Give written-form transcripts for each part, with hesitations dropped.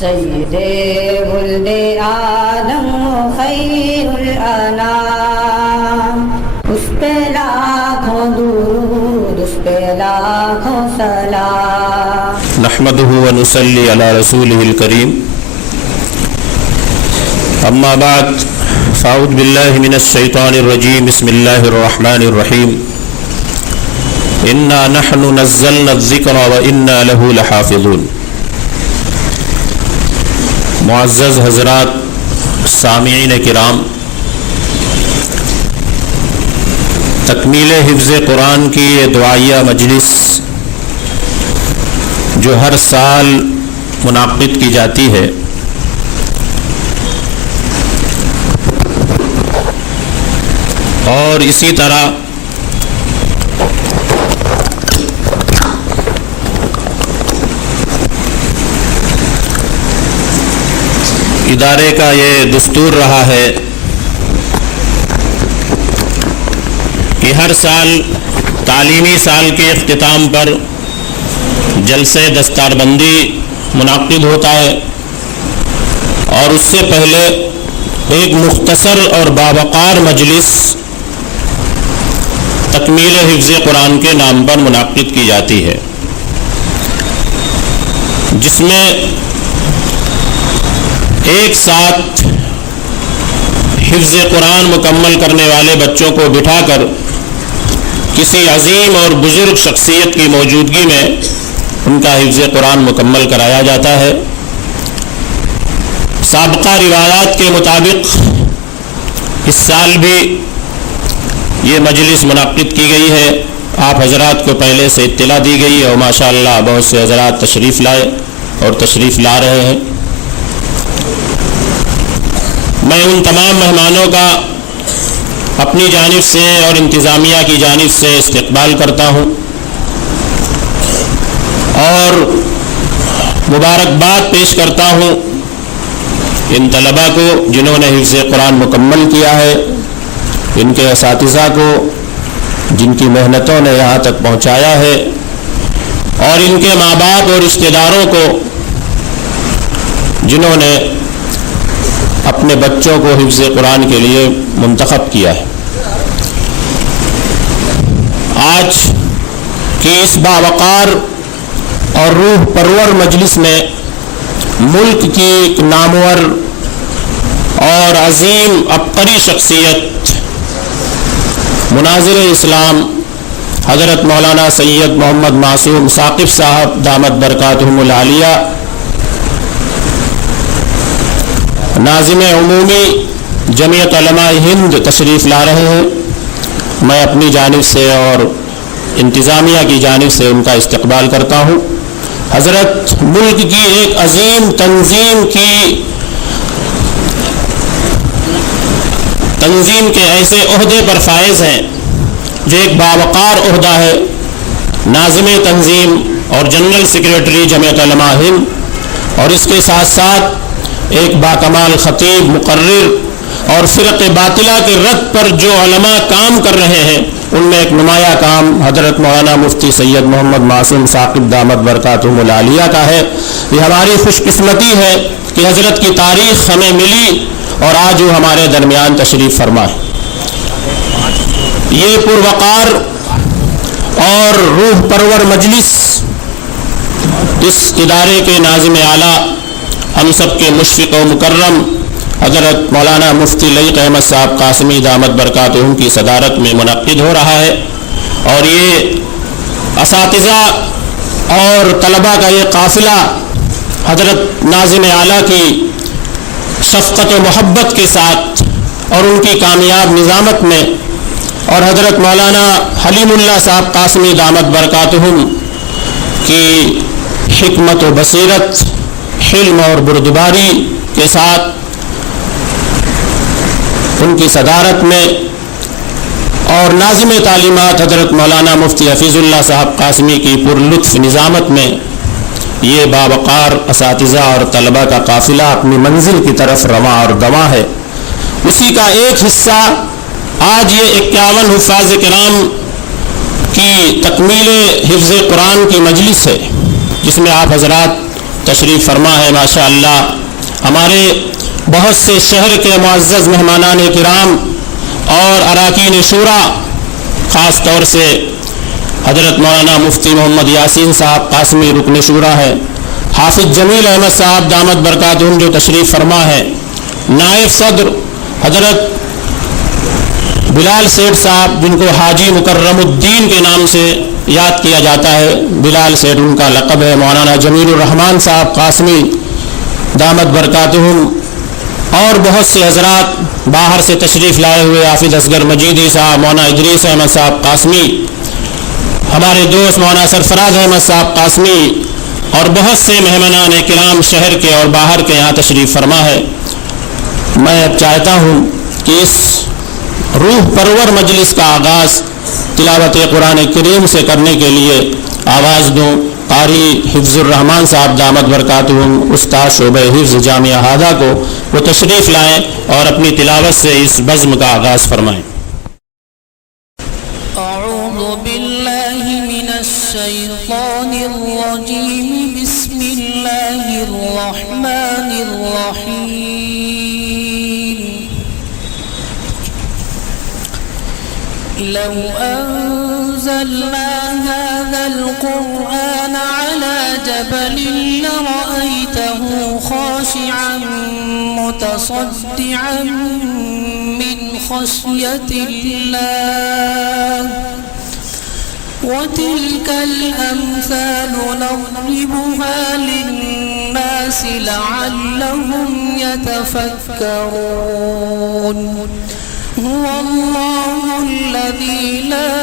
سید ولد آدم خیر الانام، اس پہ لاکھوں درود، اس پہ لاکھوں سلام۔ نحمده ونصلي على رسوله الكريم، اما بعد فاعوذ بالله من الشيطان الرجيم، بسم الله الرحمن الرحيم، انا نحن نزلنا الذکر وانا له لحافظون۔ معزز حضرات، سامعین کرام، تکمیل حفظ قرآن کی یہ دعائیہ مجلس جو ہر سال منعقد کی جاتی ہے، اور اسی طرح ادارے کا یہ دستور رہا ہے کہ ہر سال تعلیمی سال کے اختتام پر جلسے دستار بندی منعقد ہوتا ہے، اور اس سے پہلے ایک مختصر اور باوقار مجلس تکمیل حفظ قرآن کے نام پر منعقد کی جاتی ہے، جس میں ایک ساتھ حفظ قرآن مکمل کرنے والے بچوں کو بٹھا کر کسی عظیم اور بزرگ شخصیت کی موجودگی میں ان کا حفظ قرآن مکمل کرایا جاتا ہے۔ سابقہ روایات کے مطابق اس سال بھی یہ مجلس منعقد کی گئی ہے، آپ حضرات کو پہلے سے اطلاع دی گئی ہے، اور ماشاءاللہ بہت سے حضرات تشریف لائے اور تشریف لا رہے ہیں۔ میں ان تمام مہمانوں کا اپنی جانب سے اور انتظامیہ کی جانب سے استقبال کرتا ہوں، اور مبارکباد پیش کرتا ہوں ان طلباء کو جنہوں نے حفظ قرآن مکمل کیا ہے، ان کے اساتذہ کو جن کی محنتوں نے یہاں تک پہنچایا ہے، اور ان کے ماں باپ اور رشتہ داروں کو جنہوں نے اپنے بچوں کو حفظ قرآن کے لیے منتخب کیا ہے۔ آج کی اس باوقار اور روح پرور مجلس میں ملک کی ایک نامور اور عظیم عبقری شخصیت مناظر اسلام حضرت مولانا سید محمد معصوم ثاقب صاحب دامت برکاتہم العالیہ، ناظم عمومی جمعیت علماء ہند تشریف لا رہے ہیں۔ میں اپنی جانب سے اور انتظامیہ کی جانب سے ان کا استقبال کرتا ہوں۔ حضرت ملک کی ایک عظیم تنظیم کے ایسے عہدے پر فائز ہیں جو ایک باوقار عہدہ ہے، ناظم تنظیم اور جنرل سیکریٹری جمعیت علماء ہند، اور اس کے ساتھ ساتھ ایک باکمال خطیب، مقرر اور فرق باطلہ کے رد پر جو علماء کام کر رہے ہیں، ان میں ایک نمایاں کام حضرت مولانا مفتی سید محمد معصوم ثاقب دامت برکاتہم العالیہ کا ہے۔ یہ ہماری خوش قسمتی ہے کہ حضرت کی تاریخ ہمیں ملی اور آج وہ ہمارے درمیان تشریف فرما ہے۔ یہ پروقار اور روح پرور مجلس اس ادارے کے ناظم اعلیٰ، ہم سب کے مشفق و مکرم حضرت مولانا مفتی لعیق احمد صاحب قاسمی دامت برکاتہم کی صدارت میں منعقد ہو رہا ہے، اور یہ اساتذہ اور طلباء کا یہ قافلہ حضرت ناظم اعلیٰ کی شفقت و محبت کے ساتھ اور ان کی کامیاب نظامت میں، اور حضرت مولانا حلیم اللہ صاحب قاسمی دامت برکاتہم کی حکمت و بصیرت، حلم اور بردباری کے ساتھ ان کی صدارت میں، اور ناظم تعلیمات حضرت مولانا مفتی حفیظ اللہ صاحب قاسمی کی پرلطف نظامت میں یہ باوقار اساتذہ اور طلباء کا قافلہ اپنی منزل کی طرف رواں اور دواں ہے۔ اسی کا ایک حصہ آج یہ 51 حفاظ کرام کی تکمیل حفظ قرآن کی مجلس ہے، جس میں آپ حضرات تشریف فرما ہے ماشاءاللہ. ہمارے بہت سے شہر کے معزز مہمانان کرام اور اراکین شورا، خاص طور سے حضرت مولانا مفتی محمد یاسین صاحب قاسمی رکن شورا ہے، حافظ جمیل احمد صاحب دامت برکاتہم جو تشریف فرما ہے، نائب صدر حضرت بلال سیٹھ صاحب جن کو حاجی مکرم الدین کے نام سے یاد کیا جاتا ہے، بلال سیٹھ ان کا لقب ہے، مولانا جمیل الرحمان صاحب قاسمی دامت برکاتہم، اور بہت سے حضرات باہر سے تشریف لائے ہوئے، حافظ اصغر مجیدی صاحب، مولانا ادریس احمد صاحب قاسمی، ہمارے دوست مولانا سرفراز احمد صاحب قاسمی، اور بہت سے مہمانان کرام شہر کے اور باہر کے یہاں تشریف فرما ہے. میں اب چاہتا ہوں کہ اس روح پرور مجلس کا آغاز تلاوت قرآن کریم سے کرنے کے لیے آواز دوں. قاری حفظ الرحمان صاحب دامت برکاتہم، استاد شعبہ حفظ جامعہ ہادہ کو وہ تشریف لائیں اور اپنی تلاوت سے اس بزم کا آغاز فرمائیں. اعوذ باللہ من الشیطان الرجیم، بسم اللہ الرحمن الرحیم. لو انزلنا هذا القرآن على جبل لرأيته خاشعا متصدعا من خشية الله وتلك الأمثال نضربها للناس لعلهم يتفكرون. هو الله الذي لا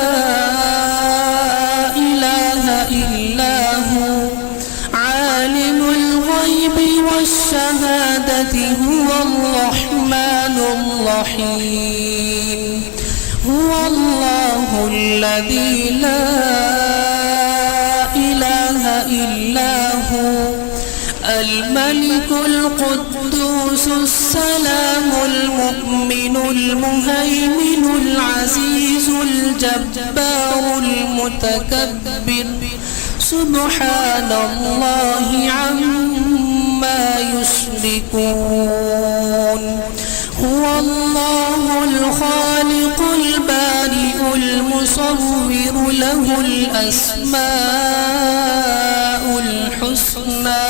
إله إلا هو عالم الغيب والشهادة هو الرحمن الرحيم. هو الله الذي لا إله إلا هو الملك القدوس السلام المؤمن المهيمن العزيز الجبار المتكبر سبحان الله عما يشركون. هو الله الخالق البارئ المصور له الأسماء الحسنى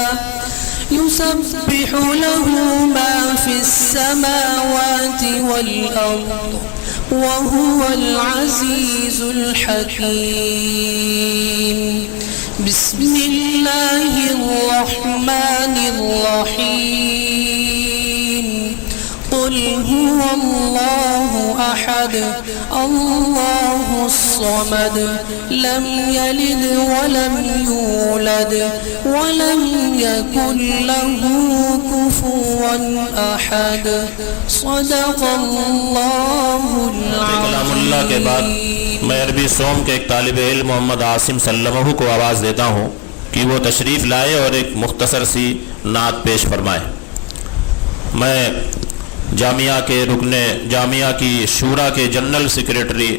يسبح له ما في السماوات والأرض وهو العزيز الحكيم. بسم الله الرحمن الرحيم. قل هو الله أحد الله الصمد لم يلد ولم يولد ولم يكن له كفوا أحد. صدق الله کلام اللہ کے بعد میں عربی سوم کے ایک طالب علم محمد عاصم سلمہ کو آواز دیتا ہوں کہ وہ تشریف لائے اور ایک مختصر سی نعت پیش فرمائے. میں جامعہ کے رکن جامعہ کی شورا کے جنرل سیکریٹری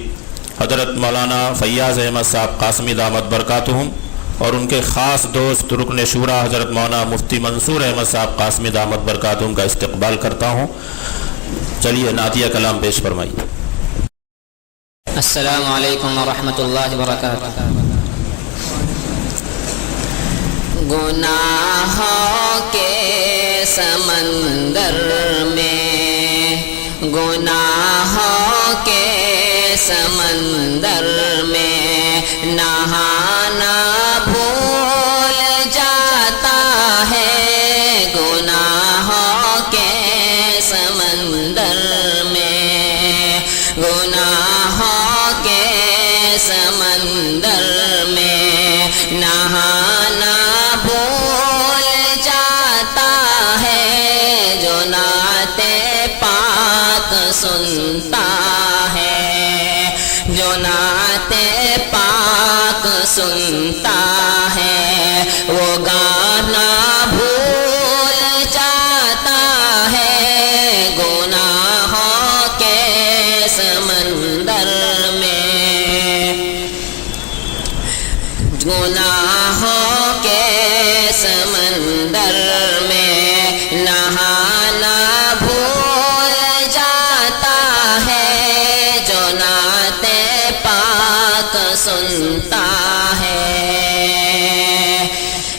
حضرت مولانا فیاض احمد صاحب قاسمی دامت برکاتہم اور ان کے خاص دوست رکن شورا حضرت مولانا مفتی منصور احمد صاحب قاسمی دامت برکاتہم کا استقبال کرتا ہوں. چلیے نعتیہ کلام پیش فرمائیے. السلام علیکم ورحمۃ اللہ وبرکاتہ. گناہوں کے سمندر میں، گناہوں کے سمندر میں نہانا بھول جاتا ہے. گناہوں کے سمندر میں، گناہوں کے سمندر میں نہانا بھول جاتا ہے. جو نعت پاک سنتا ہے، جو نعت نہانا بھول جاتا ہے جو نعت پاک سنتا ہے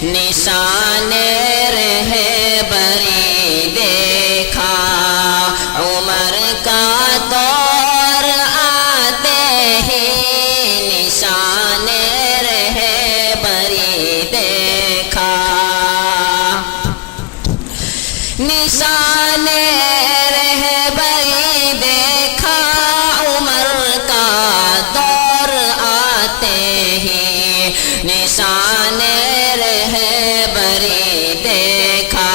نشان رہبری دیکھا عمر کا دور آتے ہی نشان رہبری دیکھا نشان رہبری دیکھا عمر کا دور آتے ہی نشان رہبری دیکھا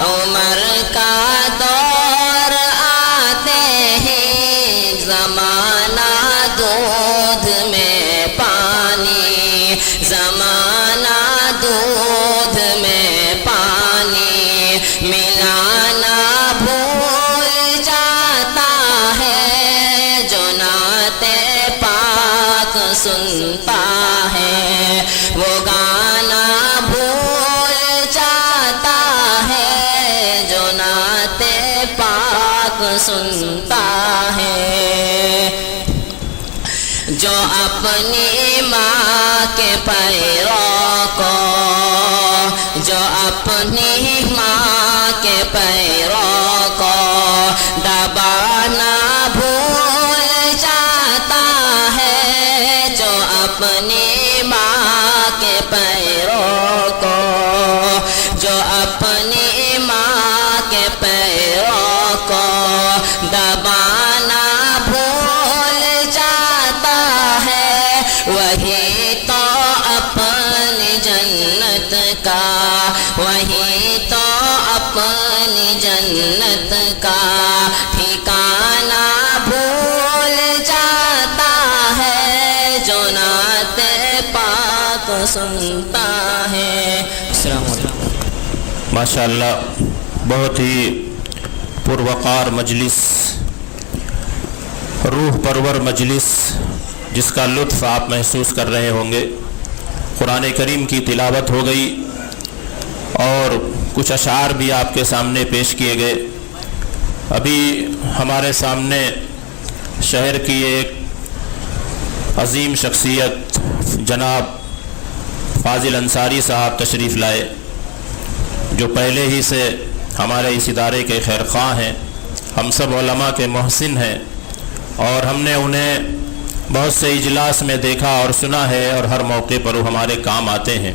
عمر کا دور آتے ہی زمانہ دودھ میں پانی زمانہ دودھ میں پانی ملانا بھول جاتا ہے جو نعت پاک سنتا ہے وہ گانا بھول جاتا ہے جو نعت پاک سنتا ہے جو اپنی ماں کے پیروں کو جو اپنی ماں کے پیروں کو دبانا بھول جاتا ہے جو اپنی ماں کے پیروں کو جو اپنی ماں کے پیروں کو دبانا بھول جاتا ہے وہی تو اپنی جنت کا وہی تو اپنی جنت کا ٹھکانہ بھول جاتا ہے جو نعت پاک سنتا ہے. السلام علیکم. ماشاءاللہ بہت ہی پروقار مجلس روح پرور مجلس جس کا لطف آپ محسوس کر رہے ہوں گے. قرآن کریم کی تلاوت ہو گئی اور کچھ اشعار بھی آپ کے سامنے پیش کیے گئے. ابھی ہمارے سامنے شہر کی ایک عظیم شخصیت جناب فاضل انصاری صاحب تشریف لائے جو پہلے ہی سے ہمارے اس ادارے کے خیر خواہ ہیں. ہم سب علماء کے محسن ہیں اور ہم نے انہیں بہت سے اجلاس میں دیکھا اور سنا ہے اور ہر موقع پر وہ ہمارے کام آتے ہیں.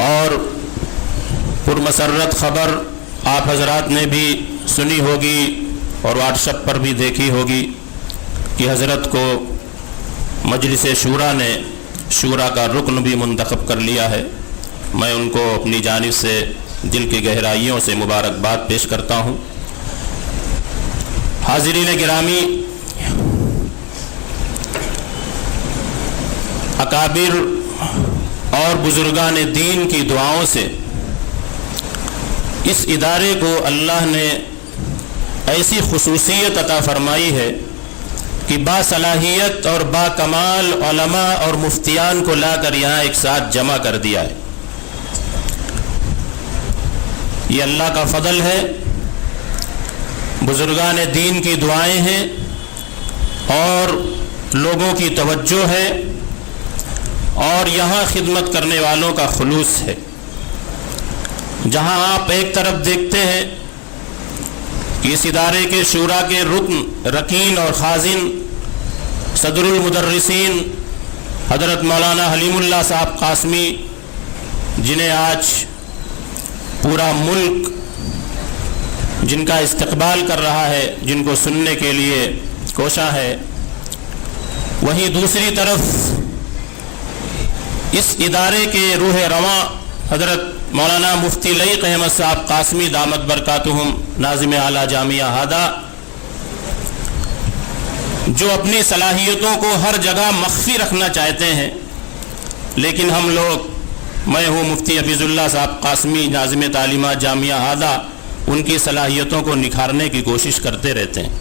اور پرمسرت خبر آپ حضرات نے بھی سنی ہوگی اور واٹس ایپ پر بھی دیکھی ہوگی کہ حضرت کو مجلس شورا نے شورا کا رکن بھی منتخب کر لیا ہے. میں ان کو اپنی جانب سے دل کی گہرائیوں سے مبارکباد پیش کرتا ہوں. حاضرین گرامی، اکابر اور بزرگان دین کی دعاؤں سے اس ادارے کو اللہ نے ایسی خصوصیت عطا فرمائی ہے کہ باصلاحیت اور با کمال علماء اور مفتیان کو لا کر یہاں ایک ساتھ جمع کر دیا ہے. یہ اللہ کا فضل ہے، بزرگان دین کی دعائیں ہیں اور لوگوں کی توجہ ہے اور یہاں خدمت کرنے والوں کا خلوص ہے. جہاں آپ ایک طرف دیکھتے ہیں کہ اس ادارے کے شورا کے رکن رکین اور خازن صدر المدرسین حضرت مولانا حلیم اللہ صاحب قاسمی، جنہیں آج پورا ملک جن کا استقبال کر رہا ہے، جن کو سننے کے لیے کوشاں ہے، وہیں دوسری طرف اس ادارے کے روح رواں حضرت مولانا مفتی لعیق احمد صاحب قاسمی دامت برکاتہم ناظم اعلیٰ جامعہ ہادہ، جو اپنی صلاحیتوں کو ہر جگہ مخفی رکھنا چاہتے ہیں، لیکن ہم لوگ، میں ہوں مفتی حفیظ اللہ صاحب قاسمی ناظم تعلیمات جامعہ ہادہ، ان کی صلاحیتوں کو نکھارنے کی کوشش کرتے رہتے ہیں.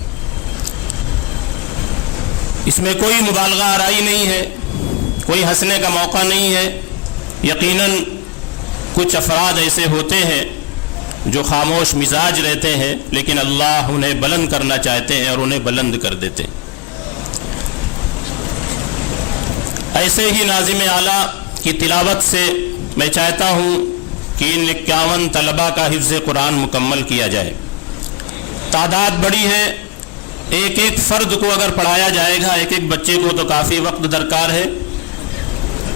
اس میں کوئی مبالغہ آرائی نہیں ہے، کوئی ہنسنے کا موقع نہیں ہے. یقیناً کچھ افراد ایسے ہوتے ہیں جو خاموش مزاج رہتے ہیں، لیکن اللہ انہیں بلند کرنا چاہتے ہیں اور انہیں بلند کر دیتے ہیں۔ ایسے ہی ناظم اعلیٰ کی تلاوت سے میں چاہتا ہوں کہ ان 51 طلباء کا حفظ قرآن مکمل کیا جائے۔ تعداد بڑی ہے، ایک ایک فرد کو اگر پڑھایا جائے گا، ایک ایک بچے کو، تو کافی وقت درکار ہے۔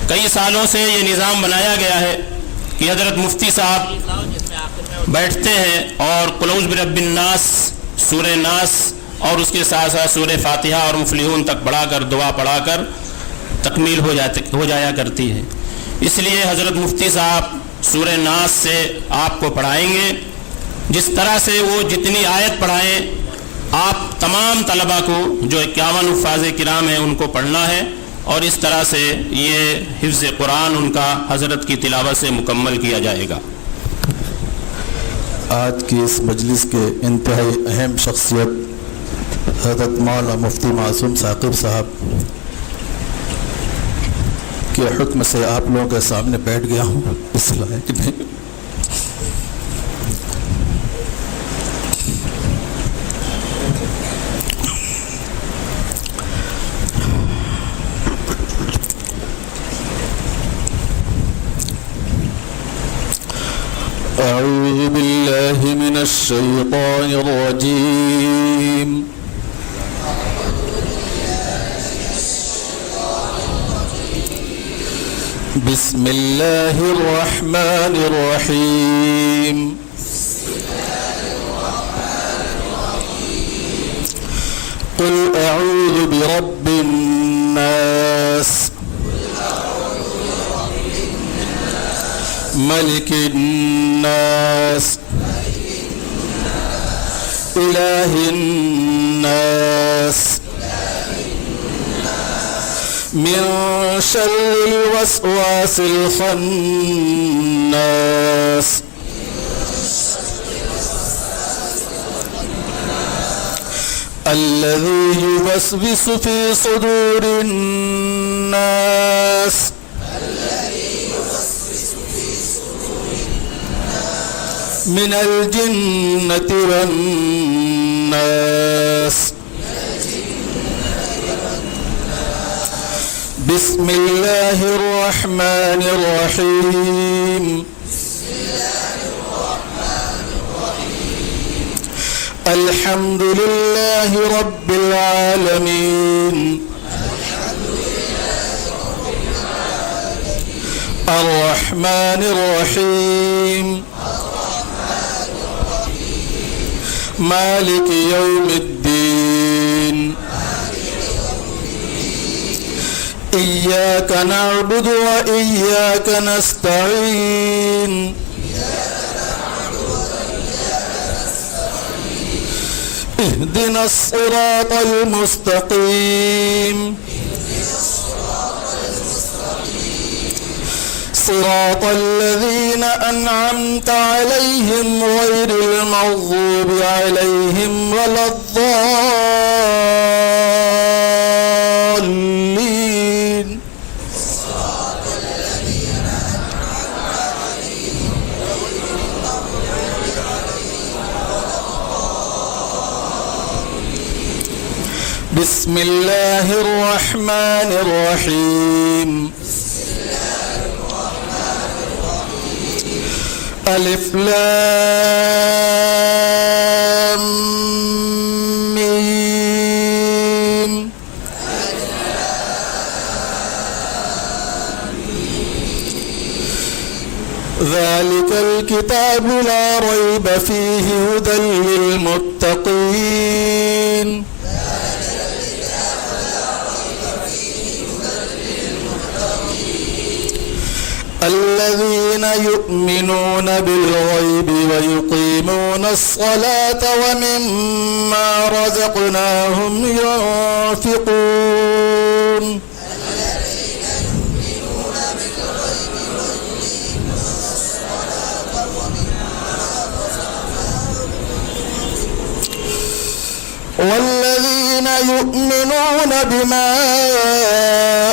کئی سالوں سے یہ نظام بنایا گیا ہے کہ حضرت مفتی صاحب بیٹھتے ہیں اور قل اعوذ برب الناس، سورہ ناس اور اس کے ساتھ ساتھ سورہ فاتحہ اور مفلحون تک پڑھا کر، دعا پڑھا کر تکمیل ہو جایا کرتی ہے۔ اس لیے حضرت مفتی صاحب سورہ ناس سے آپ کو پڑھائیں گے۔ جس طرح سے وہ جتنی آیت پڑھائیں، آپ تمام طلباء کو جو 51 حفاظ کرام ہیں ان کو پڑھنا ہے، اور اس طرح سے یہ حفظ قرآن ان کا حضرت کی تلاوت سے مکمل کیا جائے گا۔ آج کی اس مجلس کے انتہائی اہم شخصیت حضرت مولانا مفتی معصوم ثاقب صاحب کے حکم سے آپ لوگوں کے سامنے بیٹھ گیا ہوں، اس لائق نہیں۔ أعوذ بالله من الشيطان الرجيم بسم الله الرحمن الرحيم قل أعوذ برب الناس ملك الناس إله الناس من شر الوسواس الخناس الذي يوسوس في صدور الناس من الجنة والناس بسم الله الرحمن الرحيم الحمد لله رب العالمين الرحمن الرحيم مالك يوم الدين إياك نعبد وإياك نستعين اهدنا الصراط المستقيم صراط الذين أنعمت عليهم غير المغضوب عليهم ولا الضالين بسم الله الرحمن الرحيم ألف لام ميم ذلك الكتاب لا ريب فيه هدى للمتقين الذين يؤمنون بالغيب ويقيمون الصلاة ومما رزقناهم ينفقون والذين يؤمنون بما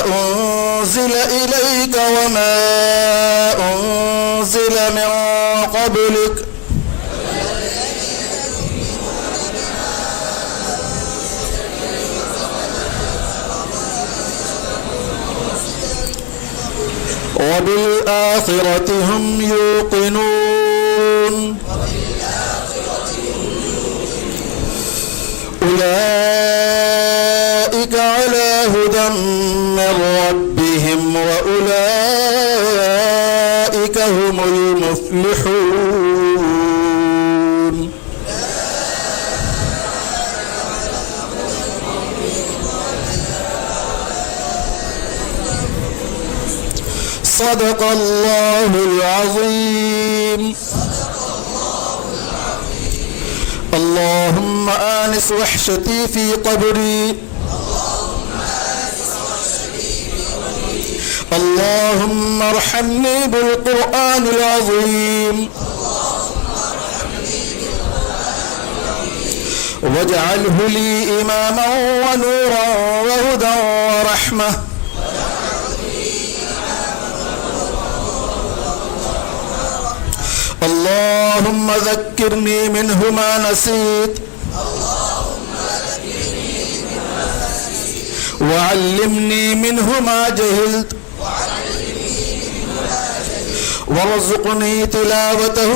أنزل إليك وما أنزل قبلك وبالآخرة هم يوقنون أولئك على هدى من ربهم وأولئك هم المفلحون صدق الله العظيم. اللهم آنس وحشتي في قبري، اللهم ارحمني بالقرآن العظيم واجعله لي إماما ونورا وهدى ورحمة. اللهم ذكرني منه ما نسيت وعلمني منه ما جهلت وارزقني تلاوته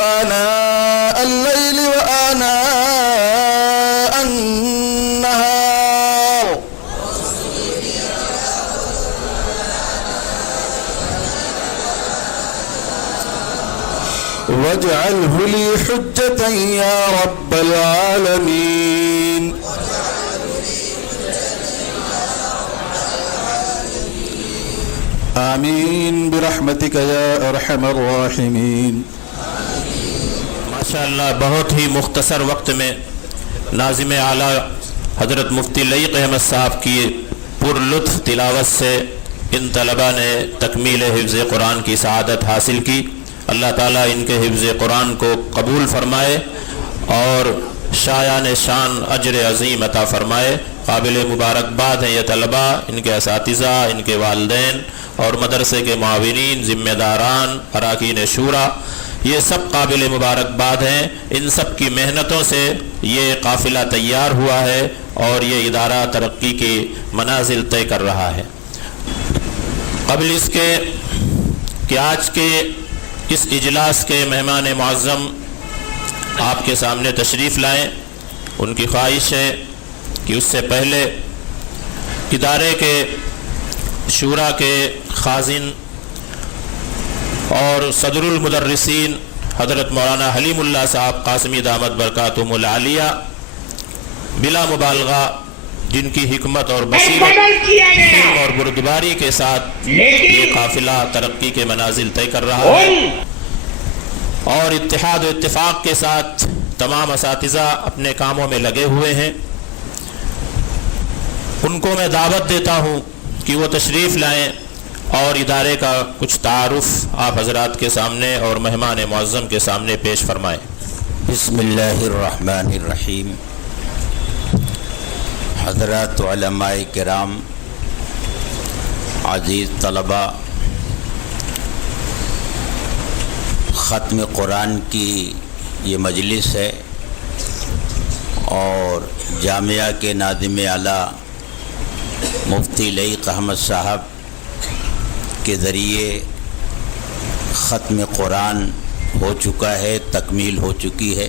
آناء الليل وآناء النهار واجعله لي حجة يا رب العالمين. آمین برحمتک یا ارحم الراحمین. ماشاءاللہ بہت ہی مختصر وقت میں ناظم اعلیٰ حضرت مفتی لعیق احمد صاحب کی پر لطف تلاوت سے ان طلباء نے تکمیل حفظ قرآن کی سعادت حاصل کی. اللہ تعالیٰ ان کے حفظ قرآن کو قبول فرمائے اور شایان شان اجر عظیم عطا فرمائے. قابل مبارکباد ہیں یہ طلباء، ان کے اساتذہ، ان کے والدین اور مدرسے کے معاونین، ذمہ داران، اراکین شورا، یہ سب قابل مبارکباد ہیں. ان سب کی محنتوں سے یہ قافلہ تیار ہوا ہے اور یہ ادارہ ترقی کی منازل طے کر رہا ہے. قبل اس کے کہ آج کے اس اجلاس کے مہمان معظم آپ کے سامنے تشریف لائیں، ان کی خواہش ہے کہ اس سے پہلے ادارے کے شورا کے خازن اور صدر المدرسین حضرت مولانا حلیم اللہ صاحب قاسمی دامت برکاتہم العالیہ بلا مبالغہ جن کی حکمت اور بصیرت علم اور بردباری کے ساتھ یہ قافلہ ترقی کے منازل طے کر رہا ہے اور اتحاد و اتفاق کے ساتھ تمام اساتذہ اپنے کاموں میں لگے ہوئے ہیں. ان کو میں دعوت دیتا ہوں کہ وہ تشریف لائیں اور ادارے کا کچھ تعارف آپ حضرات کے سامنے اور مہمان معظم کے سامنے پیش فرمائیں. بسم اللہ الرحمن الرحیم. حضرات علماء کرام، عزیز طلباء، ختم قرآن کی یہ مجلس ہے اور جامعہ کے ناظم اعلیٰ مفتی لعیق احمد صاحب کے ذریعے ختم قرآن ہو چکا ہے، تکمیل ہو چکی ہے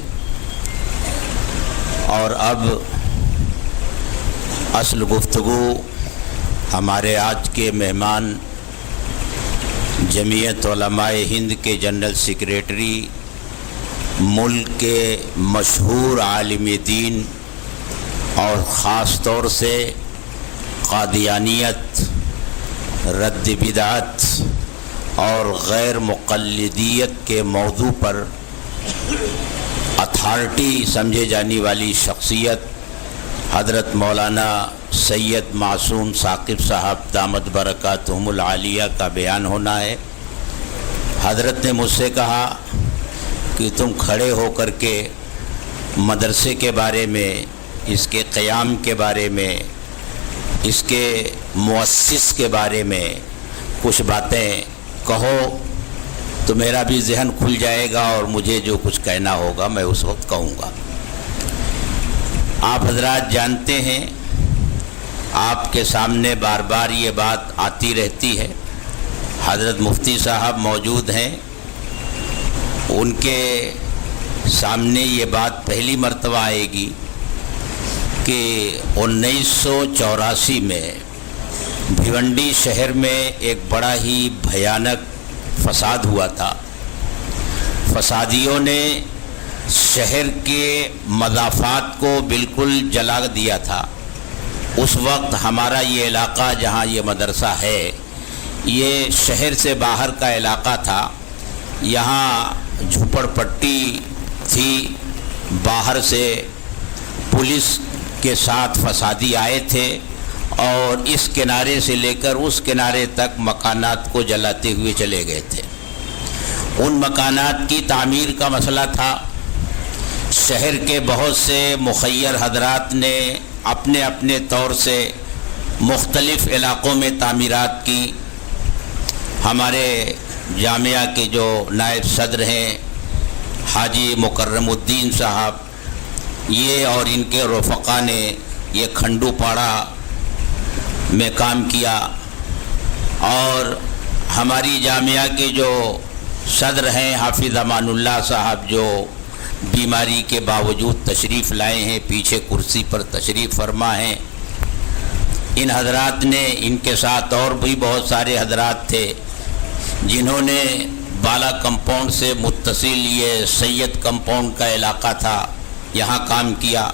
اور اب اصل گفتگو ہمارے آج کے مہمان جمعیت علماء ہند کے جنرل سیکریٹری، ملک کے مشہور عالم دین اور خاص طور سے قادیانیت، رد بدعت اور غیر مقلدیت کے موضوع پر اتھارٹی سمجھے جانے والی شخصیت حضرت مولانا سید معصوم ثاقب صاحب دامت برکاتہم العالیہ کا بیان ہونا ہے. حضرت نے مجھ سے کہا کہ تم کھڑے ہو کر کے مدرسے کے بارے میں، اس کے قیام کے بارے میں، اس کے مؤسس کے بارے میں کچھ باتیں کہو تو میرا بھی ذہن کھل جائے گا اور مجھے جو کچھ کہنا ہوگا میں اس وقت کہوں گا۔ آپ حضرات جانتے ہیں، آپ کے سامنے بار بار یہ بات آتی رہتی ہے، حضرت مفتی صاحب موجود ہیں، ان کے سامنے یہ بات پہلی مرتبہ آئے گی کہ 1984 میں بھیونڈی شہر میں ایک بڑا ہی بھیانک فساد ہوا تھا۔ فسادیوں نے شہر کے مضافات کو بالکل جلا دیا تھا۔ اس وقت ہمارا یہ علاقہ جہاں یہ مدرسہ ہے یہ شہر سے باہر کا علاقہ تھا، یہاں جھوپڑ پٹی تھی، باہر سے پولیس کے ساتھ فسادی آئے تھے اور اس کنارے سے لے کر اس کنارے تک مکانات کو جلاتے ہوئے چلے گئے تھے۔ ان مکانات کی تعمیر کا مسئلہ تھا۔ شہر کے بہت سے مخیر حضرات نے اپنے اپنے طور سے مختلف علاقوں میں تعمیرات کی۔ ہمارے جامعہ کے جو نائب صدر ہیں حاجی مکرم الدین صاحب، یہ اور ان کے رفقا نے یہ کھنڈو پاڑا میں کام کیا، اور ہماری جامعہ کے جو صدر ہیں حافظ امان اللہ صاحب، جو بیماری کے باوجود تشریف لائے ہیں، پیچھے کرسی پر تشریف فرما ہیں، ان حضرات نے، ان کے ساتھ اور بھی بہت سارے حضرات تھے جنہوں نے بالا کمپاؤنڈ سے متصل یہ سید کمپاؤنڈ کا علاقہ تھا، یہاں کام کیا۔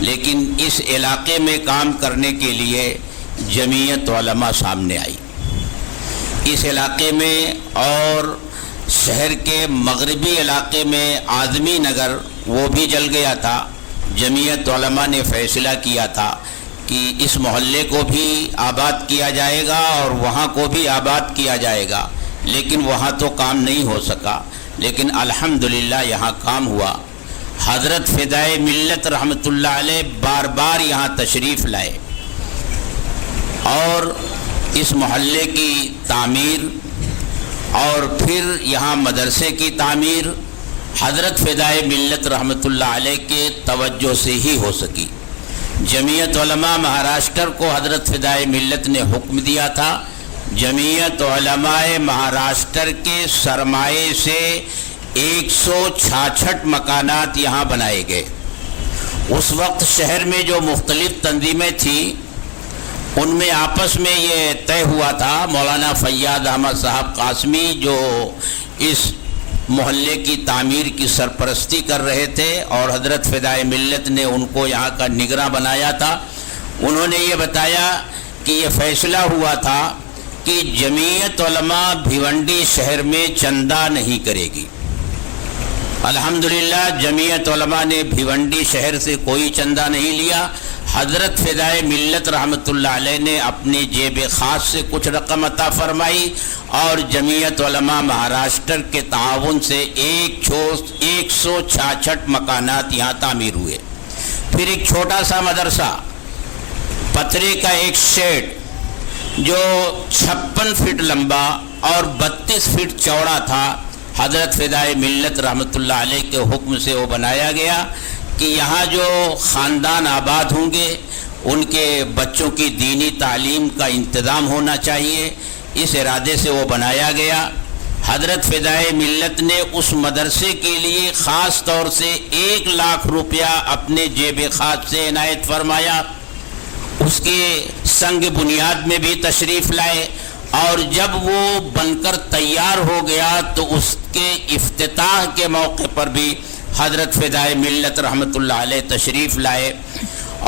لیکن اس علاقے میں کام کرنے کے لیے جمعیت علماء سامنے آئی۔ اس علاقے میں اور شہر کے مغربی علاقے میں آدمی نگر وہ بھی جل گیا تھا۔ جمعیت علماء نے فیصلہ کیا تھا کہ اس محلے کو بھی آباد کیا جائے گا اور وہاں کو بھی آباد کیا جائے گا، لیکن وہاں تو کام نہیں ہو سکا، لیکن الحمدللہ یہاں کام ہوا۔ حضرت فدائے ملت رحمۃ اللہ علیہ بار بار یہاں تشریف لائے اور اس محلے کی تعمیر اور پھر یہاں مدرسے کی تعمیر حضرت فدائے ملت رحمۃ اللہ علیہ کے توجہ سے ہی ہو سکی۔ جمعیت علماء مہاراشٹر کو حضرت فدائے ملت نے حکم دیا تھا، جمعیت علماء مہاراشٹر کے سرمایے سے 166 مکانات یہاں بنائے گئے۔ اس وقت شہر میں جو مختلف تنظیمیں تھیں ان میں آپس میں یہ طے ہوا تھا، مولانا فیاض احمد صاحب قاسمی جو اس محلے کی تعمیر کی سرپرستی کر رہے تھے اور حضرت فدائے ملت نے ان کو یہاں کا نگراں بنایا تھا، انہوں نے یہ بتایا کہ یہ فیصلہ ہوا تھا کہ جمعیت علماء بھیونڈی شہر میں چندہ نہیں کرے گی۔ الحمدللہ جمعیت علماء نے بھیونڈی شہر سے کوئی چندہ نہیں لیا۔ حضرت فدائے ملت رحمۃ اللہ علیہ نے اپنی جیب خاص سے کچھ رقم عطا فرمائی اور جمعیت علماء مہاراشٹر کے تعاون سے 166 مکانات یہاں تعمیر ہوئے۔ پھر ایک چھوٹا سا مدرسہ، پتھرے کا ایک شیڈ جو 56 فٹ لمبا اور 32 فٹ چوڑا تھا، حضرت فدائے ملت رحمۃ اللہ علیہ کے حکم سے وہ بنایا گیا کہ یہاں جو خاندان آباد ہوں گے ان کے بچوں کی دینی تعلیم کا انتظام ہونا چاہیے، اس ارادے سے وہ بنایا گیا۔ حضرت فدائے ملت نے اس مدرسے کے لیے خاص طور سے 1 لاکھ روپیہ اپنے جیب خاص سے عنایت فرمایا، اس کے سنگ بنیاد میں بھی تشریف لائے، اور جب وہ بن کر تیار ہو گیا تو اس کے افتتاح کے موقع پر بھی حضرت فدائے ملت رحمۃ اللہ علیہ تشریف لائے،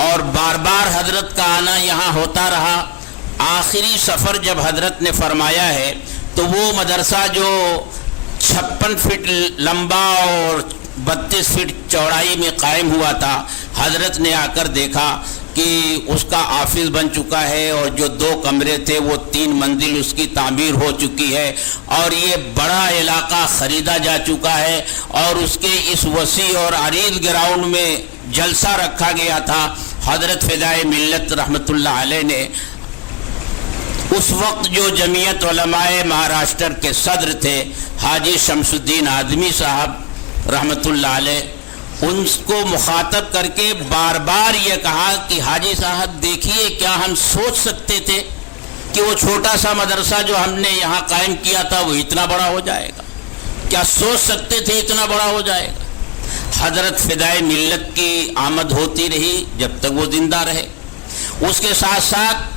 اور بار بار حضرت کا آنا یہاں ہوتا رہا۔ آخری سفر جب حضرت نے فرمایا ہے تو وہ مدرسہ جو 56 فٹ لمبا اور 32 فٹ چوڑائی میں قائم ہوا تھا، حضرت نے آ کر دیکھا کہ اس کا آفس بن چکا ہے اور جو 2 کمرے تھے وہ 3 منزل اس کی تعمیر ہو چکی ہے، اور یہ بڑا علاقہ خریدا جا چکا ہے، اور اس کے اس وسیع اور عریض گراؤنڈ میں جلسہ رکھا گیا تھا۔ حضرت فدائے ملت رحمۃ اللہ علیہ نے اس وقت جو جمعیت علماء مہاراشٹر کے صدر تھے حاجی شمس الدین آدمی صاحب رحمۃ اللہ علیہ، ان کو مخاطب کر کے بار بار یہ کہا کہ حاجی صاحب دیکھیے، کیا ہم سوچ سکتے تھے کہ وہ چھوٹا سا مدرسہ جو ہم نے یہاں قائم کیا تھا وہ اتنا بڑا ہو جائے گا؟ کیا سوچ سکتے تھے اتنا بڑا ہو جائے گا؟ حضرت فدائے ملت کی آمد ہوتی رہی جب تک وہ زندہ رہے. اس کے ساتھ ساتھ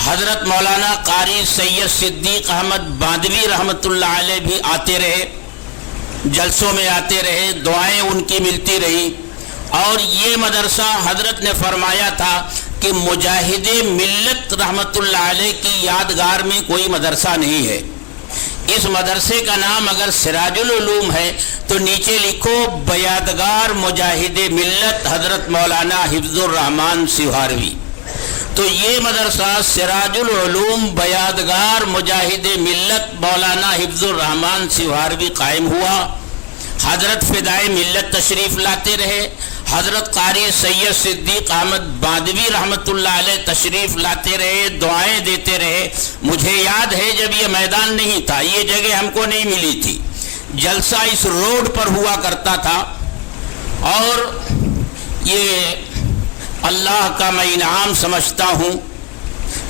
حضرت مولانا قاری سید صدیق احمد باندوی رحمۃ اللہ علیہ بھی آتے رہے، جلسوں میں آتے رہے، دعائیں ان کی ملتی رہی. اور یہ مدرسہ حضرت نے فرمایا تھا کہ مجاہد ملت رحمۃ اللہ علیہ کی یادگار میں کوئی مدرسہ نہیں ہے. اس مدرسے کا نام اگر سراج العلوم ہے تو نیچے لکھو بیادگار مجاہد ملت حضرت مولانا حفظ الرحمان سیوہاروی. تو یہ مدرسہ سراج العلوم بیادگار مجاہد ملت مولانا حفظ الرحمان سیوہاروی قائم ہوا. حضرت فدائے ملت تشریف لاتے رہے، حضرت قاری سید صدیق احمد باندوی رحمۃ اللہ علیہ تشریف لاتے رہے، دعائیں دیتے رہے. مجھے یاد ہے جب یہ میدان نہیں تھا، یہ جگہ ہم کو نہیں ملی تھی، جلسہ اس روڈ پر ہوا کرتا تھا. اور یہ اللہ کا میں انعام سمجھتا ہوں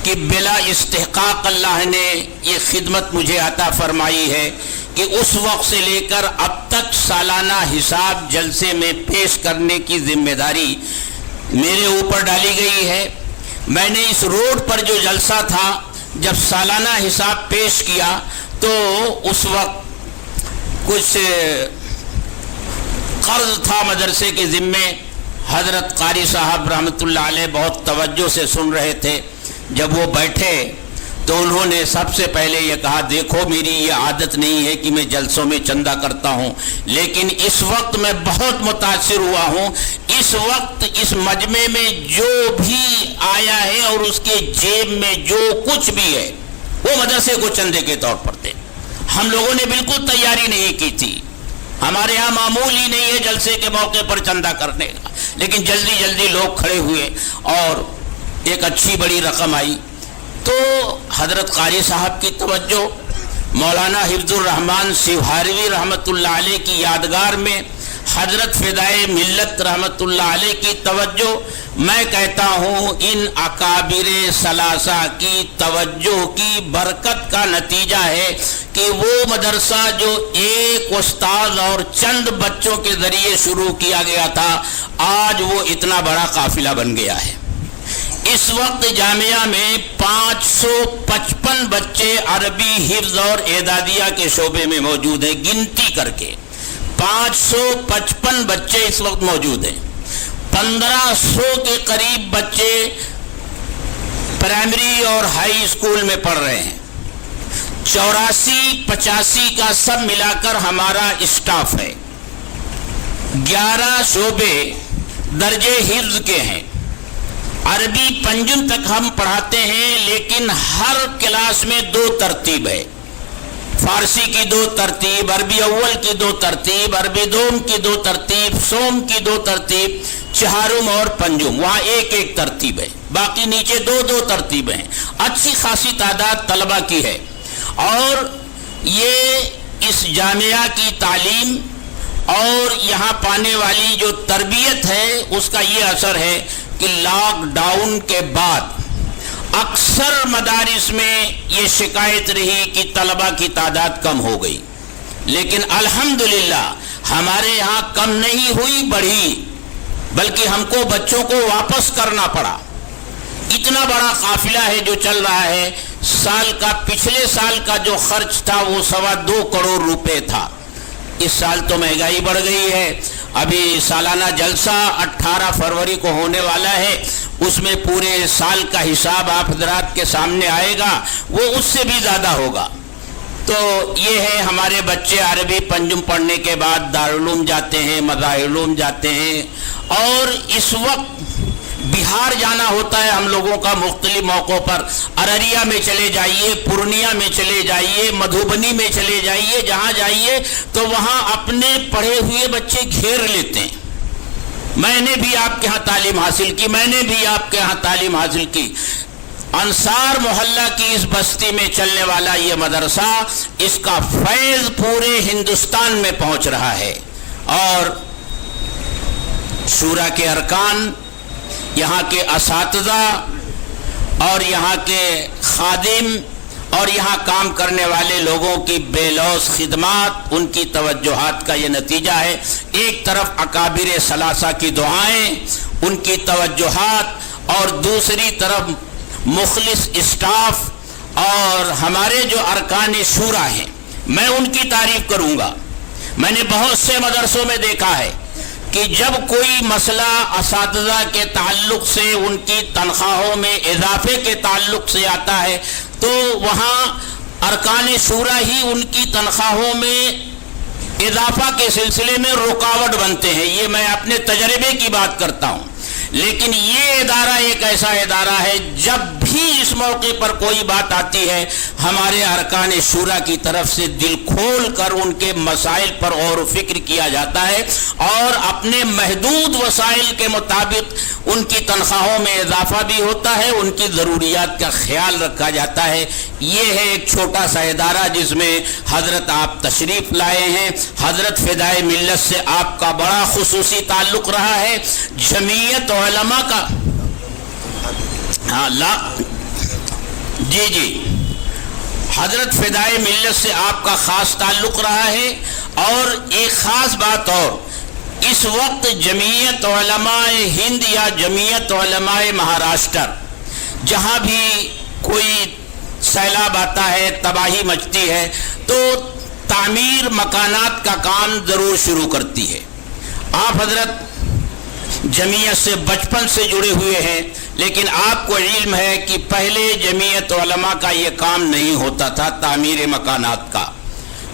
کہ بلا استحقاق اللہ نے یہ خدمت مجھے عطا فرمائی ہے کہ اس وقت سے لے کر اب تک سالانہ حساب جلسے میں پیش کرنے کی ذمہ داری میرے اوپر ڈالی گئی ہے. میں نے اس روڈ پر جو جلسہ تھا جب سالانہ حساب پیش کیا تو اس وقت کچھ قرض تھا مدرسے کے ذمے. حضرت قاری صاحب رحمۃ اللہ علیہ بہت توجہ سے سن رہے تھے. جب وہ بیٹھے تو انہوں نے سب سے پہلے یہ کہا، دیکھو میری یہ عادت نہیں ہے کہ میں جلسوں میں چندہ کرتا ہوں، لیکن اس وقت میں بہت متاثر ہوا ہوں. اس وقت اس مجمع میں جو بھی آیا ہے اور اس کے جیب میں جو کچھ بھی ہے وہ مدرسے کو چندے کے طور پر دے. ہم لوگوں نے بالکل تیاری نہیں کی تھی، ہمارے ہاں معمول ہی نہیں ہے جلسے کے موقع پر چندہ کرنے کا، لیکن جلدی جلدی لوگ کھڑے ہوئے اور ایک اچھی بڑی رقم آئی. تو حضرت قاری صاحب کی توجہ، مولانا حفظ الرحمان سیوہاروی رحمۃ اللہ علیہ کی یادگار میں حضرت فدائے ملت رحمۃ اللہ علیہ کی توجہ، میں کہتا ہوں ان اکابر ثلاثہ کی توجہ کی برکت کا نتیجہ ہے کہ وہ مدرسہ جو ایک استاد اور چند بچوں کے ذریعے شروع کیا گیا تھا آج وہ اتنا بڑا قافلہ بن گیا ہے. اس وقت جامعہ میں 555 بچے عربی حفظ اور اعدادیہ کے شعبے میں موجود ہیں. گنتی کر کے 555 بچے اس وقت موجود ہیں. 1500 کے قریب بچے پرائمری اور ہائی اسکول میں پڑھ رہے ہیں. 84-85 کا سب ملا کر ہمارا اسٹاف ہے. 11 شعبے درجے حفظ کے ہیں. عربی پنجم تک ہم پڑھاتے ہیں، لیکن ہر کلاس میں 2 ترتیب ہے. فارسی کی 2 ترتیب، عربی اول کی 2 ترتیب، عربی دوم کی 2 ترتیب، سوم کی 2 ترتیب، چہارم اور پنجم وہاں ایک ترتیب ہے. باقی نیچے 2 ترتیبیں ہیں. اچھی خاصی تعداد طلبہ کی ہے. اور یہ اس جامعہ کی تعلیم اور یہاں پانے والی جو تربیت ہے اس کا یہ اثر ہے کہ لاک ڈاؤن کے بعد اکثر مدارس میں یہ شکایت رہی کہ طلبہ کی تعداد کم ہو گئی، لیکن الحمدللہ ہمارے یہاں کم نہیں ہوئی، بڑھی، بلکہ ہم کو بچوں کو واپس کرنا پڑا. اتنا بڑا قافلہ ہے جو چل رہا ہے. سال کا پچھلے سال کا جو خرچ تھا وہ 2.25 کروڑ روپے تھا. اس سال تو مہنگائی بڑھ گئی ہے. ابھی سالانہ جلسہ 18 فروری کو ہونے والا ہے، اس میں پورے سال کا حساب آپ حضرات کے سامنے آئے گا، وہ اس سے بھی زیادہ ہوگا. تو یہ ہے ہمارے بچے عربی پنجم پڑھنے کے بعد دارالعلوم جاتے ہیں، مظاہر علوم جاتے ہیں. اور اس وقت بہار جانا ہوتا ہے ہم لوگوں کا مختلف موقعوں پر. ارریہ میں چلے جائیے، پورنیہ میں چلے جائیے، مدھوبنی میں چلے جائیے، جہاں جائیے تو وہاں اپنے پڑھے ہوئے بچے گھیر لیتے ہیں. میں نے بھی آپ کے ہاں تعلیم حاصل کی، میں نے بھی آپ کے ہاں تعلیم حاصل کی. انصار محلہ کی اس بستی میں چلنے والا یہ مدرسہ، اس کا فیض پورے ہندوستان میں پہنچ رہا ہے، اور شورا کے ارکان، یہاں کے اساتذہ اور یہاں کے خادم اور یہاں کام کرنے والے لوگوں کی بے لوث خدمات، ان کی توجہات کا یہ نتیجہ ہے۔ ایک طرف اکابر ثلاثہ کی دعائیں، ان کی توجہات، اور دوسری طرف مخلص اسٹاف اور ہمارے جو ارکان شورا ہیں، میں ان کی تعریف کروں گا۔ میں نے بہت سے مدرسوں میں دیکھا ہے کہ جب کوئی مسئلہ اساتذہ کے تعلق سے، ان کی تنخواہوں میں اضافے کے تعلق سے آتا ہے تو وہاں ارکان شورا ہی ان کی تنخواہوں میں اضافہ کے سلسلے میں رکاوٹ بنتے ہیں۔ یہ میں اپنے تجربے کی بات کرتا ہوں، لیکن یہ ادارہ ایک ایسا ادارہ ہے جب بھی اس موقع پر کوئی بات آتی ہے، ہمارے ارکان شورا کی طرف سے دل کھول کر ان کے مسائل پر غور و فکر کیا جاتا ہے، اور اپنے محدود وسائل کے مطابق ان کی تنخواہوں میں اضافہ بھی ہوتا ہے، ان کی ضروریات کا خیال رکھا جاتا ہے۔ یہ ہے ایک چھوٹا سا ادارہ جس میں حضرت آپ تشریف لائے ہیں۔ حضرت فدائے ملت سے آپ کا بڑا خصوصی تعلق رہا ہے۔ جمعیت علماء کا جی حضرت فدائے ملت سے آپ کا خاص تعلق رہا ہے۔ اور ایک خاص بات اور، اس وقت جمعیت علماء ہند یا جمعیت علماء مہاراشٹر، جہاں بھی کوئی سیلاب آتا ہے، تباہی مچتی ہے، تو تعمیر مکانات کا کام ضرور شروع کرتی ہے۔ آپ حضرت جمعیت سے بچپن سے جڑے ہوئے ہیں، لیکن آپ کو علم ہے کہ پہلے جمعیت علماء کا یہ کام نہیں ہوتا تھا، تعمیر مکانات کا۔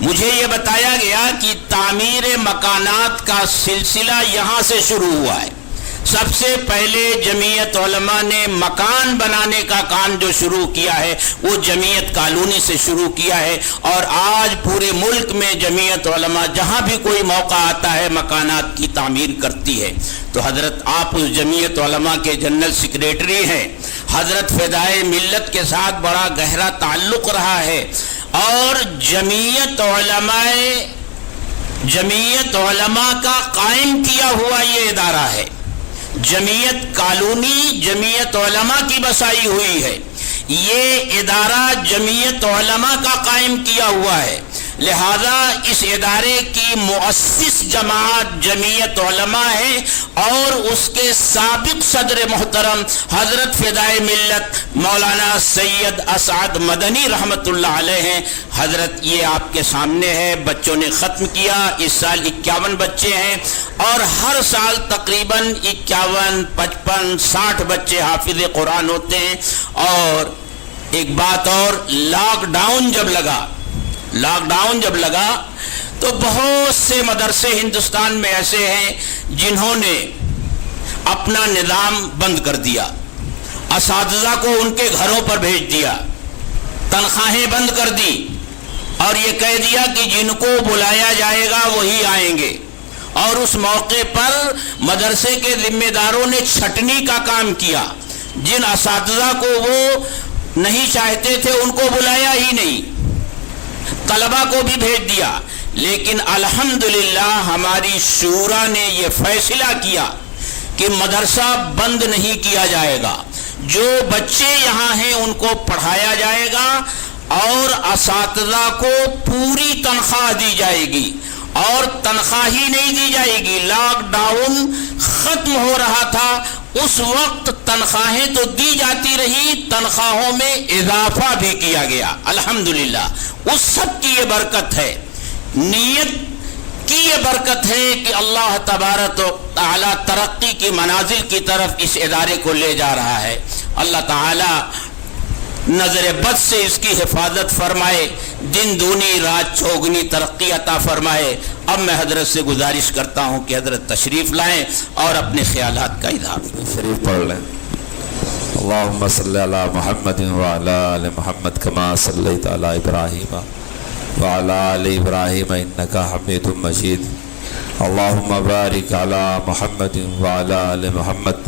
مجھے یہ بتایا گیا کہ تعمیر مکانات کا سلسلہ یہاں سے شروع ہوا ہے۔ سب سے پہلے جمعیت علماء نے مکان بنانے کا کام جو شروع کیا ہے وہ جمعیت کالونی سے شروع کیا ہے، اور آج پورے ملک میں جمعیت علماء جہاں بھی کوئی موقع آتا ہے مکانات کی تعمیر کرتی ہے۔ تو حضرت آپ اس جمعیت علماء کے جنرل سیکریٹری ہیں۔ حضرت فدائے ملت کے ساتھ بڑا گہرا تعلق رہا ہے، اور جمعیت علماء کا قائم کیا ہوا یہ ادارہ ہے۔ جمعیت کالونی جمعیت علماء کی بسائی ہوئی ہے، یہ ادارہ جمعیت علماء کا قائم کیا ہوا ہے، لہذا اس ادارے کی مؤسس جماعت جمعیت علماء ہے، اور اس کے سابق صدر محترم حضرت فدائے ملت مولانا سید اسعد مدنی رحمت اللہ علیہ ہیں۔ حضرت یہ آپ کے سامنے ہے، بچوں نے ختم کیا، اس سال 51 بچے ہیں، اور ہر سال تقریباً 51، 55، 60 بچے حافظ قرآن ہوتے ہیں۔ اور ایک بات اور، لاک ڈاؤن جب لگا تو بہت سے مدرسے ہندوستان میں ایسے ہیں جنہوں نے اپنا نظام بند کر دیا، اساتذہ کو ان کے گھروں پر بھیج دیا، تنخواہیں بند کر دی، اور یہ کہہ دیا کہ جن کو بلایا جائے گا وہی آئیں گے۔ اور اس موقع پر مدرسے کے ذمہ داروں نے چھٹنی کا کام کیا، جن اساتذہ کو وہ نہیں چاہتے تھے ان کو بلایا ہی نہیں، طلبہ کو بھی بھیج دیا۔ لیکن الحمدللہ ہماری شورا نے یہ فیصلہ کیا کہ مدرسہ بند نہیں کیا جائے گا، جو بچے یہاں ہیں ان کو پڑھایا جائے گا، اور اساتذہ کو پوری تنخواہ دی جائے گی، اور تنخواہ ہی نہیں دی جائے گی۔ لاک ڈاؤن ختم ہو رہا تھا، اس وقت تنخواہیں تو دی جاتی رہی، تنخواہوں میں اضافہ بھی کیا گیا۔ الحمدللہ اس سب کی یہ برکت ہے، نیت کی یہ برکت ہے کہ اللہ تبارک و تعالی ترقی کی منازل کی طرف اس ادارے کو لے جا رہا ہے۔ اللہ تعالی نظر بد سے اس کی حفاظت فرمائے، دن دونی رات چوگنی ترقی عطا فرمائے۔ اب میں حضرت سے گزارش کرتا ہوں کہ حضرت تشریف لائیں اور اپنے خیالات کا اظہار کریں۔ شریف پڑھ لیں۔ اللہم صلی علی محمد وعلی آل محمد کما صلیت علی ابراہیم وعلی آل ابراہیم انکا حمید مجید۔ اللہم بارک علی محمد وعلی آل محمد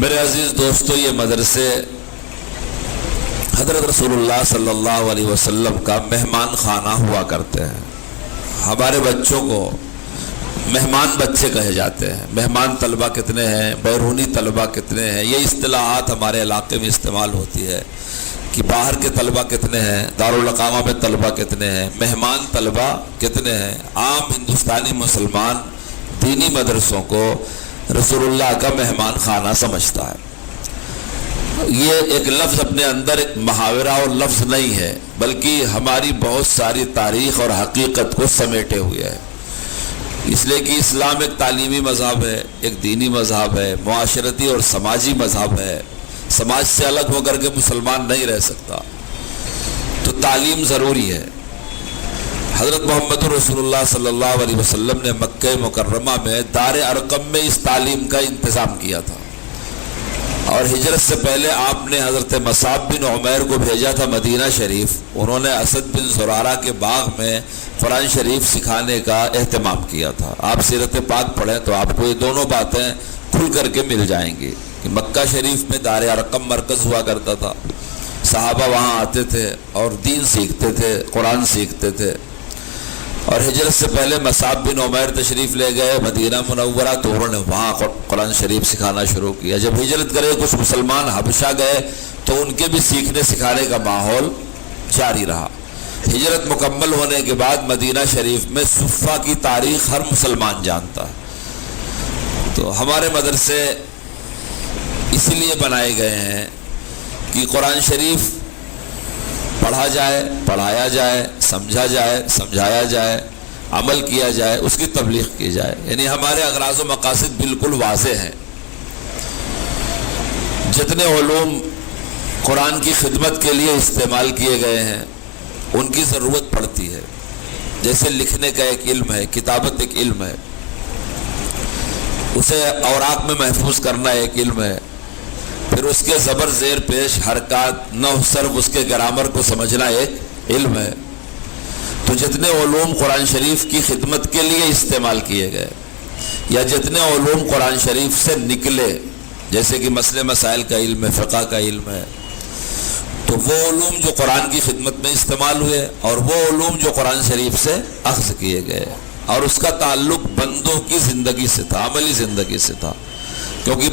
میرے عزیز دوستو، یہ مدرسے حضرت رسول اللہ صلی اللہ علیہ وسلم کا مہمان خانہ ہوا کرتے ہیں۔ ہمارے بچوں کو مہمان بچے کہے جاتے ہیں۔ مہمان طلبہ کتنے ہیں، بیرونی طلبہ کتنے ہیں، یہ اصطلاحات ہمارے علاقے میں استعمال ہوتی ہے کہ باہر کے طلبہ کتنے ہیں، دارالاقامہ میں طلبہ کتنے ہیں، مہمان طلبہ کتنے ہیں۔ عام ہندوستانی مسلمان دینی مدرسوں کو رسول اللہ کا مہمان خانہ سمجھتا ہے۔ یہ ایک لفظ اپنے اندر ایک محاورہ اور لفظ نہیں ہے، بلکہ ہماری بہت ساری تاریخ اور حقیقت کو سمیٹے ہوئے ہے۔ اس لیے کہ اسلام ایک تعلیمی مذہب ہے، ایک دینی مذہب ہے، معاشرتی اور سماجی مذہب ہے۔ سماج سے الگ ہو کر کے مسلمان نہیں رہ سکتا، تو تعلیم ضروری ہے۔ حضرت محمد رسول اللہ صلی اللہ علیہ وسلم نے مکہ مکرمہ میں دار ارقم میں اس تعلیم کا انتظام کیا تھا، اور ہجرت سے پہلے آپ نے حضرت مصعب بن عمیر کو بھیجا تھا مدینہ شریف۔ انہوں نے اسد بن زرارہ کے باغ میں قرآن شریف سکھانے کا اہتمام کیا تھا۔ آپ سیرت پاک پڑھیں تو آپ کو یہ دونوں باتیں کھل کر کے مل جائیں گی کہ مکہ شریف میں دار ارقم مرکز ہوا کرتا تھا، صحابہ وہاں آتے تھے اور دین سیکھتے تھے، قرآن سیکھتے تھے۔ اور ہجرت سے پہلے مصعب بن عمیر تشریف لے گئے مدینہ منورہ، تو انہوں نے وہاں قرآن شریف سکھانا شروع کیا۔ جب ہجرت کرے کچھ مسلمان حبشہ گئے تو ان کے بھی سیکھنے سکھانے کا ماحول جاری رہا۔ ہجرت مکمل ہونے کے بعد مدینہ شریف میں صفہ کی تاریخ ہر مسلمان جانتا ہے۔ تو ہمارے مدرسے اس لیے بنائے گئے ہیں کہ قرآن شریف پڑھا جائے، پڑھایا جائے، سمجھا جائے، سمجھایا جائے، عمل کیا جائے، اس کی تبلیغ کی جائے۔ یعنی ہمارے اغراض و مقاصد بالکل واضح ہیں۔ جتنے علوم قرآن کی خدمت کے لیے استعمال کیے گئے ہیں ان کی ضرورت پڑتی ہے۔ جیسے لکھنے کا ایک علم ہے، کتابت ایک علم ہے، اسے اوراق میں محفوظ کرنا ایک علم ہے، پھر اس کے زبر زیر پیش حرکات نحو صرف اس کے گرامر کو سمجھنا ایک علم ہے۔ تو جتنے علوم قرآن شریف کی خدمت کے لیے استعمال کیے گئے یا جتنے علوم قرآن شریف سے نکلے، جیسے کہ مسئلے مسائل کا علم ہے، فقہ کا علم ہے، تو وہ علوم جو قرآن کی خدمت میں استعمال ہوئے اور وہ علوم جو قرآن شریف سے اخذ کیے گئے، اور اس کا تعلق بندوں کی زندگی سے تھا، عملی زندگی سے تھا، کیونکہ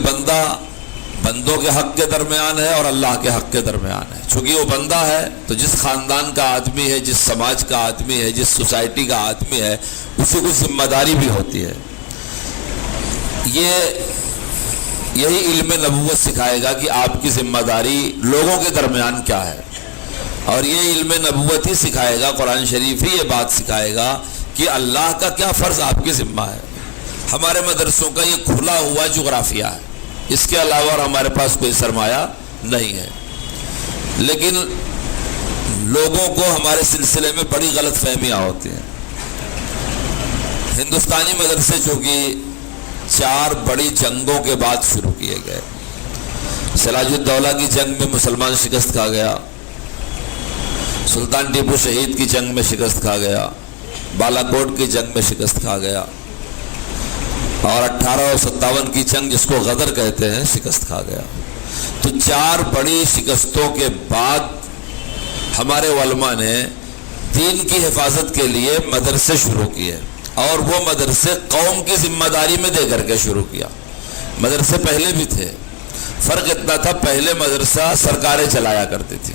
بندوں کے حق کے درمیان ہے اور اللہ کے حق کے درمیان ہے۔ چونکہ وہ بندہ ہے تو جس خاندان کا آدمی ہے، جس سماج کا آدمی ہے، جس سوسائٹی کا آدمی ہے، اسی کو ذمہ داری بھی ہوتی ہے۔ یہی علم نبوت سکھائے گا کہ آپ کی ذمہ داری لوگوں کے درمیان کیا ہے، اور یہ علم نبوت ہی سکھائے گا، قرآن شریف ہی یہ بات سکھائے گا کہ اللہ کا کیا فرض آپ کی ذمہ ہے۔ ہمارے مدرسوں کا یہ کھلا ہوا جغرافیہ ہے، اس کے علاوہ اور ہمارے پاس کوئی سرمایہ نہیں ہے۔ لیکن لوگوں کو ہمارے سلسلے میں بڑی غلط فہمیاں ہوتی ہیں۔ ہندوستانی مدرسے چونکہ 4 بڑی جنگوں کے بعد شروع کیے گئے، سراج الدولہ کی جنگ میں مسلمان شکست کھا گیا، سلطان ٹیپو شہید کی جنگ میں شکست کھا گیا، بالا کوٹ کی جنگ میں شکست کھا گیا، اور 1857 کی جنگ جس کو غدر کہتے ہیں شکست کھا گیا۔ تو 4 بڑی شکستوں کے بعد ہمارے علماء نے دین کی حفاظت کے لیے مدرسے شروع کیے، اور وہ مدرسے قوم کی ذمہ داری میں دے کر کے شروع کیا۔ مدرسے پہلے بھی تھے، فرق اتنا تھا پہلے مدرسہ سرکاریں چلایا کرتی تھی،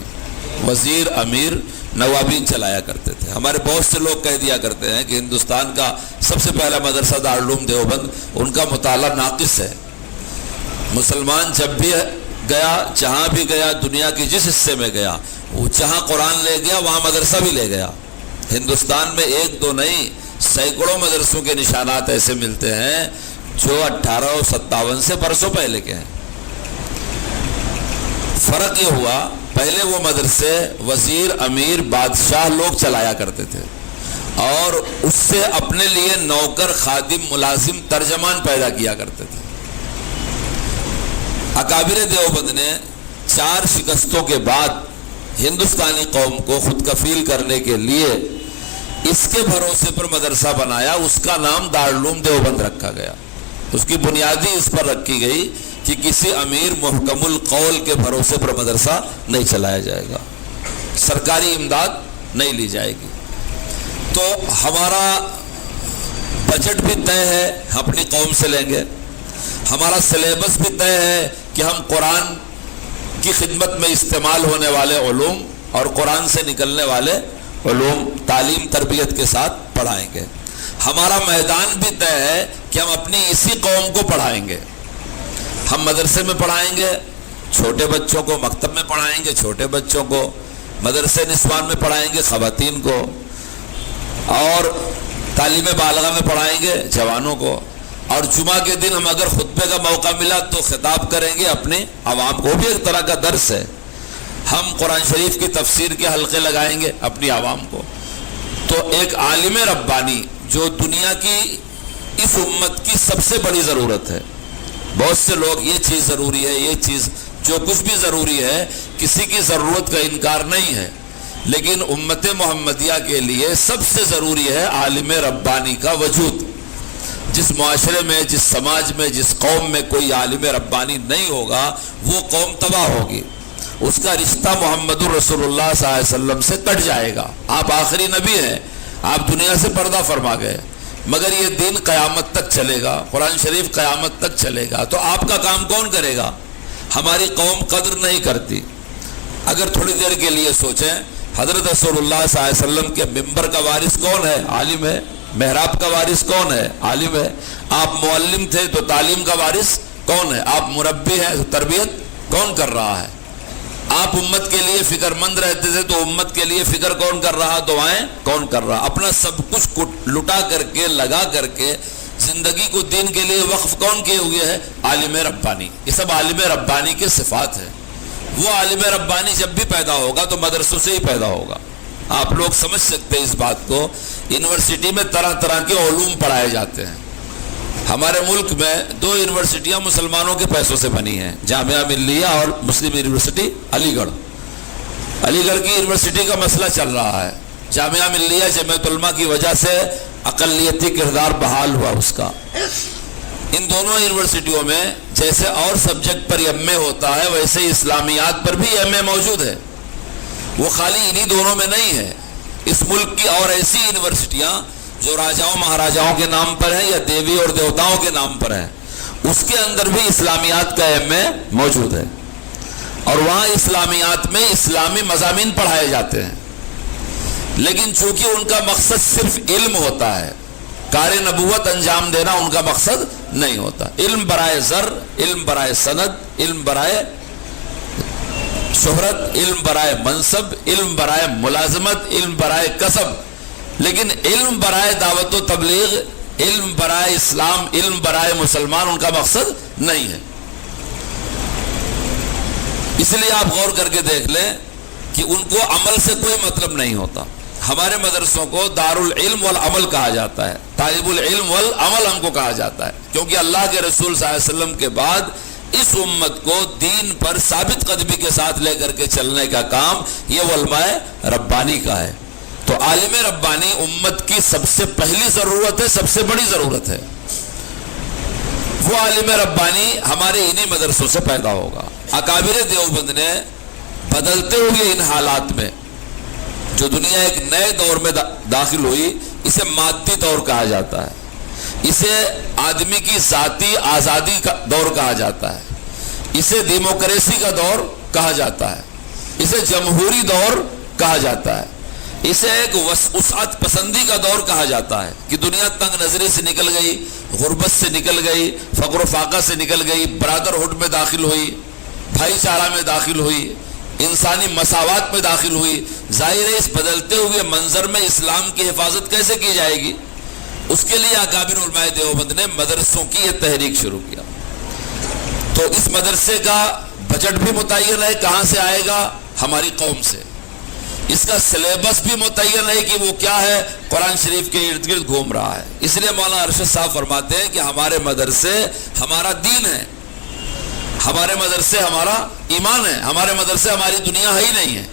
وزیر امیر نوابین چلایا کرتے تھے۔ ہمارے بہت سے لوگ کہہ دیا کرتے ہیں کہ ہندوستان کا سب سے پہلا مدرسہ دارالعلوم دیوبند، ان کا مطالعہ ناقص ہے۔ مسلمان جب بھی گیا، جہاں بھی گیا، دنیا کے جس حصے میں گیا، وہ جہاں قرآن لے گیا وہاں مدرسہ بھی لے گیا۔ ہندوستان میں 1-2 نہیں، سینکڑوں مدرسوں کے نشانات ایسے ملتے ہیں جو 1857 سے برسوں پہلے کے ہیں۔ فرق یہ ہوا پہلے وہ مدرسے وزیر امیر بادشاہ لوگ چلایا کرتے تھے، اور اس سے اپنے لیے نوکر خادم ملازم ترجمان پیدا کیا کرتے تھے۔ اکابر دیوبند نے 4 شکستوں کے بعد ہندوستانی قوم کو خود کفیل کرنے کے لیے اس کے بھروسے پر مدرسہ بنایا، اس کا نام دارالعلوم دیوبند رکھا گیا۔ اس کی بنیادی اس پر رکھی گئی کہ کسی امیر محکم القول کے بھروسے پر مدرسہ نہیں چلایا جائے گا، سرکاری امداد نہیں لی جائے گی۔ تو ہمارا بجٹ بھی طے ہے، اپنی قوم سے لیں گے، ہمارا سلیبس بھی طے ہے کہ ہم قرآن کی خدمت میں استعمال ہونے والے علوم اور قرآن سے نکلنے والے علوم تعلیم تربیت کے ساتھ پڑھائیں گے۔ ہمارا میدان بھی طے ہے کہ ہم اپنی اسی قوم کو پڑھائیں گے، ہم مدرسے میں پڑھائیں گے، چھوٹے بچوں کو مکتب میں پڑھائیں گے، چھوٹے بچوں کو مدرسے نسوان میں پڑھائیں گے، خواتین کو، اور تعلیم بالغہ میں پڑھائیں گے جوانوں کو، اور جمعہ کے دن ہم اگر خطبے کا موقع ملا تو خطاب کریں گے اپنے عوام کو، بھی ایک طرح کا درس ہے۔ ہم قرآن شریف کی تفسیر کے حلقے لگائیں گے اپنی عوام کو۔ تو ایک عالم ربانی جو دنیا کی اس امت کی سب سے بڑی ضرورت ہے، بہت سے لوگ یہ چیز ضروری ہے، یہ چیز، جو کچھ بھی ضروری ہے، کسی کی ضرورت کا انکار نہیں ہے، لیکن امت محمدیہ کے لیے سب سے ضروری ہے عالم ربانی کا وجود۔ جس معاشرے میں، جس سماج میں، جس قوم میں کوئی عالم ربانی نہیں ہوگا وہ قوم تباہ ہوگی، اس کا رشتہ محمد الرسول اللہ صلی اللہ علیہ وسلم سے کٹ جائے گا۔ آپ آخری نبی ہیں، آپ دنیا سے پردہ فرما گئے، مگر یہ دین قیامت تک چلے گا، قرآن شریف قیامت تک چلے گا، تو آپ کا کام کون کرے گا؟ ہماری قوم قدر نہیں کرتی۔ اگر تھوڑی دیر کے لیے سوچیں، حضرت رسول اللہ صلی اللہ علیہ وسلم کے ممبر کا وارث کون ہے؟ عالم ہے۔ محراب کا وارث کون ہے؟ عالم ہے۔ آپ معلم تھے تو تعلیم کا وارث کون ہے؟ آپ مربی ہیں تو تربیت کون کر رہا ہے؟ آپ امت کے لیے فکر مند رہتے تھے تو امت کے لیے فکر کون کر رہا؟ دعائیں کون کر رہا؟ اپنا سب کچھ لٹا کر کے، لگا کر کے زندگی کو دین کے لیے وقف کون کیے ہوئے ہے؟ عالم ربانی۔ یہ سب عالم ربانی کے صفات ہیں۔ وہ عالم ربانی جب بھی پیدا ہوگا تو مدرسوں سے ہی پیدا ہوگا۔ آپ لوگ سمجھ سکتے ہیں اس بات کو، یونیورسٹی میں طرح طرح کے علوم پڑھائے جاتے ہیں۔ ہمارے ملک میں 2 یونیورسٹیاں مسلمانوں کے پیسوں سے بنی ہیں، جامعہ ملیہ اور مسلم یونیورسٹی علی گڑھ۔ علی گڑھ کی یونیورسٹی کا مسئلہ چل رہا ہے، جامعہ ملیہ جمعیت علماء کی وجہ سے اقلیتی کردار بحال ہوا اس کا۔ ان دونوں یونیورسٹیوں میں جیسے اور سبجیکٹ پر ایم اے ہوتا ہے ویسے اسلامیات پر بھی ایم اے موجود ہے، وہ خالی انہی دونوں میں نہیں ہے۔ اس ملک کی اور ایسی یونیورسٹیاں جو راجاؤں مہاراجاؤں کے نام پر ہیں یا دیوی اور دیوتاؤں کے نام پر ہیں، اس کے اندر بھی اسلامیات کا ایم اے موجود ہے، اور وہاں اسلامیات میں اسلامی مضامین پڑھائے جاتے ہیں، لیکن چونکہ ان کا مقصد صرف علم ہوتا ہے، کار نبوت انجام دینا ان کا مقصد نہیں ہوتا۔ علم برائے زر، علم برائے سند، علم برائے شہرت، علم برائے منصب، علم برائے ملازمت، علم برائے کسب، لیکن علم برائے دعوت و تبلیغ، علم برائے اسلام، علم برائے مسلمان ان کا مقصد نہیں ہے۔ اس لیے آپ غور کر کے دیکھ لیں کہ ان کو عمل سے کوئی مطلب نہیں ہوتا۔ ہمارے مدرسوں کو دار العلم والعمل کہا جاتا ہے، طالب العلم والعمل ہم کو کہا جاتا ہے، کیونکہ اللہ کے رسول صلی اللہ علیہ وسلم کے بعد اس امت کو دین پر ثابت قدمی کے ساتھ لے کر کے چلنے کا کام یہ علماء ربانی کا ہے۔ تو عالم ربانی امت کی سب سے پہلی ضرورت ہے، سب سے بڑی ضرورت ہے۔ وہ عالم ربانی ہمارے انہی مدرسوں سے پیدا ہوگا۔ اکابر دیوبند نے بدلتے ہوئے ان حالات میں جو دنیا ایک نئے دور میں داخل ہوئی، اسے مادی دور کہا جاتا ہے، اسے آدمی کی ذاتی آزادی کا دور کہا جاتا ہے، اسے ڈیموکریسی کا دور کہا جاتا ہے، اسے جمہوری دور کہا جاتا ہے، اسے ایک وسعت پسندی کا دور کہا جاتا ہے کہ دنیا تنگ نظری سے نکل گئی، غربت سے نکل گئی، فقر و فاقہ سے نکل گئی، برادرہڈ میں داخل ہوئی، بھائی چارہ میں داخل ہوئی، انسانی مساوات میں داخل ہوئی۔ ظاہر ہے اس بدلتے ہوئے منظر میں اسلام کی حفاظت کیسے کی جائے گی؟ اس کے لیے اکابر علماء دیوبند نے مدرسوں کی یہ تحریک شروع کیا۔ تو اس مدرسے کا بجٹ بھی متعین ہے، کہاں سے آئے گا؟ ہماری قوم سے۔ اس کا سلیبس بھی متعین ہے کہ وہ کیا ہے، قرآن شریف کے ارد گرد گھوم رہا ہے۔ اس لیے مولانا ارشد صاحب فرماتے ہیں کہ ہمارے مدرسے ہمارا دین ہے، ہمارے مدرسے ہمارا ایمان ہے، ہمارے مدرسے ہماری دنیا ہی نہیں ہے۔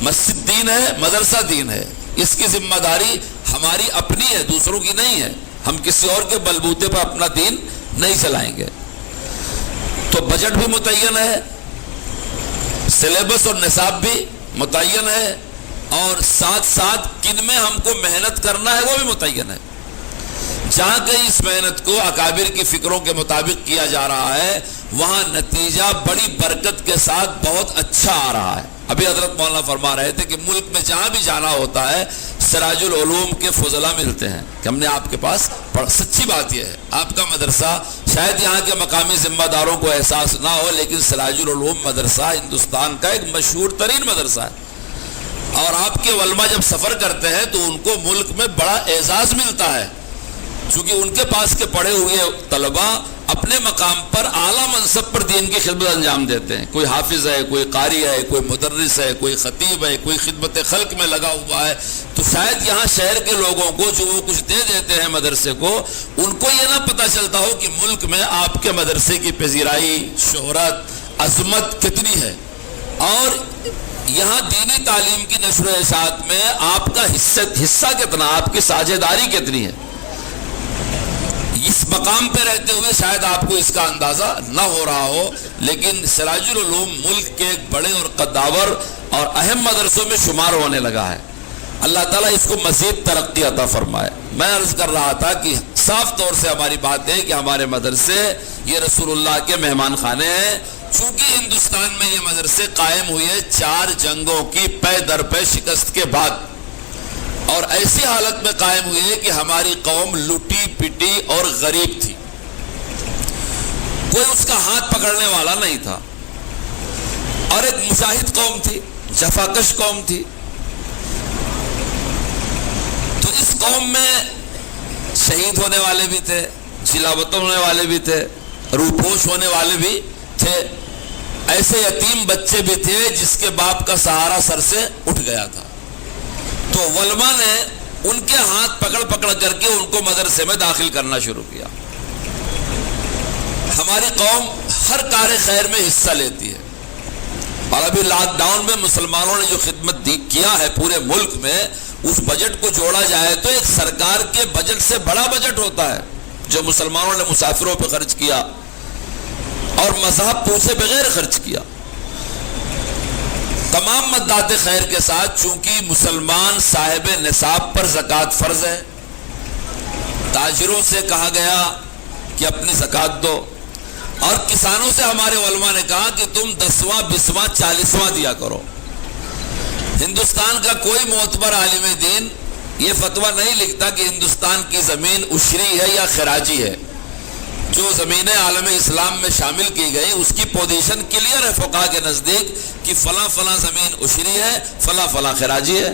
مسجد دین ہے، مدرسہ دین ہے، اس کی ذمہ داری ہماری اپنی ہے، دوسروں کی نہیں ہے۔ ہم کسی اور کے بلبوتے پر اپنا دین نہیں چلائیں گے۔ تو بجٹ بھی متعین ہے, سلیبس اور نصاب بھی متعین ہے, اور ساتھ ساتھ کن میں ہم کو محنت کرنا ہے وہ بھی متعین ہے. جہاں کہیں اس محنت کو اکابر کی فکروں کے مطابق کیا جا رہا ہے وہاں نتیجہ بڑی برکت کے ساتھ بہت اچھا آ رہا ہے. ابھی حضرت مولانا فرما رہے تھے کہ ملک میں جہاں بھی جانا ہوتا ہے سراج العلوم کے فضلاء ملتے ہیں کہ ہم نے آپ کے پاس سچی بات یہ ہے آپ کا مدرسہ شاید یہاں کے مقامی ذمہ داروں کو احساس نہ ہو لیکن سراج العلوم مدرسہ ہندوستان کا ایک مشہور ترین مدرسہ ہے, اور آپ کے علماء جب سفر کرتے ہیں تو ان کو ملک میں بڑا اعزاز ملتا ہے, چونکہ ان کے پاس کے پڑھے ہوئے طلباء اپنے مقام پر اعلیٰ منصب پر دین کی خدمت انجام دیتے ہیں. کوئی حافظ ہے, کوئی قاری ہے, کوئی مدرس ہے, کوئی خطیب ہے, کوئی خدمت خلق میں لگا ہوا ہے. تو شاید یہاں شہر کے لوگوں کو جو وہ کچھ دے دیتے ہیں مدرسے کو, ان کو یہ نہ پتہ چلتا ہو کہ ملک میں آپ کے مدرسے کی پذیرائی, شہرت, عظمت کتنی ہے, اور یہاں دینی تعلیم کی نشر و اشاعت میں آپ کا حصہ کتنا, آپ کی ساجھیداری کتنی ہے. اس مقام پہ رہتے ہوئے شاید آپ کو اس کا اندازہ نہ ہو رہا ہو, لیکن سراج العلوم ملک کے ایک بڑے اور قداور اور اہم مدرسوں میں شمار ہونے لگا ہے. اللہ تعالیٰ اس کو مزید ترقی عطا فرمائے. میں عرض کر رہا تھا کہ صاف طور سے ہماری بات ہے کہ ہمارے مدرسے یہ رسول اللہ کے مہمان خانے ہیں. چونکہ ہندوستان میں یہ مدرسے قائم ہوئے 4 جنگوں کی پے در پے شکست کے بعد, اور ایسی حالت میں قائم ہوئے کہ ہماری قوم لوٹی پٹی اور غریب تھی, کوئی اس کا ہاتھ پکڑنے والا نہیں تھا, اور ایک مجاہد قوم تھی, جفاکش قوم تھی. تو اس قوم میں شہید ہونے والے بھی تھے, جلا وطن ہونے والے بھی تھے, روپوش ہونے والے بھی تھے, ایسے یتیم بچے بھی تھے جس کے باپ کا سہارا سر سے اٹھ گیا تھا. تو علماء نے ان کے ہاتھ پکڑ پکڑ کر کے ان کو مدرسے میں داخل کرنا شروع کیا. ہماری قوم ہر کار خیر میں حصہ لیتی ہے, اور ابھی لاک ڈاؤن میں مسلمانوں نے جو خدمت کیا ہے پورے ملک میں, اس بجٹ کو جوڑا جائے تو ایک سرکار کے بجٹ سے بڑا بجٹ ہوتا ہے جو مسلمانوں نے مسافروں پہ خرچ کیا اور مذہب پوچھے بغیر خرچ کیا. تمام مدات خیر کے ساتھ چونکہ مسلمان صاحب نصاب پر زکوٰۃ فرض ہے, تاجروں سے کہا گیا کہ اپنی زکوٰۃ دو, اور کسانوں سے ہمارے علماء نے کہا کہ تم 10واں 20واں 40واں دیا کرو. ہندوستان کا کوئی معتبر عالم دین یہ فتویٰ نہیں لکھتا کہ ہندوستان کی زمین عشری ہے یا خراجی ہے. جو زمینیں عالم اسلام میں شامل کی گئی اس کی پوزیشن کلیئر ہے فقہا کے نزدیک کہ فلاں فلاں زمین عشری ہے, فلاں فلاں خراجی ہے.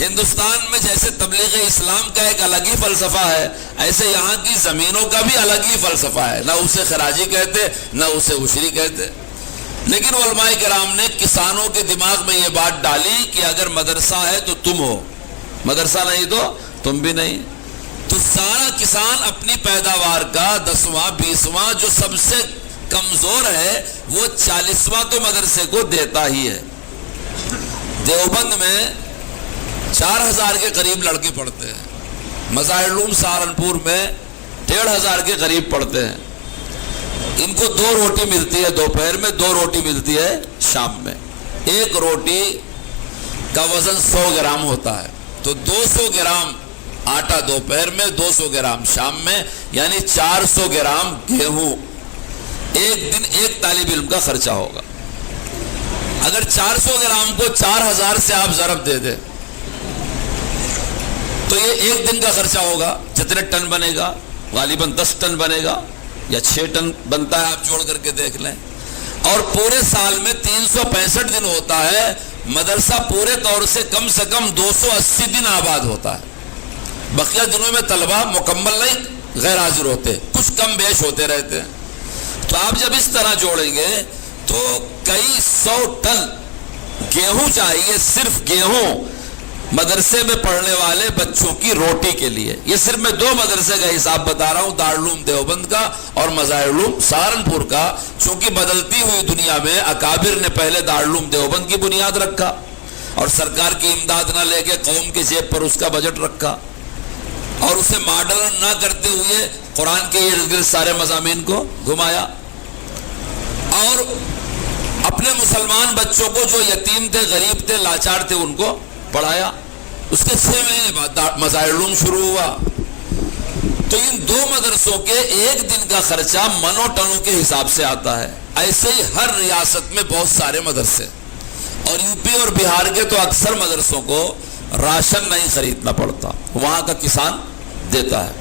ہندوستان میں جیسے تبلیغ اسلام کا ایک الگ ہی فلسفہ ہے, ایسے یہاں کی زمینوں کا بھی الگ ہی فلسفہ ہے, نہ اسے خراجی کہتے نہ اسے عشری کہتے. لیکن علماء کرام نے کسانوں کے دماغ میں یہ بات ڈالی کہ اگر مدرسہ ہے تو تم ہو, مدرسہ نہیں تو تم بھی نہیں. تو سارا کسان اپنی پیداوار کا 10واں 20واں جو سب سے کمزور ہے وہ 40واں تو مدرسے کو دیتا ہی ہے. دیوبند میں 4000 کے قریب لڑکے پڑھتے ہیں, مظاہر العلوم سہارنپور میں 1500 کے قریب پڑھتے ہیں. ان کو 2 روٹی ملتی ہے دوپہر میں, 2 روٹی ملتی ہے شام میں. ایک روٹی کا وزن 100 گرام ہوتا ہے, تو 200 گرام آٹا دوپہر میں, 200 گرام شام میں, یعنی 400 گرام گیہوں ایک دن ایک طالب علم کا خرچہ ہوگا. اگر 400 گرام کو 4000 سے آپ ضرب دے دیں تو یہ ایک دن کا خرچہ ہوگا. جتنے ٹن بنے گا غالباً 10 ٹن بنے گا یا 6 ٹن بنتا ہے, آپ جوڑ کر کے دیکھ لیں. اور پورے سال میں 365 دن ہوتا ہے, مدرسہ پورے طور سے کم 280 دن آباد ہوتا ہے. بقیہ دنوں میں طلبہ مکمل نہیں غیر حاضر ہوتے, کچھ کم بیش ہوتے رہتے ہیں. تو آپ جب اس طرح جوڑیں گے تو کئی 100 ٹن گیہوں چاہیے, صرف گیہوں مدرسے میں پڑھنے والے بچوں کی روٹی کے لیے. یہ صرف میں 2 مدرسے کا حساب بتا رہا ہوں, دارالعلوم دیوبند کا اور مظاہر العلوم سہارنپور کا. چونکہ بدلتی ہوئی دنیا میں اکابر نے پہلے دارالعلوم دیوبند کی بنیاد رکھا اور سرکار کی امداد نہ لے کے قوم کے جیب پر اس کا بجٹ رکھا, اور اسے ماڈرن نہ کرتے ہوئے قرآن کے ارد گرد سارے مضامین کو گھمایا. اور اپنے مسلمان بچوں کو جو یتیم تھے، غریب تھے، لاچار تھے، ان کو پڑھایا۔ اس کے 6 مہینے بعد مظاہر علوم شروع ہوا۔ تو ان 2 مدرسوں کے ایک دن کا خرچہ منوں ٹنوں کے حساب سے آتا ہے۔ ایسے ہی ہر ریاست میں بہت سارے مدرسے، اور یو پی اور بہار کے تو اکثر مدرسوں کو راشن نہیں خریدنا پڑتا، وہاں کا کسان دیتا ہے۔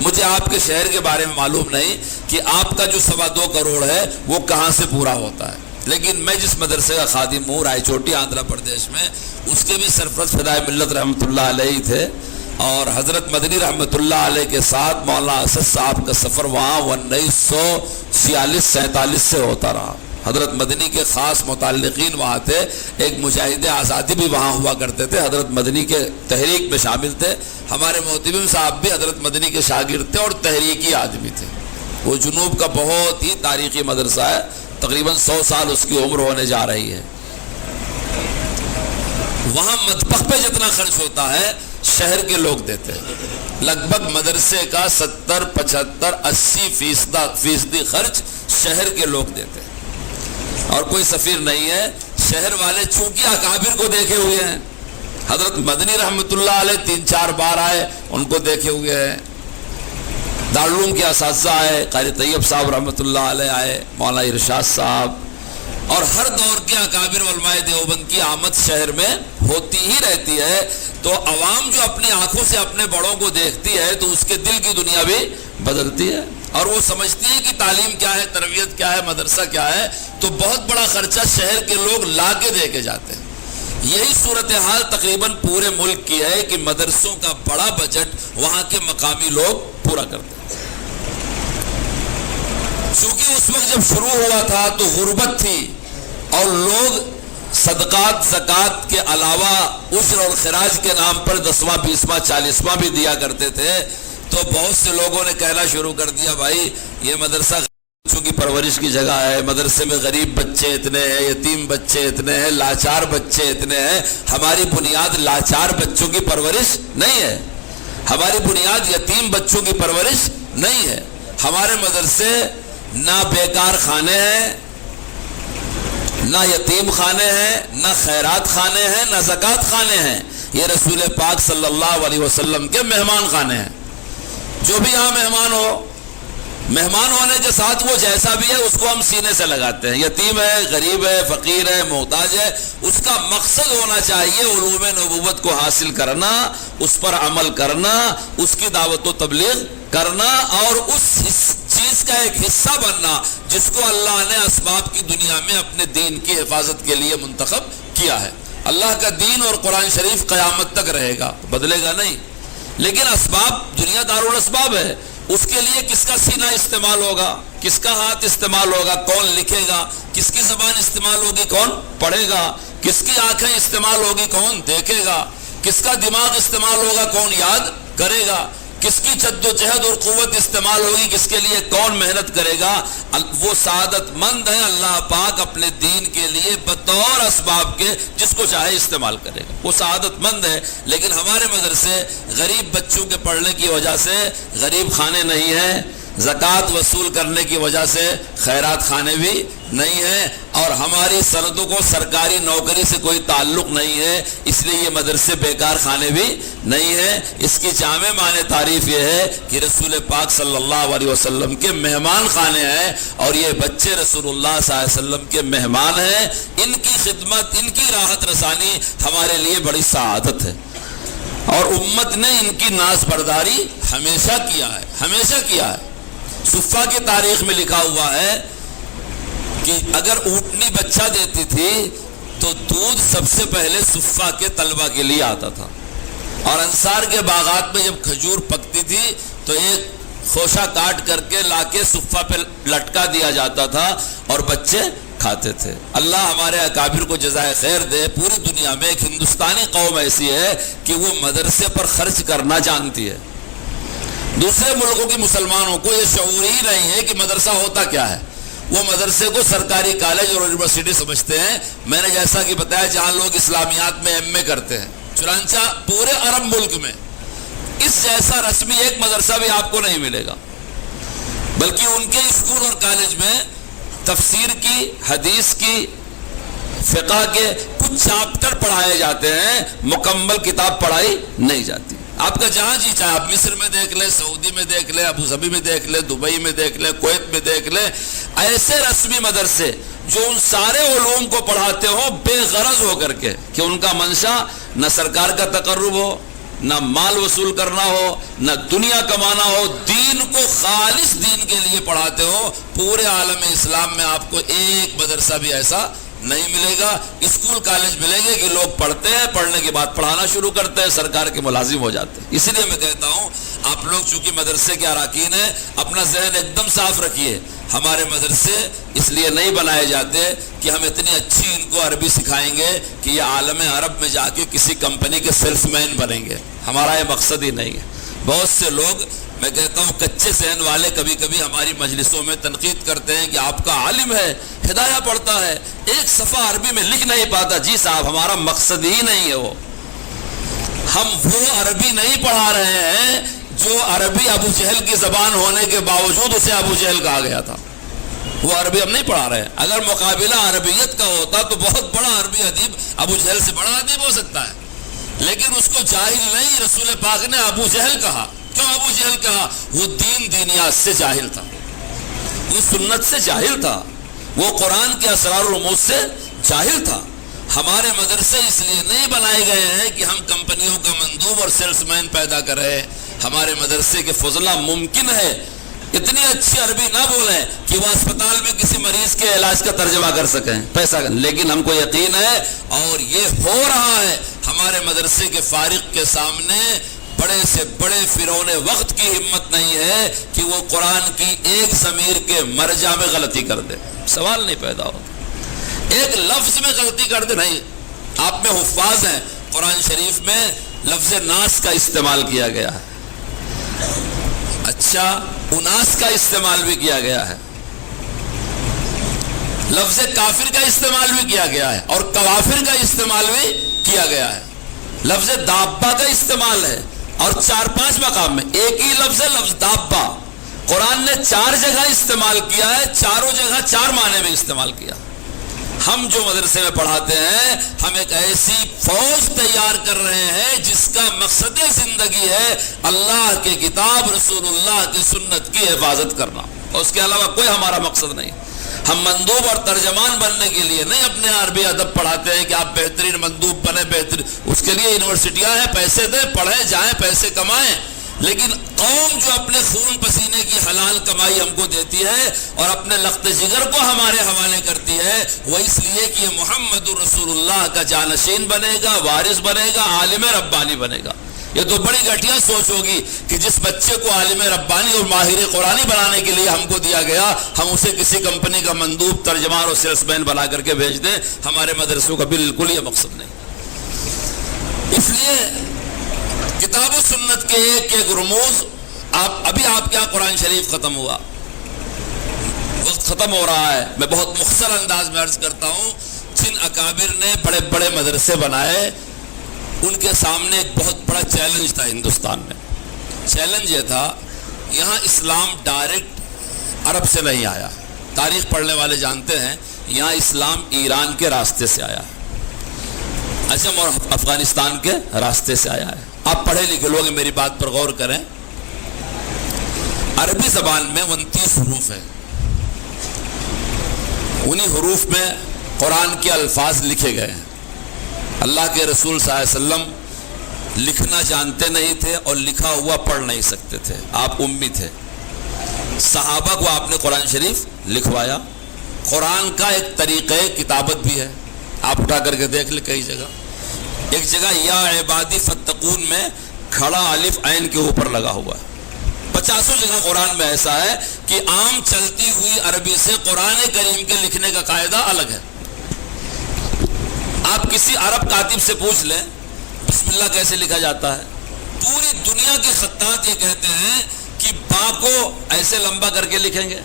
مجھے آپ کے شہر کے بارے میں معلوم نہیں کہ آپ کا جو 2.25 کروڑ ہے وہ کہاں سے پورا ہوتا ہے، لیکن میں جس مدرسے کا خادم ہوں، رائے چوٹی آندھرا پردیش میں، اس کے بھی سرپرست فدائے ملت رحمۃ اللہ علیہ تھے، اور حضرت مدنی رحمۃ اللہ علیہ کے ساتھ مولانا اسد صاحب کا سفر وہاں 1946-47 سے ہوتا رہا۔ حضرت مدنی کے خاص متعلقین وہاں تھے، ایک مجاہد آزادی بھی وہاں ہوا کرتے تھے، حضرت مدنی کے تحریک میں شامل تھے۔ ہمارے محتمم صاحب بھی حضرت مدنی کے شاگرد تھے اور تحریکی آدمی تھے۔ وہ جنوب کا بہت ہی تاریخی مدرسہ ہے، تقریباً 100 سال اس کی عمر ہونے جا رہی ہے۔ وہاں مطبخ پہ جتنا خرچ ہوتا ہے شہر کے لوگ دیتے ہیں، لگ بھگ مدرسے کا 70، 75، 80% خرچ شہر کے لوگ دیتے ہیں، اور کوئی سفیر نہیں ہے۔ شہر والے چونکہ اکابر کو دیکھے ہوئے ہیں، حضرت مدنی رحمۃ اللہ علیہ 3-4 بار آئے، ان کو دیکھے ہوئے ہیں۔ دارالعلوم کے اساتذہ آئے، قاری طیب صاحب رحمۃ اللہ علیہ آئے، مولانا ارشاد صاحب، اور ہر دور کے اکابر علماء دیوبند کی آمد شہر میں ہوتی ہی رہتی ہے۔ تو عوام جو اپنی آنکھوں سے اپنے بڑوں کو دیکھتی ہے تو اس کے دل کی دنیا بھی بدلتی ہے، اور وہ سمجھتی ہے کہ تعلیم کیا ہے، تربیت کیا ہے، مدرسہ کیا ہے۔ تو بہت بڑا خرچہ شہر کے لوگ لا کے دے کے جاتے ہیں۔ یہی صورتحال تقریباً پورے ملک کی ہے کہ مدرسوں کا بڑا بجٹ وہاں کے مقامی لوگ پورا کرتے ہیں۔ چونکہ اس وقت جب شروع ہوا تھا تو غربت تھی، اور لوگ صدقات زکوٰۃ کے علاوہ عشر اور خراج کے نام پر 10واں 20واں 40واں بھی دیا کرتے تھے۔ تو بہت سے لوگوں نے کہنا شروع کر دیا، بھائی یہ مدرسہ بچوں کی پرورش کی جگہ ہے، مدرسے میں غریب بچے اتنے ہیں، یتیم بچے اتنے ہیں، لاچار بچے اتنے ہیں۔ ہماری بنیاد لاچار بچوں کی پرورش نہیں ہے، ہماری بنیاد یتیم بچوں کی پرورش نہیں ہے۔ ہمارے مدرسے نہ بیکار خانے ہیں، نہ یتیم خانے ہیں، نہ خیرات خانے ہیں، نہ زکوٰۃ خانے ہیں۔ یہ رسول پاک صلی اللہ علیہ وسلم کے مہمان خانے ہیں۔ جو بھی یہاں مہمان ہو، مہمان ہونے کے ساتھ وہ جیسا بھی ہے اس کو ہم سینے سے لگاتے ہیں۔ یتیم ہے، غریب ہے، فقیر ہے، محتاج ہے، اس کا مقصد ہونا چاہیے علوم نبوت کو حاصل کرنا، اس پر عمل کرنا، اس کی دعوت و تبلیغ کرنا، اور اس چیز کا ایک حصہ بننا جس کو اللہ نے اسباب کی دنیا میں اپنے دین کی حفاظت کے لیے منتخب کیا ہے۔ اللہ کا دین اور قرآن شریف قیامت تک رہے گا، بدلے گا نہیں، لیکن اسباب، دنیا دارالاسباب ہے، اس کے لیے کس کا سینہ استعمال ہوگا، کس کا ہاتھ استعمال ہوگا، کون لکھے گا، کس کی زبان استعمال ہوگی، کون پڑھے گا، کس کی آنکھیں استعمال ہوگی، کون دیکھے گا، کس کا دماغ استعمال ہوگا، کون یاد کرے گا، کس کی جد و جہد اور قوت استعمال ہوگی، کس کے لیے کون محنت کرے گا۔ وہ سعادت مند ہے، اللہ پاک اپنے دین کے لیے بطور اسباب کے جس کو چاہے استعمال کرے گا، وہ سعادت مند ہے۔ لیکن ہمارے مدرسے غریب بچوں کے پڑھنے کی وجہ سے غریب خانے نہیں ہیں، زکوٰۃ وصول کرنے کی وجہ سے خیرات خانے بھی نہیں ہیں، اور ہماری سندوں کو سرکاری نوکری سے کوئی تعلق نہیں ہے، اس لیے یہ مدرسے بیکار خانے بھی نہیں ہیں۔ اس کی جامع معنی تعریف یہ ہے کہ رسول پاک صلی اللہ علیہ وسلم کے مہمان خانے ہیں، اور یہ بچے رسول اللہ صلی اللہ علیہ وسلم کے مہمان ہیں۔ ان کی خدمت، ان کی راحت رسانی ہمارے لیے بڑی سعادت ہے، اور امت نے ان کی ناز برداری ہمیشہ کیا ہے، ہمیشہ کیا ہے۔ صفہ کی تاریخ میں لکھا ہوا ہے کہ اگر اونٹنی بچہ دیتی تھی تو دودھ سب سے پہلے صفہ کے طلبہ کے لیے آتا تھا، اور انصار کے باغات میں جب کھجور پکتی تھی تو ایک خوشہ کاٹ کر کے لا کے صفہ پہ لٹکا دیا جاتا تھا اور بچے کھاتے تھے۔ اللہ ہمارے اکابر کو جزائے خیر دے۔ پوری دنیا میں ایک ہندوستانی قوم ایسی ہے کہ وہ مدرسے پر خرچ کرنا جانتی ہے۔ دوسرے ملکوں کے مسلمانوں کو یہ شعور ہی نہیں ہے کہ مدرسہ ہوتا کیا ہے، وہ مدرسے کو سرکاری کالج اور یونیورسٹی سمجھتے ہیں۔ میں نے جیسا کہ بتایا جہاں لوگ اسلامیات میں ایم اے کرتے ہیں، چنانچہ پورے عرب ملک میں اس جیسا رسمی ایک مدرسہ بھی آپ کو نہیں ملے گا، بلکہ ان کے اسکول اور کالج میں تفسیر کی، حدیث کی، فقہ کے کچھ چاپٹر پڑھائے جاتے ہیں، مکمل کتاب پڑھائی نہیں جاتی۔ آپ کا جہاں جی چاہے آپ مصر میں دیکھ لیں، سعودی میں دیکھ لیں، ابو ظبی میں دیکھ لیں، دبئی میں دیکھ لیں، کویت میں دیکھ لیں، ایسے رسمی مدرسے جو ان سارے علوم کو پڑھاتے ہو بے غرض ہو کر کے کہ ان کا منشا نہ سرکار کا تقرب ہو، نہ مال وصول کرنا ہو، نہ دنیا کمانا ہو، دین کو خالص دین کے لیے پڑھاتے ہو، پورے عالم اسلام میں آپ کو ایک مدرسہ بھی ایسا نہیں ملے گا۔ اسکول کالج ملیں گے کہ لوگ پڑھتے ہیں، پڑھنے کے بعد پڑھانا شروع کرتے ہیں، سرکار کے ملازم ہو جاتے ہیں۔ اس لیے میں کہتا ہوں آپ لوگ چونکہ مدرسے کے اراکین ہیں، اپنا ذہن ایک دم صاف رکھیے۔ ہمارے مدرسے اس لیے نہیں بنائے جاتے کہ ہم اتنی اچھی ان کو عربی سکھائیں گے کہ یہ عالم عرب میں جا کے کسی کمپنی کے سیلس مین بنیں گے، ہمارا یہ مقصد ہی نہیں ہے۔ بہت سے لوگ میں کہتا ہوں کچے ذہن والے کبھی کبھی ہماری مجلسوں میں تنقید کرتے ہیں کہ آپ کا عالم ہے، ہدایہ پڑھتا ہے، ایک صفحہ عربی میں لکھ نہیں پاتا۔ جی صاحب، ہمارا مقصد ہی نہیں ہے وہ۔ ہم وہ عربی نہیں پڑھا رہے ہیں جو عربی ابو جہل کی زبان ہونے کے باوجود اسے ابو جہل کہا گیا تھا، وہ عربی ہم نہیں پڑھا رہے ہیں۔ اگر مقابلہ عربیت کا ہوتا تو بہت بڑا عربی ادیب ابو جہل سے بڑا ادیب ہو سکتا ہے، لیکن اس کو جاہل نہیں رسول پاک نے ابو جہل کہا۔ کیوں ابو جہل کہا؟ وہ دینیات سے جاہل تھا، وہ سنت سے جاہل تھا، وہ قرآن کے اسرار و رموز سے جاہل تھا۔ ہمارے مدرسے اس لیے نہیں بنائے گئے ہیں کہ ہم کمپنیوں کا مندوب اور سیلس مین پیدا کریں۔ ہمارے مدرسے کے فضلہ ممکن ہے اتنی اچھی عربی نہ بولیں کہ وہ اسپتال میں کسی مریض کے علاج کا ترجمہ کر سکیں پیسہ، لیکن ہم کو یقین ہے اور یہ ہو رہا ہے۔ ہمارے مدرسے کے فارغ کے سامنے بڑے سے بڑے فرعون وقت کی ہمت نہیں ہے کہ وہ قرآن کی ایک ضمیر کے مرجع میں غلطی کر دے، سوال نہیں پیدا ہوتا۔ ایک لفظ میں غلطی کر دے نہیں۔ آپ میں حفاظ ہیں، قرآن شریف میں لفظ ناس کا استعمال کیا گیا ہے، اچھا اناس کا استعمال بھی کیا گیا ہے، لفظ کافر کا استعمال بھی کیا گیا ہے اور کوافر کا استعمال بھی کیا گیا ہے، لفظ دابہ کا استعمال ہے اور 4-5 مقام میں ایک ہی لفظ ہے، لفظ دابہ قرآن نے 4 جگہ استعمال کیا ہے، چاروں جگہ 4 معنی میں استعمال کیا۔ ہم جو مدرسے میں پڑھاتے ہیں ہم ایک ایسی فوج تیار کر رہے ہیں جس کا مقصد زندگی ہے اللہ کے کتاب رسول اللہ کی سنت کی حفاظت کرنا، اور اس کے علاوہ کوئی ہمارا مقصد نہیں۔ ہم مندوب اور ترجمان بننے کے لیے نہیں اپنے عربی ادب پڑھاتے ہیں کہ آپ بہترین مندوب بنے، بہترین، اس کے لیے یونیورسٹیاں ہیں، پیسے دیں، پڑھیں، جائیں، پیسے کمائیں، لیکن قوم جو اپنے خون پسینے کی حلال کمائی ہم کو دیتی ہے اور اپنے لخت جگر کو ہمارے حوالے کرتی ہے، وہ اس لیے کہ یہ محمد رسول اللہ کا جانشین بنے گا، وارث بنے گا، عالم ربانی بنے گا۔ یہ تو بڑی گھٹیا سوچ ہوگی کہ جس بچے کو عالم ربانی اور ماہر قرآنی بنانے کے لیے ہم کو دیا گیا ہم اسے کسی کمپنی کا مندوب، ترجمان اور سیلس مین بنا کر کے بھیج دیں۔ ہمارے مدرسوں کا بالکل یہ مقصد نہیں۔ اس لیے کتاب و سنت کے ایک ایک رموز، ابھی آپ کیا قرآن شریف ختم ہوا، وقت ختم ہو رہا ہے، میں بہت مختصر انداز میں عرض کرتا ہوں۔ جن اکابر نے بڑے بڑے مدرسے بنائے ان کے سامنے ایک بہت بڑا چیلنج تھا ہندوستان میں۔ چیلنج یہ تھا یہاں اسلام ڈائریکٹ عرب سے نہیں آیا، تاریخ پڑھنے والے جانتے ہیں یہاں اسلام ایران کے راستے سے آیا ہے، عجم اور افغانستان کے راستے سے آیا ہے۔ آپ پڑھے لکھے لوگ میری بات پر غور کریں، عربی زبان میں 29 حروف ہیں، انہی حروف میں قرآن کے الفاظ لکھے گئے ہیں۔ اللہ کے رسول صلی اللہ علیہ وسلم لکھنا جانتے نہیں تھے اور لکھا ہوا پڑھ نہیں سکتے تھے، آپ امی تھے۔ صحابہ کو آپ نے قرآن شریف لکھوایا۔ قرآن کا ایک طریقہ کتابت بھی ہے، آپ اٹھا کر کے دیکھ لیں کئی جگہ۔ ایک جگہ یا عبادی فتقون میں کھڑا الف عین کے اوپر لگا ہوا ہے۔ 50 جگہ قرآن میں ایسا ہے کہ عام چلتی ہوئی عربی سے قرآن کریم کے لکھنے کا قاعدہ الگ ہے۔ آپ کسی عرب کاتب سے پوچھ لیں بسم اللہ کیسے لکھا جاتا ہے، پوری دنیا کے خطاط یہ کہتے ہیں کہ با کو ایسے لمبا کر کے لکھیں گے۔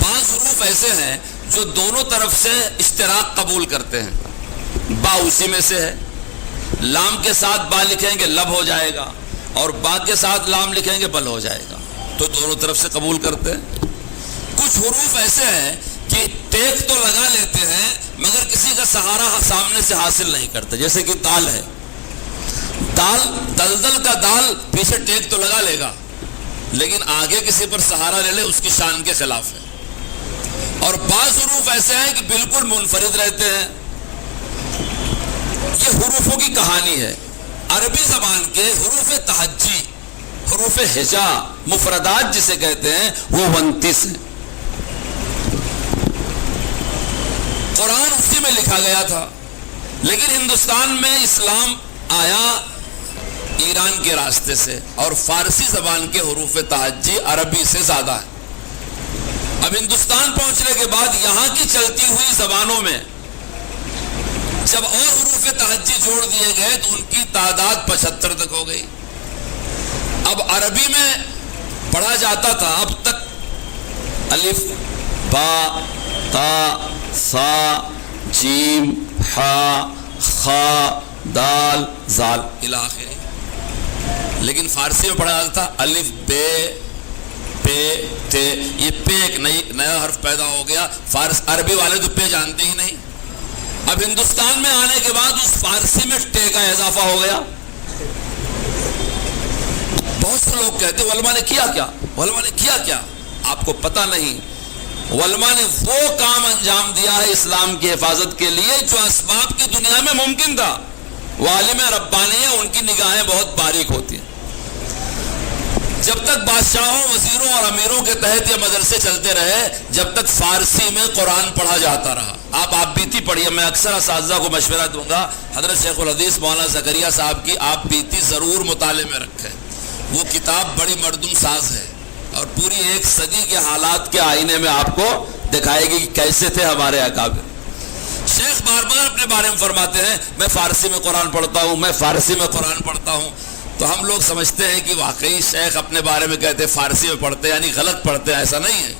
5 حروف ایسے ہیں جو دونوں طرف سے اشتراک قبول کرتے ہیں، با اسی میں سے ہے۔ لام کے ساتھ با لکھیں گے لب ہو جائے گا، اور با کے ساتھ لام لکھیں گے بل ہو جائے گا، تو دونوں طرف سے قبول کرتے ہیں۔ کچھ کچھ حروف ایسے ہیں کہ ٹیک تو لگا لیتے ہیں مگر کسی کا سہارا سامنے سے حاصل نہیں کرتے. جیسے کہ دال ہے، دال دلدل کا دال پیچھے ٹیک تو لگا لے گا لیکن آگے کسی پر سہارا لے لے اس کی شان کے خلاف ہے. اور بعض حروف ایسے ہیں کہ بالکل منفرد رہتے ہیں. یہ حروفوں کی کہانی ہے. عربی زبان کے حروف تہجی، حروف ہجا، مفردات جسے کہتے ہیں، وہ 29 ہیں. قرآن اسی میں لکھا گیا تھا لیکن ہندوستان میں اسلام آیا ایران کے راستے سے اور فارسی زبان کے حروف تہجی عربی سے زیادہ ہے. اب ہندوستان پہنچنے کے بعد یہاں کی چلتی ہوئی زبانوں میں جب اور حروف تہجی جوڑ دیے گئے تو ان کی تعداد 75 تک ہو گئی. اب عربی میں پڑھا جاتا تھا اب تک الف، با، تا، سا، جیم، حا، خا، دال، زال الی آخر. لیکن فارسی میں پڑھا جاتا تھا الف، بے، پے، تے. یہ پے ایک نیا حرف پیدا ہو گیا. عربی والے تو پے جانتے ہی نہیں. اب ہندوستان میں آنے کے بعد اس فارسی میں ٹے کا اضافہ ہو گیا. بہت سے لوگ کہتے ہیں علماء نے کیا کیا، علماء نے کیا کیا. آپ کو پتہ نہیں، علماء نے وہ کام انجام دیا ہے اسلام کی حفاظت کے لیے جو اسباب کی دنیا میں ممکن تھا. وہ عالم ربانی ہیں، ان کی نگاہیں بہت باریک ہوتی ہیں. جب تک بادشاہوں، وزیروں اور امیروں کے تحت یہ مدرسے چلتے رہے، جب تک فارسی میں قرآن پڑھا جاتا رہا. آپ بیتی پڑھیے. میں اکثر اساتذہ کو مشورہ دوں گا، حضرت شیخ الحدیث مولانا زکریا صاحب کی آپ بیتی ضرور مطالعے میں رکھیں. وہ کتاب بڑی مردم ساز ہے اور پوری ایک صدی کے حالات کے آئینے میں آپ کو دکھائے گی کہ کیسے تھے ہمارے اکابر. شیخ بار بار اپنے بارے میں فرماتے ہیں میں فارسی میں قرآن پڑھتا ہوں، میں فارسی میں قرآن پڑھتا ہوں. تو ہم لوگ سمجھتے ہیں کہ واقعی شیخ اپنے بارے میں کہتے ہیں فارسی میں پڑھتے یعنی غلط پڑھتے ہیں. ایسا نہیں ہے.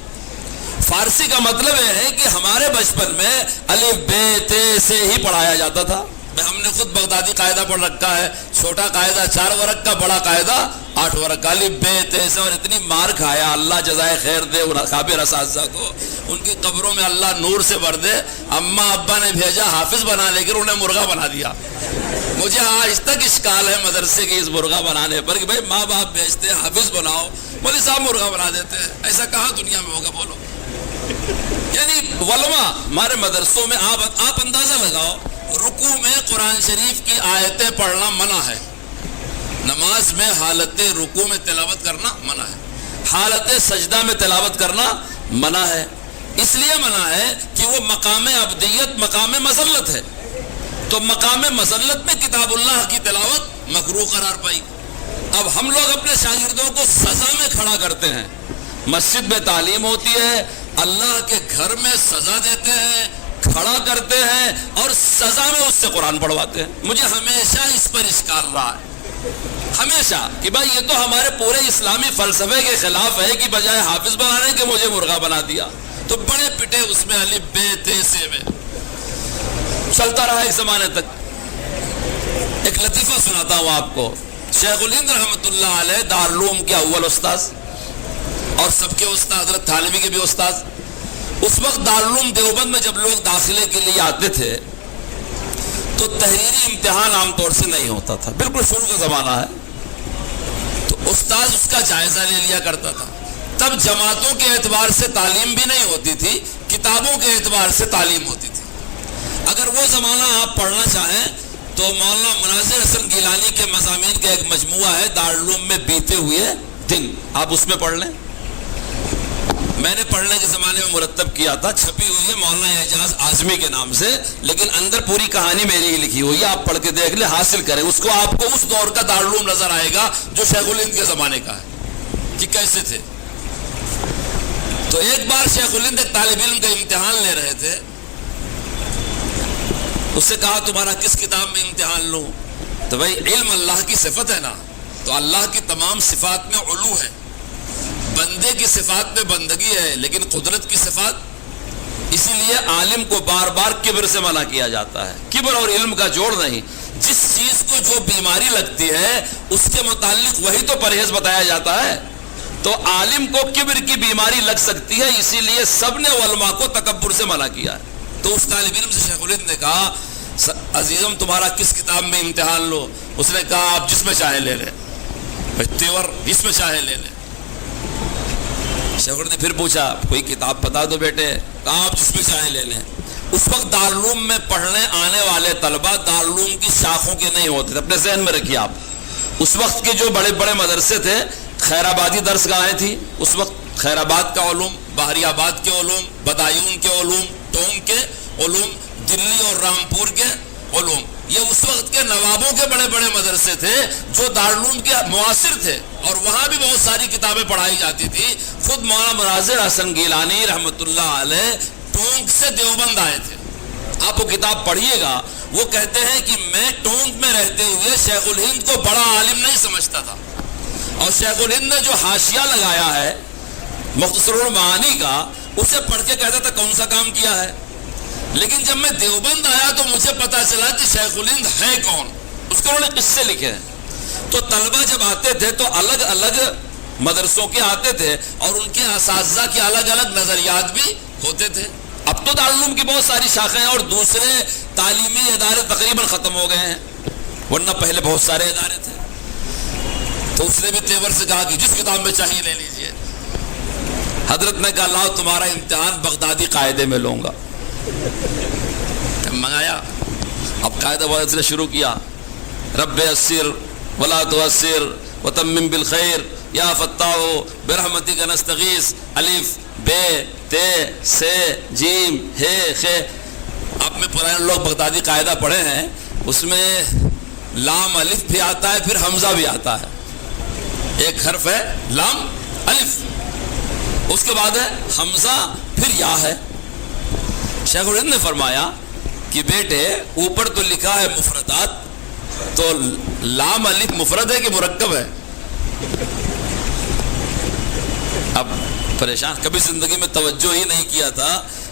فارسی کا مطلب یہ ہے کہ ہمارے بچپن میں الف، بے، تے سے ہی پڑھایا جاتا تھا. ہم نے خود بغدادی قاعدہ پڑھ رکھا ہے. چھوٹا قاعدہ 4 ورق کا، بڑا قاعدہ 8 ورق کا. الف، بے، تے سے. اور اتنی مار کھایا، اللہ جزائے خیر دے ان اکابر اساتذہ کو، ان کی قبروں میں اللہ نور سے بھر دے. اماں ابا نے بھیجا حافظ بنا لے کر انہیں مرغا بنا دیا. مجھے آج تک اشکال ہے مدرسے کے اس مرغا بنانے پر کہ بھائی ماں باپ بھیجتے حافظ بناؤ، مولوی صاحب مرغا بنا دیتے ہیں. ایسا کہاں دنیا میں ہوگا بولو. یعنی علماء ہمارے مدرسوں میں آپ اندازہ لگاؤ، رکوع میں قرآن شریف کی آیتیں پڑھنا منع ہے. نماز میں حالت رکوع میں تلاوت کرنا منع ہے. حالت سجدہ میں تلاوت کرنا منع ہے. اس لیے منع ہے کہ وہ مقام عبدیت، مقام مذلت ہے. تو مقام مذلت میں کتاب اللہ کی تلاوت مکروہ قرار پائی. اب ہم لوگ اپنے شاگردوں کو سزا میں کھڑا کرتے ہیں. مسجد میں تعلیم ہوتی ہے، اللہ کے گھر میں سزا دیتے ہیں، کھڑا کرتے ہیں اور سزا میں اس سے قرآن پڑھواتے ہیں. مجھے ہمیشہ اس پر اشکال رہا ہے، ہمیشہ، کہ بھائی یہ تو ہمارے پورے اسلامی فلسفے کے خلاف ہے کہ بجائے حافظ بنانے کے مجھے مرغا بنا دیا. تو بڑے پٹے اس میں الف، بے، تے، سے میں چلتا رہا ایک زمانے تک. ایک لطیفہ سناتا ہوں آپ کو. شیخ الہند رحمۃ اللہ علیہ دارالعلوم کے اول استاذ اور سب کے استاد، حضرت تھانوی کے بھی استاد. اس وقت دارالعلوم دیوبند میں جب لوگ داخلے کے لیے آتے تھے تو تحریری امتحان عام طور سے نہیں ہوتا تھا، بالکل شروع کا زمانہ ہے. تو استاد اس کا جائزہ لے لیا کرتا تھا. تب جماعتوں کے اعتبار سے تعلیم بھی نہیں ہوتی تھی، کتابوں کے اعتبار سے تعلیم ہوتی تھی. اگر وہ زمانہ آپ پڑھنا چاہیں تو مولانا مناظر حسن گیلانی کے مضامین کا ایک مجموعہ ہے دارالعلوم میں بیتے ہوئے دن، آپ اس میں پڑھ لیں. میں نے پڑھنے کے زمانے میں مرتب کیا تھا، چھپی ہوئی ہے مولانا اعجاز اعظمی کے نام سے، لیکن اندر پوری کہانی میری ہی لکھی ہوئی ہے. آپ پڑھ کے دیکھ لیں، حاصل کریں اس کو. آپ کو اس دور کا دارالعلوم نظر آئے گا جو شیخ الہند کے زمانے کا ہے کہ کیسے تھے. تو ایک بار شیخ الہند ایک طالب علم کا امتحان لے رہے تھے. اس سے کہا تمہارا کس کتاب میں امتحان لوں؟ تو بھائی علم اللہ کی صفت ہے نا، تو اللہ کی تمام صفات میں علو ہے. بندے کی صفات میں بندگی ہے لیکن قدرت کی صفات. اسی لیے عالم کو بار بار کبر سے منع کیا جاتا ہے. کبر اور علم کا جوڑ نہیں. جس چیز کو جو بیماری لگتی ہے اس کے متعلق وہی تو پرہیز بتایا جاتا ہے. تو تو عالم کو کبر کی بیماری لگ سکتی ہے، اسی لیے سب نے علماء کو تکبر سے منع کیا ہے۔ تو اس طالب علم سے شیخ الہند نے کہا عزیزم تمہارا کس کتاب میں امتحان لو؟ اس نے کہا آپ جس میں چاہے لے لیں، تیور جس میں چاہے لے لیں۔ شیخ الہند نے پھر پوچھا کوئی کتاب بتا دو بیٹے، کہا آپ جس میں چاہے لے لیں۔ اس وقت دارالعلوم میں پڑھنے آنے والے طلبہ دارالعلوم کی شاخوں کے نہیں ہوتے تھے، اپنے ذہن میں رکھیے آپ۔ اس وقت کے جو بڑے بڑے مدرسے تھے، خیر آبادی درس گاہیں تھی، اس وقت خیر آباد کا علوم، بحری آباد کے علوم، بدایون کے علوم، ٹونگ کے علوم، دلی اور رامپور کے علوم، یہ اس وقت کے نوابوں کے بڑے بڑے مدرسے تھے جو دارالعلوم کے معاصر تھے، اور وہاں بھی بہت ساری کتابیں پڑھائی جاتی تھی۔ خود مولانا مناظر حسن گیلانی رحمۃ اللہ علیہ ٹونگ سے دیوبند آئے تھے، آپ وہ کتاب پڑھیے گا، وہ کہتے ہیں کہ میں ٹونگ میں رہتے ہوئے شیخ الہند کو بڑا عالم نہیں سمجھتا تھا، اور شیخ الہند نے جو حاشیہ لگایا ہے مختصر المعانی کا، اسے پڑھ کے کہتا تھا کون سا کام کیا ہے۔ لیکن جب میں دیوبند آیا تو مجھے پتا چلا کہ شیخ الہند ہے کون، اس کے انہوں نے قصے لکھے ہیں۔ تو طلبہ جب آتے تھے تو الگ الگ مدرسوں کے آتے تھے، اور ان کے اساتذہ کے الگ الگ نظریات بھی ہوتے تھے۔ اب تو دارالعلوم کی بہت ساری شاخیں اور دوسرے تعلیمی ادارے تقریباً ختم ہو گئے ہیں، ورنہ پہلے بہت سارے ادارے تھے۔ تو اس نے بھی تیور سے کہا کہ جس کتاب میں چاہیے لے لیجئے۔ حضرت نے کہا لاؤ تمہارا امتحان بغدادی قاعدے میں لوں گا۔ منگایا، اب قاعدہ وعدہ سے شروع کیا، رب یسر ولا تعسر وتمم بالخیر یا فتاح برحمتک نستغیث، الف بے تے سے جیم ہے خے۔ آپ میں پرانے لوگ بغدادی قاعدہ پڑھے ہیں، اس میں لام الف بھی آتا ہے، پھر حمزہ بھی آتا ہے، ایک حرف ہے لام الف، اس کے بعد ہے حمزہ، پھر یا ہے۔ شیخ الہند نے فرمایا کہ بیٹے اوپر تو لکھا ہے مفردات، تو لام الف مفرد ہے کہ مرکب ہے؟ اب پریشان، کبھی زندگی میں توجہ ہی نہیں کیا تھا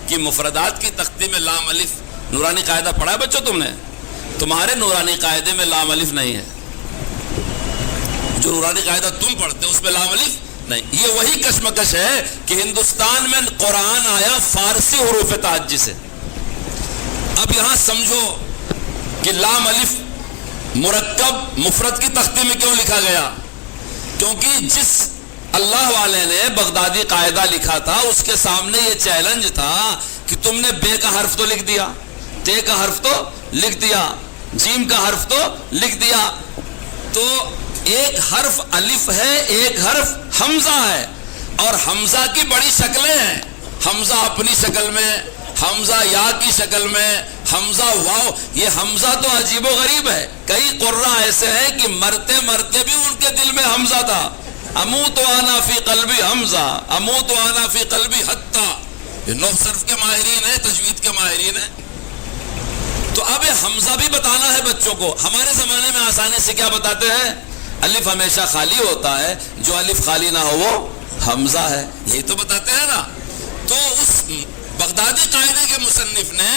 کہ مفردات کی تختی میں لام الف۔ نورانی قاعدہ پڑھا ہے بچوں تم نے؟ تمہارے نورانی قاعدے میں لام الف نہیں ہے، جو نورانی قاعدہ تم پڑھتے اس میں لام الف نہیں۔ یہ وہی کشمکش ہے کہ ہندوستان میں قرآن آیا فارسی حروف تہجی سے۔ اب یہاں سمجھو کہ لام الف مرکب مفرد کی تختی میں کیوں لکھا گیا؟ کیونکہ جس اللہ والے نے بغدادی قاعدہ لکھا تھا اس کے سامنے یہ چیلنج تھا کہ تم نے بے کا حرف تو لکھ دیا، تے کا حرف تو لکھ دیا، جیم کا حرف تو لکھ دیا، تو ایک حرف الف ہے، ایک حرف حمزہ ہے، اور حمزہ کی بڑی شکلیں ہیں، حمزہ اپنی شکل میں، حمزہ یا کی شکل میں، حمزہ واو۔ یہ حمزہ تو عجیب و غریب ہے، کئی قراء ایسے ہیں کہ مرتے مرتے بھی ان کے دل میں حمزہ تھا، اموت وانا فی قلبی حمزہ، اموت وانا فی قلبی حتی۔ یہ نو صرف کے ماہرین ہیں، تجوید کے ماہرین ہیں۔ تو اب حمزہ بھی بتانا ہے بچوں کو۔ ہمارے زمانے میں آسانی سے کیا بتاتے ہیں؟ الف ہمیشہ خالی ہوتا ہے، جو الف خالی نہ ہو وہ حمزہ ہے، یہی تو بتاتے ہیں نا۔ تو اس بغدادی قاعدے کے مصنف نے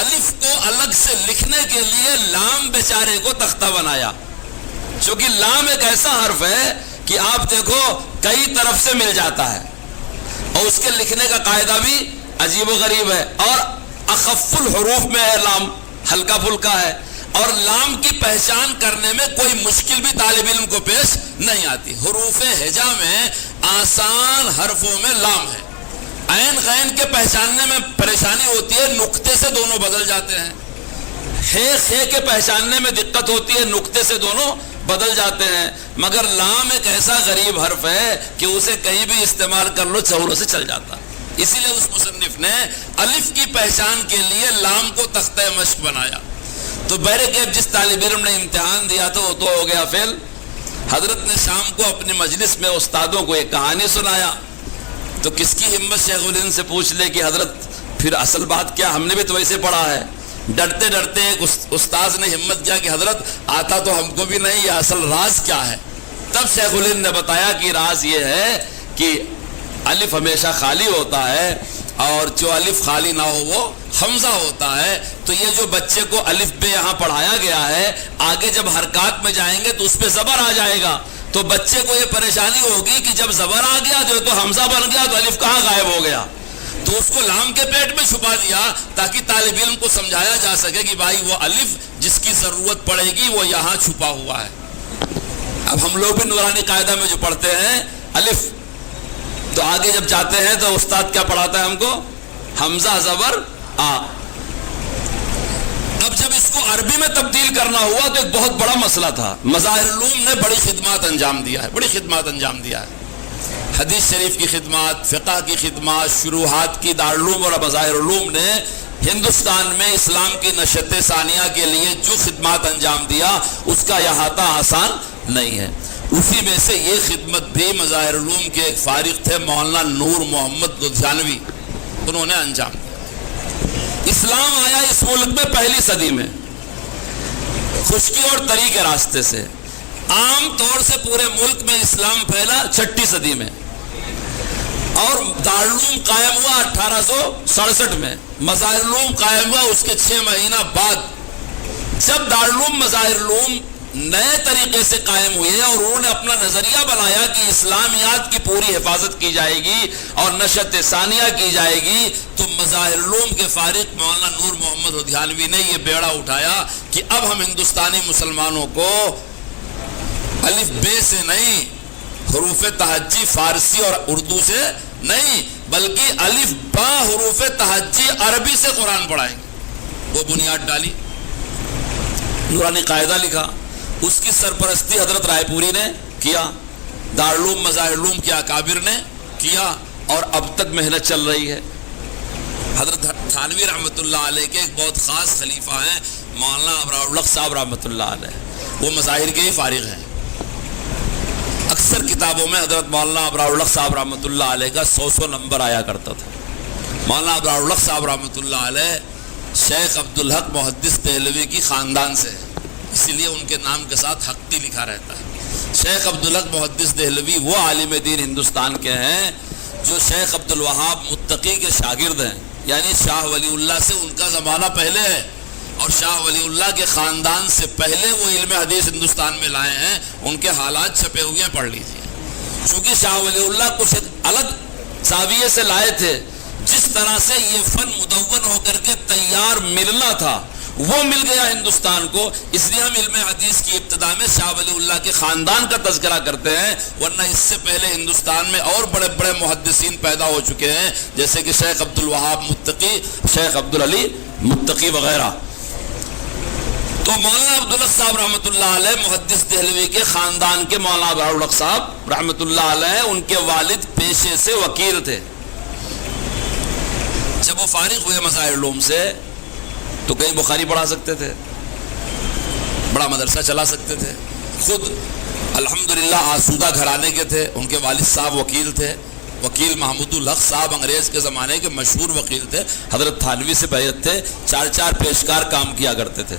الف کو الگ سے لکھنے کے لیے لام بیچارے کو تختہ بنایا، چونکہ لام ایک ایسا حرف ہے کہ آپ دیکھو کئی طرف سے مل جاتا ہے، اور اس کے لکھنے کا قاعدہ بھی عجیب و غریب ہے، اور اخف الحروف میں ہے لام، ہلکا پھلکا ہے، اور لام کی پہچان کرنے میں کوئی مشکل بھی طالب علم کو پیش نہیں آتی۔ حروف ہجا میں آسان حرفوں میں لام ہے، عین غین کے پہچاننے میں پریشانی ہوتی ہے، نقطے سے دونوں بدل جاتے ہیں، خے کے پہچاننے میں دقت ہوتی ہے، نقطے سے دونوں بدل جاتے ہیں، مگر لام ایک ایسا غریب حرف ہے کہ اسے کہیں بھی استعمال کر لو چہروں سے چل جاتا۔ اسی لیے اس مصنف نے الف کی پہچان کے لیے لام کو تختہ مشق بنایا۔ تو بہرکیف جس طالب علم نے امتحان دیا تھا وہ تو ہو گیا فیل۔ حضرت نے شام کو اپنی مجلس میں استادوں کو ایک کہانی سنایا، تو کس کی ہمت شیخ الہند سے پوچھ لے کہ حضرت پھر اصل بات کیا، ہم نے بھی تو ویسے پڑھا ہے۔ ڈرتے ڈرتے ایک استاذ نے ہمت کیا کہ حضرت آتا تو ہم کو بھی نہیں، یہ اصل راز کیا ہے؟ تب شیخ الہند نے بتایا کہ راز یہ ہے کہ الف ہمیشہ خالی ہوتا ہے، اور جو الف خالی نہ ہو وہ حمزہ ہوتا ہے۔ تو یہ جو بچے کو الف بے یہاں پڑھایا گیا ہے، آگے جب حرکات میں جائیں گے تو اس پہ زبر آ جائے گا، تو بچے کو یہ پریشانی ہوگی کہ جب زبر آ گیا تو حمزہ بن گیا تو الف کہاں غائب ہو گیا. تو اس کو لام کے پیٹ میں چھپا دیا تاکہ طالب علم کو سمجھایا جا سکے کہ بھائی وہ الف جس کی ضرورت پڑے گی وہ یہاں چھپا ہوا ہے. اب ہم لوگ بھی نورانی قاعدہ میں جو پڑھتے ہیں الف، تو آگے جب جاتے ہیں تو استاد کیا پڑھاتا ہے ہم کو؟ حمزہ زبر آ. اب جب اس کو عربی میں تبدیل کرنا ہوا تو ایک بہت بڑا مسئلہ تھا. مظاہر العلوم نے بڑی خدمات انجام دیا ہے، بڑی خدمات انجام دیا ہے. حدیث شریف کی خدمات، فقہ کی خدمات، شروحات کی دارالعلوم اور مظاہر العلوم نے ہندوستان میں اسلام کی نشت ثانیہ کے لیے جو خدمات انجام دیا اس کا احاطہ آسان نہیں ہے. اسی میں سے یہ خدمت بھی مظاہر العلوم کے ایک فارغ تھے مولانا نور محمد لدھیانوی، انہوں نے انجام دیا. اسلام آیا اس ملک میں پہلی صدی میں خشکی اور تری کے راستے سے. عام طور سے پورے ملک میں اسلام پھیلا 6 صدی میں، اور دارالعلوم قائم ہوا 1867 میں. مظاہر العلوم قائم ہوا اس کے 6 مہینہ بعد. جب دارالعلوم مظاہر العلوم نئے طریقے سے قائم ہوئے اور انہوں نے اپنا نظریہ بنایا کہ اسلامیات کی پوری حفاظت کی جائے گی اور نشت ثانیہ کی جائے گی، تو مظاہر العلوم کے فارغ مولانا نور محمد لدھیانوی نے یہ بیڑا اٹھایا کہ اب ہم ہندوستانی مسلمانوں کو الف بے سے نہیں، حروف تہجی فارسی اور اردو سے نہیں، بلکہ الف با حروف تہجی عربی سے قرآن پڑھائیں گے. وہ بنیاد ڈالی، نورانی قاعدہ لکھا. اس کی سرپرستی حضرت رائے پوری نے کیا، دارالعلوم مظاہر العلوم کے اکابر نے کیا، اور اب تک محنت چل رہی ہے. حضرت تھانوی رحمۃ اللہ علیہ کے ایک بہت خاص خلیفہ ہیں مولانا ابرار الحق صاحب رحمۃ اللہ علیہ، وہ مظاہر کے ہی فارغ ہیں. اکثر کتابوں میں حضرت مولانا ابرار الحق صاحب رحمۃ اللہ علیہ کا 100 نمبر آیا کرتا تھا. مولانا ابرار الحق صاحب رحمۃ اللہ علیہ شیخ عبدالحق محدث دہلوی کی خاندان سے ہے، اسی لیے ان کے نام کے ساتھ حقی لکھا رہتا ہے. شیخ عبدالحق محدث دہلوی وہ عالم دین ہندوستان کے ہیں جو شیخ عبدالوہاب متقی کے شاگرد ہیں، یعنی شاہ ولی اللہ سے ان کا زمانہ پہلے ہے، اور شاہ ولی اللہ کے خاندان سے پہلے وہ علم حدیث ہندوستان میں لائے ہیں. ان کے حالات چھپے ہوئے پڑھ لیجیے. چونکہ شاہ ولی اللہ کچھ الگ زاویے سے لائے تھے، جس طرح سے یہ فن مدون ہو کر کے تیار ملنا تھا وہ مل گیا ہندوستان کو. اس لیے ہم علم حدیث کی ابتدا میں شاہ ولی اللہ کے خاندان کا تذکرہ کرتے ہیں، ورنہ اس سے پہلے ہندوستان میں اور بڑے بڑے محدثین پیدا ہو چکے ہیں، جیسے کہ شیخ عبدالوہاب متقی، شیخ عبدالعلی متقی وغیرہ. تو مولانا عبدالحق صاحب رحمۃ اللہ علیہ محدث دہلوی کے خاندان کے مولانا عبدالحق صاحب رحمۃ اللہ علیہ، ان کے والد پیشے سے وکیل تھے. جب وہ فارغ ہوئے مظاہر العلوم سے تو کہیں بخاری پڑھا سکتے تھے، بڑا مدرسہ چلا سکتے تھے. خود الحمدللہ آسودہ گھرانے کے تھے، ان کے والد صاحب وکیل تھے. وکیل محمود الحق صاحب انگریز کے زمانے کے مشہور وکیل تھے، حضرت تھانوی سے بیعت تھے، 4 پیشکار کام کیا کرتے تھے.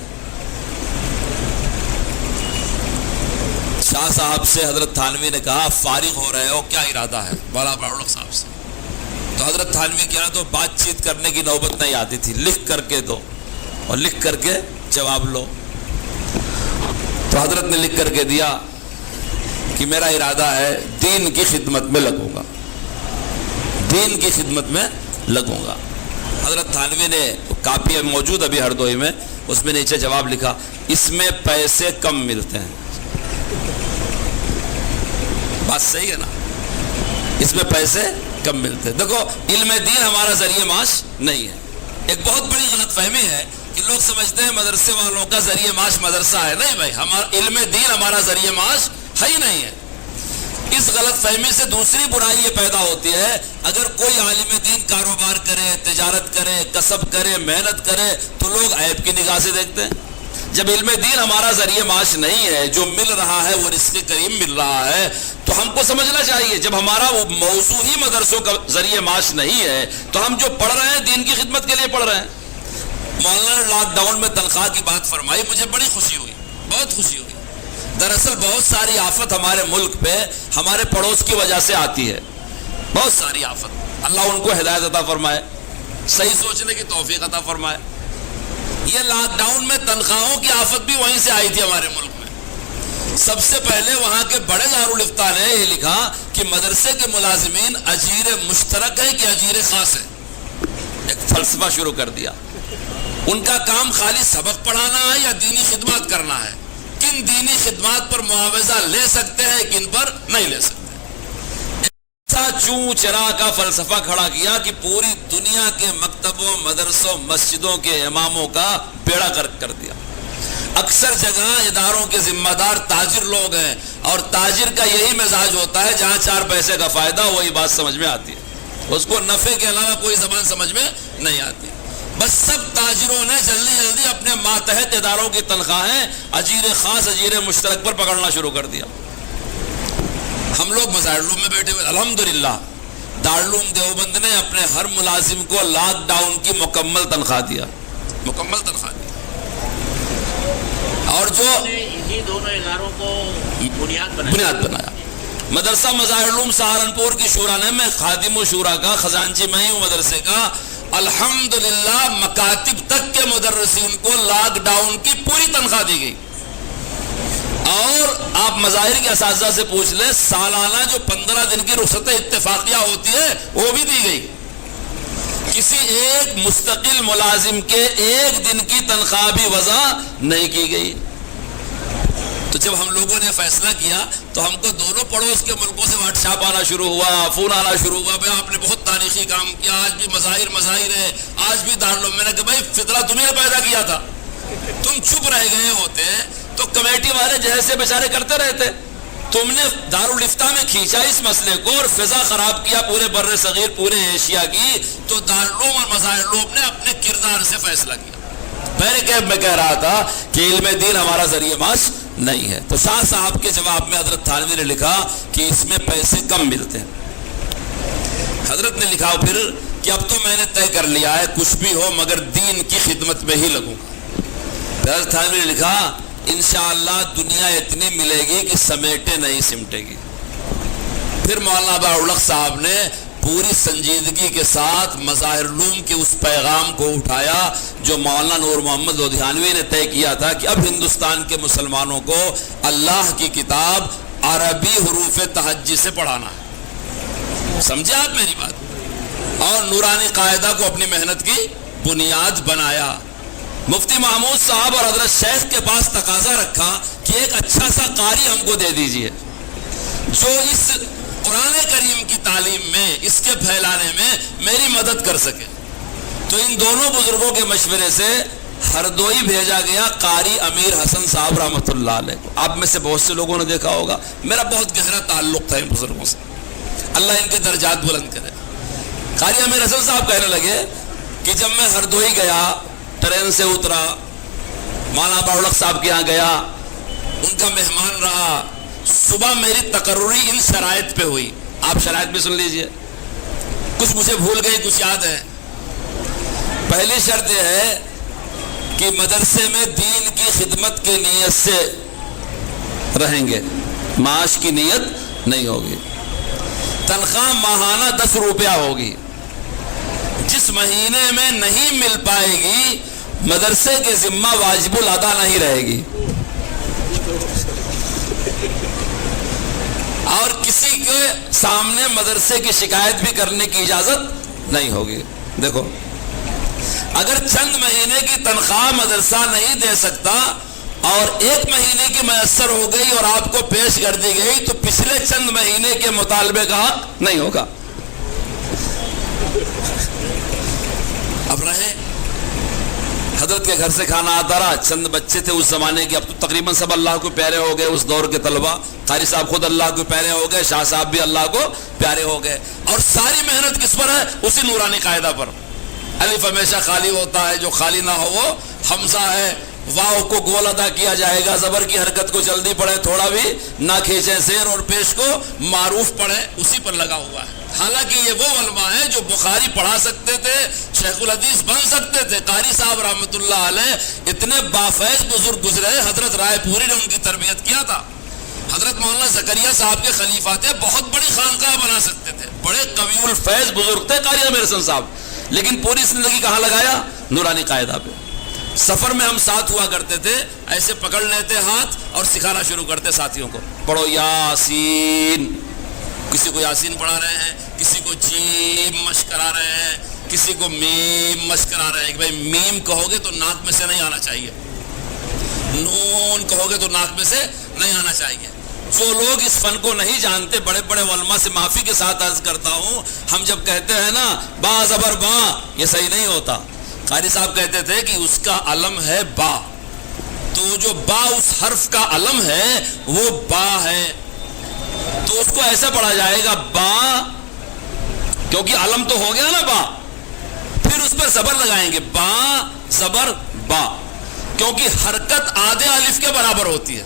شاہ صاحب سے حضرت تھانوی نے کہا فارغ ہو رہے ہو کیا ارادہ ہے مولانا ابرار صاحب سے؟ تو حضرت تھانوی کیا تو بات چیت کرنے کی نوبت نہیں آتی تھی، لکھ کر کے دو اور لکھ کر کے جواب لو. تو حضرت نے لکھ کر کے دیا کہ میرا ارادہ ہے دین کی خدمت میں لگوں گا، دین کی خدمت میں لگوں گا. حضرت تھانوی نے کاپی موجود ابھی ہردوئی میں، اس میں نیچے جواب لکھا اس میں پیسے کم ملتے ہیں. بات صحیح ہے نا، اس میں پیسے کم ملتے ہیں. دیکھو علم دین ہمارا ذریعہ معاش نہیں ہے. ایک بہت بڑی غلط فہمی ہے کہ لوگ سمجھتے ہیں مدرسے والوں کا ذریعہ معاش مدرسہ ہے. نہیں بھائی، ہمارا علم دین ہمارا ذریعہ معاش ہے ہی نہیں ہے. اس غلط فہمی سے دوسری برائی یہ پیدا ہوتی ہے، اگر کوئی عالم دین کاروبار کرے، تجارت کرے، کسب کرے، محنت کرے تو لوگ عیب کی نگاہ سے دیکھتے ہیں. جب علم دین ہمارا ذریعہ معاش نہیں ہے، جو مل رہا ہے وہ رزق کریم مل رہا ہے، تو ہم کو سمجھنا چاہیے جب ہمارا وہ موضوع ہی مدرسوں کا ذریعہ معاش نہیں ہے تو ہم جو پڑھ رہے ہیں دین کی خدمت کے لیے پڑھ رہے ہیں. مولانا نے لاک ڈاؤن میں تنخواہ کی بات فرمائی، مجھے بڑی خوشی ہوئی، بہت خوشی ہوئی. دراصل بہت ساری آفت ہمارے ملک پہ ہمارے پڑوس کی وجہ سے آتی ہے، بہت ساری آفت. اللہ ان کو ہدایت عطا فرمائے، صحیح سوچنے کی توفیق عطا فرمائے. یہ لاک ڈاؤن میں تنخواہوں کی آفت بھی وہیں سے آئی تھی ہمارے ملک میں. سب سے پہلے وہاں کے بڑے دارالفتہ نے یہ لکھا کہ مدرسے کے ملازمین اجیر مشترک ہیں کہ اجیر خاص ہیں. ایک فلسفہ شروع کر دیا. ان کا کام خالی سبق پڑھانا ہے یا دینی خدمات کرنا ہے؟ کن دینی خدمات پر معاوضہ لے سکتے ہیں, کن پر نہیں لے سکتے. ایسا چوں چرا کا فلسفہ کھڑا کیا کہ پوری دنیا کے مکتبوں, مدرسوں, مسجدوں کے اماموں کا بیڑا غرق کر دیا. اکثر جگہ اداروں کے ذمہ دار تاجر لوگ ہیں, اور تاجر کا یہی مزاج ہوتا ہے جہاں 4 پیسے کا فائدہ وہی بات سمجھ میں آتی ہے, اس کو نفع کے علاوہ کوئی زبان سمجھ میں نہیں آتی. بس سب تاجروں نے جلدی جلدی اپنے ماتحت اداروں کی تنخواہیں اجیر خاص, اجیر مشترک پر پکڑنا شروع کر دیا. ہم لوگ مظاہرالعلوم میں بیٹھے ہوئے, الحمدللہ دارالعلوم دیوبند نے اپنے ہر ملازم کو لاک ڈاؤن کی مکمل تنخواہ دیا, مکمل تنخواہ دیا. اور جو اسی دونوں اداروں کو بنیاد بنایا. مدرسہ مظاہرالعلوم سہارنپور کی شورا نے, میں خادم و شورا کا خزانچی میں ہی ہوں مدرسے کا, الحمدللہ مکاتب تک کے مدرسین کو لاک ڈاؤن کی پوری تنخواہ دی گئی. اور آپ مظاہر کے اساتذہ سے پوچھ لیں, سالانہ جو 15 دن کی رخصت اتفاقیہ ہوتی ہے وہ بھی دی گئی. کسی ایک مستقل ملازم کے 1 دن کی تنخواہ بھی وضع نہیں کی گئی. تو جب ہم لوگوں نے فیصلہ کیا تو ہم کو دونوں پڑوس کے ملکوں سے واٹس ایپ آنا شروع ہوا, فون آنا شروع ہوا, بھائی آپ نے بہت تاریخی کام کیا, آج بھی مظاہر ہے, آج بھی دارالعلوم. میں نے کہا بھائی فطرہ تمہیں نے پیدا کیا تھا, تم چپ رہ گئے ہوتے تو کمیٹی والے جیسے بیچارے کرتے رہتے. تم نے دارالفتہ میں کھینچا اس مسئلے کو اور فضا خراب کیا پورے بر صغیر, پورے ایشیا کی. تو دارالعلوم اور مظاہرالعلوم نے اپنے کردار سے فیصلہ کیا. پہلے کیب میں کہہ رہا تھا کہ علم دین ہمارا ذریعہ معاش نہیں ہے, تو شاہ صاحب کے جواب میں حضرت تھانوی نے لکھا کہ اس میں پیسے کم ملتے ہیں. حضرت نے لکھا پھر کہ اب تو میں نے طے کر لیا ہے کچھ بھی ہو مگر دین کی خدمت میں ہی لگوں گا. حضرت تھانوی نے لکھا انشاءاللہ دنیا اتنی ملے گی کہ سمیٹے نہیں سمٹے گی. پھر مولانا باؤلق صاحب نے پوری سنجیدگی کے ساتھ مظاہرالعلوم کے اس پیغام کو اٹھایا جو مولانا نور محمد لدھیانوی نے طے کیا تھا کہ اب ہندوستان کے مسلمانوں کو اللہ کی کتاب عربی حروف تہجی سے پڑھانا ہے. سمجھے آپ میری بات؟ اور نورانی قاعدہ کو اپنی محنت کی بنیاد بنایا. مفتی محمود صاحب اور حضرت شیخ کے پاس تقاضا رکھا کہ ایک اچھا سا قاری ہم کو دے دیجئے جو اس قرآن کریم کی تعلیم میں, اس کے پھیلانے میں میری مدد کر سکے. تو ان دونوں بزرگوں کے مشورے سے ہردوئی بھیجا گیا قاری امیر حسن صاحب رحمۃ اللہ علیہ کو. آپ میں سے بہت سے لوگوں نے دیکھا ہوگا, میرا بہت گہرا تعلق تھا ان بزرگوں سے, اللہ ان کے درجات بلند کرے. قاری امیر حسن صاحب کہنے لگے کہ جب میں ہردوئی گیا, ٹرین سے اترا, مولانا باؤلق صاحب کے یہاں گیا, ان کا مہمان رہا, صبح میری تقرری ان شرائط پہ ہوئی. آپ شرائط بھی سن لیجئے, کچھ مجھے بھول گئی, کچھ یاد ہے. پہلی شرط یہ ہے کہ مدرسے میں دین کی خدمت کی نیت سے رہیں گے, معاش کی نیت نہیں ہوگی. تنخواہ ماہانہ 10 روپیہ ہوگی. جس مہینے میں نہیں مل پائے گی مدرسے کے ذمہ واجب الادا نہیں رہے گی, اور کسی کے سامنے مدرسے کی شکایت بھی کرنے کی اجازت نہیں ہوگی. دیکھو, اگر چند مہینے کی تنخواہ مدرسہ نہیں دے سکتا اور 1 مہینے کی میسر ہو گئی اور آپ کو پیش کر دی گئی تو پچھلے چند مہینے کے مطالبے کا حق نہیں ہوگا. اب رہے حضرت کے گھر سے کھانا آتا رہا, چند بچے تھے اس زمانے کے, اب تو تقریباً سب اللہ کو پیارے ہو گئے. اس دور کے طلبہ, قاری صاحب خود اللہ کو پیارے ہو گئے, شاہ صاحب بھی اللہ کو پیارے ہو گئے. اور ساری محنت کس پر ہے؟ اسی نورانی قاعدہ پر. الف ہمیشہ خالی ہوتا ہے, جو خالی نہ ہو وہ حمزہ ہے. واو کو گول ادا کیا جائے گا, زبر کی حرکت کو جلدی پڑھے, تھوڑا بھی نہ کھینچے, زیر اور پیش کو معروف پڑھے, اسی پر لگا ہوا ہے. حالانکہ یہ وہ علماء ہیں جو بخاری پڑھا سکتے تھے, شیخ الحدیث بن سکتے تھے. قاری صاحب رحمۃ اللہ علیہ اتنے بافیض بزرگ گزرے, حضرت رائے پوری نے ان کی تربیت کیا تھا. حضرت مولانا زکریا صاحب کے خلیفہ تھے, بہت بڑی خانقاہ بنا سکتے تھے, بڑے قوی الفیض بزرگ تھے قاری امیر حسن صاحب, لیکن پوری زندگی کہاں لگایا؟ نورانی قاعدہ پہ. سفر میں ہم ساتھ ہوا کرتے تھے، ایسے پکڑ لیتے ہاتھ اور سکھانا شروع کرتے ساتھیوں کو، پڑھو یاسین، کسی کو یاسین پڑھا رہے ہیں، کسی کو جیم مشق کرا رہے ہیں، کسی کو میم مشق کرا رہے ہیں کہ بھائی میم کہو گے تو ناک میں سے نہیں آنا چاہیے، نون کہو گے تو ناک میں سے نہیں آنا چاہیے۔ جو لوگ اس فن کو نہیں جانتے، بڑے بڑے علماء سے معافی کے ساتھ عرض کرتا ہوں، ہم جب کہتے ہیں نا با زبر با، یہ صحیح نہیں ہوتا۔ قاری صاحب کہتے تھے کہ اس کا علم ہے با، تو جو با اس حرف کا علم ہے وہ با ہے، تو اس کو ایسا پڑھا جائے گا با، کیونکہ علم تو ہو گیا نا با، پھر اس پر زبر لگائیں گے با زبر با، کیونکہ حرکت آدھے الف کے برابر ہوتی ہے،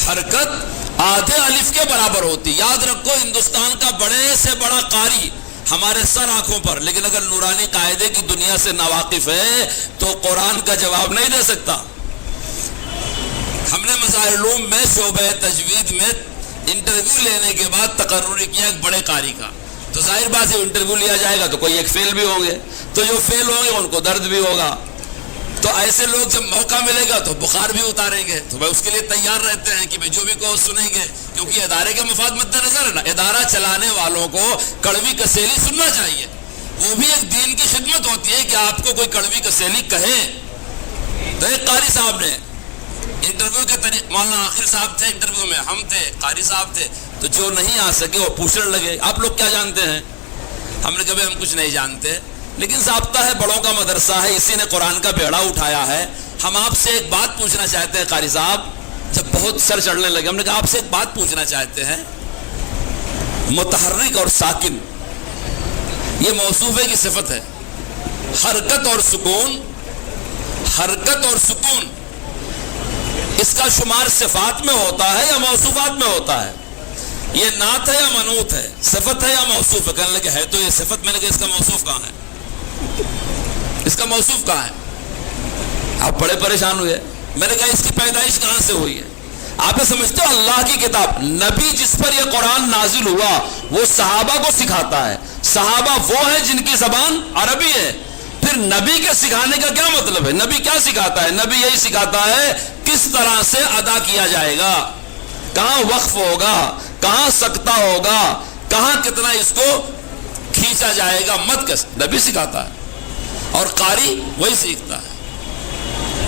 حرکت آدھے الف کے برابر ہوتی۔ یاد رکھو، ہندوستان کا بڑے سے بڑا قاری ہمارے سر آنکھوں پر، لیکن اگر نورانی قاعدے کی دنیا سے ناواقف ہے تو قرآن کا جواب نہیں دے سکتا۔ ہم نے مظاہر علوم میں شعبہ تجوید میں انٹرویو لینے کے بعد تقرر کیا ایک بڑے قاری کا، تو ظاہر بات ہے انٹرویو لیا جائے گا تو کوئی ایک فیل بھی ہوں گے، تو جو فیل ہوں گے ان کو درد بھی ہوگا، تو ایسے لوگ جب موقع ملے گا تو بخار بھی اتاریں گے، تو بھائی اس کے لیے تیار رہتے ہیں کہ بھائی جو بھی کہو سنیں گے، کیونکہ ادارے کا مفاد مد نظر ہے نا۔ ادارہ چلانے والوں کو کڑوی کسیلی سننا چاہیے، وہ بھی ایک دین کی خدمت ہوتی ہے کہ آپ کو کوئی کڑوی کسیلی کہے۔ تو ایک قاری صاحب نے انٹرویو کے طریقے، مولانا آخر صاحب تھے انٹرویو میں، ہم تھے، قاری صاحب تھے، تو جو نہیں آ سکے وہ پوچھنے لگے آپ لوگ کیا جانتے ہیں؟ ہم نے کہا ہم کچھ نہیں جانتے، لیکن ضابطہ ہے، بڑوں کا مدرسہ ہے، اسی نے قرآن کا بیڑا اٹھایا ہے، ہم آپ سے ایک بات پوچھنا چاہتے ہیں قاری صاحب۔ جب بہت سر چڑھنے لگے ہم نے کہا آپ سے ایک بات پوچھنا چاہتے ہیں، متحرک اور ساکن یہ موصوفے کی صفت ہے، حرکت اور سکون، حرکت اور سکون اس کا شمار صفات میں ہوتا ہے یا موصوفات میں ہوتا ہے؟ یہ نعت ہے یا منعوت ہے، صفت ہے یا موصوف ہے؟ کہنے لگے ہے تو یہ صفت، میں نے کہا اس کا موصوف کہاں ہے؟ اس کا موصوف کہاں ہے؟ آپ بڑے پریشان ہوئے، میں نے کہا اس کی پیدائش کہاں سے ہوئی ہے؟ آپ سمجھتے ہو اللہ کی کتاب، نبی جس پر یہ قرآن نازل ہوا وہ صحابہ کو سکھاتا ہے، صحابہ وہ ہیں جن کی زبان عربی ہے، پھر نبی کے سکھانے کا کیا مطلب ہے؟ نبی کیا سکھاتا ہے؟ نبی یہی سکھاتا ہے کس طرح سے ادا کیا جائے گا، کہاں وقف ہوگا، کہاں سکتہ ہوگا، کہاں کتنا اس کو کھینچا جائے گا، مت کس نبی سکھاتا ہے، اور قاری وہی سیکھتا ہے۔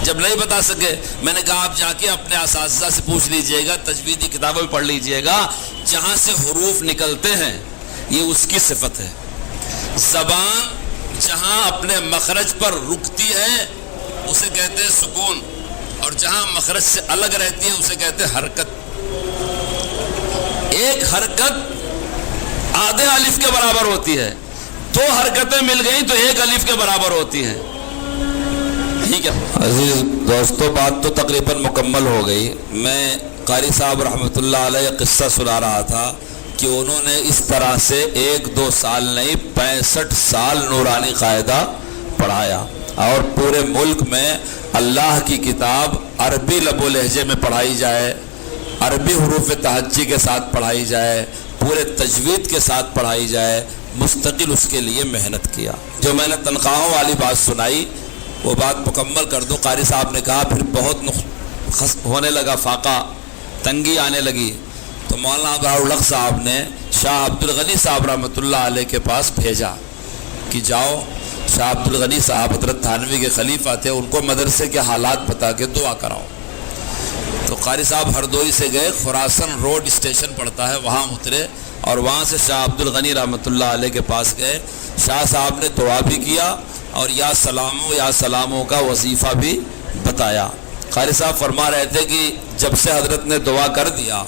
جب نہیں بتا سکے میں نے کہا آپ جا کے اپنے اساتذہ سے پوچھ لیجئے گا، تجویدی کتابوں میں پڑھ لیجئے گا، جہاں سے حروف نکلتے ہیں یہ اس کی صفت ہے۔ زبان جہاں اپنے مخرج پر رکتی ہے اسے کہتے ہیں سکون، اور جہاں مخرج سے الگ رہتی ہے اسے کہتے ہیں حرکت۔ ایک حرکت آدھے الف کے برابر ہوتی ہے، دو حرکتیں مل گئیں تو ایک الف کے برابر ہوتی ہیں، ٹھیک ہے؟ عزیز دوستو، بات تو تقریباً مکمل ہو گئی۔ میں قاری صاحب رحمۃ اللہ علیہ قصہ سنا رہا تھا کہ انہوں نے اس طرح سے 1-2 سال نہیں 65 سال نورانی قاعدہ پڑھایا، اور پورے ملک میں اللہ کی کتاب عربی لب و لہجے میں پڑھائی جائے، عربی حروف تہجی کے ساتھ پڑھائی جائے، پورے تجوید کے ساتھ پڑھائی جائے، مستقل اس کے لیے محنت کیا۔ جو میں نے تنخواہوں والی بات سنائی وہ بات مکمل کر دو۔ قاری صاحب نے کہا پھر بہت ہونے لگا، فاقہ تنگی آنے لگی، تو مولانا ابرار الحق صاحب نے شاہ عبد الغنی صاحب رحمۃ اللہ علیہ کے پاس بھیجا کہ جاؤ، شاہ عبد الغنی صاحب حضرت تھانوی کے خلیفہ تھے، ان کو مدرسے کے حالات بتا کے دعا کراؤ۔ تو قاری صاحب ہردوئی سے گئے، خراسان روڈ اسٹیشن پڑتا ہے، وہاں اترے اور وہاں سے شاہ عبد الغنی رحمۃ اللہ علیہ کے پاس گئے۔ شاہ صاحب نے دعا بھی کیا اور یا سلاموں کا وظیفہ بھی بتایا۔ قاری صاحب فرما رہے تھے کہ جب سے حضرت نے دعا کر دیا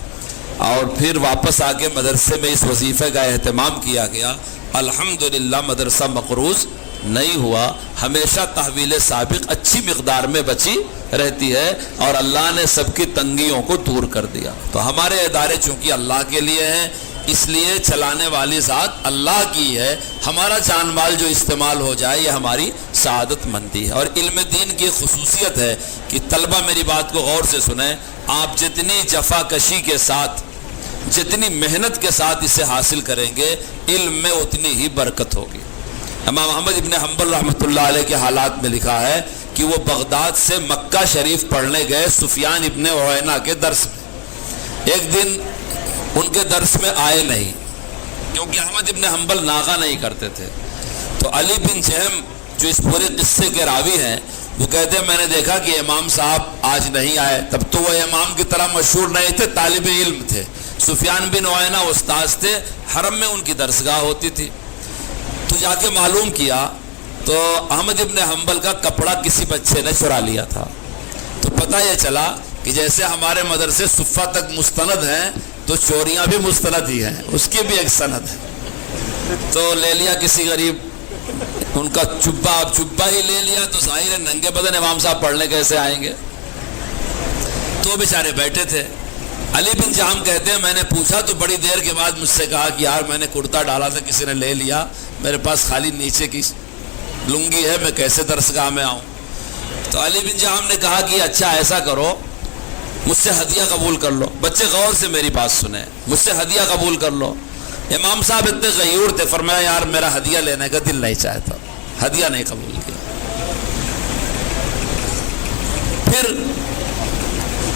اور پھر واپس آ کے مدرسے میں اس وظیفے کا اہتمام کیا گیا، الحمدللہ مدرسہ مقروض نہیں ہوا، ہمیشہ تحویل سابق اچھی مقدار میں بچی رہتی ہے، اور اللہ نے سب کی تنگیوں کو دور کر دیا۔ تو ہمارے ادارے چونکہ اللہ کے لیے ہیں، اس لیے چلانے والی ذات اللہ کی ہے، ہمارا جان مال جو استعمال ہو جائے یہ ہماری سعادت مندی ہے۔ اور علم دین کی خصوصیت ہے کہ طلبہ میری بات کو غور سے سنیں، آپ جتنی جفا کشی کے ساتھ، جتنی محنت کے ساتھ اسے حاصل کریں گے، علم میں اتنی ہی برکت ہوگی۔ امام احمد ابن حنبل رحمۃ اللہ علیہ کے حالات میں لکھا ہے کہ وہ بغداد سے مکہ شریف پڑھنے گئے سفیان ابن عیینہ کے درس میں. ایک دن ان کے درس میں آئے نہیں کیونکہ احمد ابن حنبل ناغہ نہیں کرتے تھے. تو علی بن جہم جو اس پورے قصے کے راوی ہیں وہ کہتے ہیں میں نے دیکھا کہ امام صاحب آج نہیں آئے. تب تو وہ امام کی طرح مشہور نہیں تھے, طالب علم تھے. سفیان بن عیینہ استاذ تھے, حرم میں ان کی درسگاہ ہوتی تھی. تو جا کے معلوم کیا تو احمد ابن حنبل کا کپڑا کسی بچے نے چرا لیا تھا. تو پتہ یہ چلا کہ جیسے ہمارے مدرسے صفہ تک مستند ہیں تو چوریاں بھی مستند ہی ہیں, اس کی بھی ایک سند ہے. تو لے لیا کسی غریب, ان کا چبا ہی لے لیا. تو ظاہر ہے ننگے بدن امام صاحب پڑھنے کیسے آئیں گے. تو بیچارے بیٹھے تھے. علی بن جہم کہتے ہیں میں نے پوچھا تو بڑی دیر کے بعد مجھ سے کہا کہ یار میں نے کرتا ڈالا تھا کسی نے لے لیا, میرے پاس خالی نیچے کی لنگی ہے, میں کیسے درسگاہ میں آؤں. تو علی بن جہم نے کہا کہ اچھا ایسا کرو, مجھ سے ہدیہ قبول کر لو. بچے غور سے میری بات سنیں, مجھ سے ہدیہ قبول کر لو. امام صاحب اتنے غیور تھے, فرمایا یار میرا ہدیہ لینے کا دل نہیں چاہتا, ہدیہ نہیں قبول کیا. پھر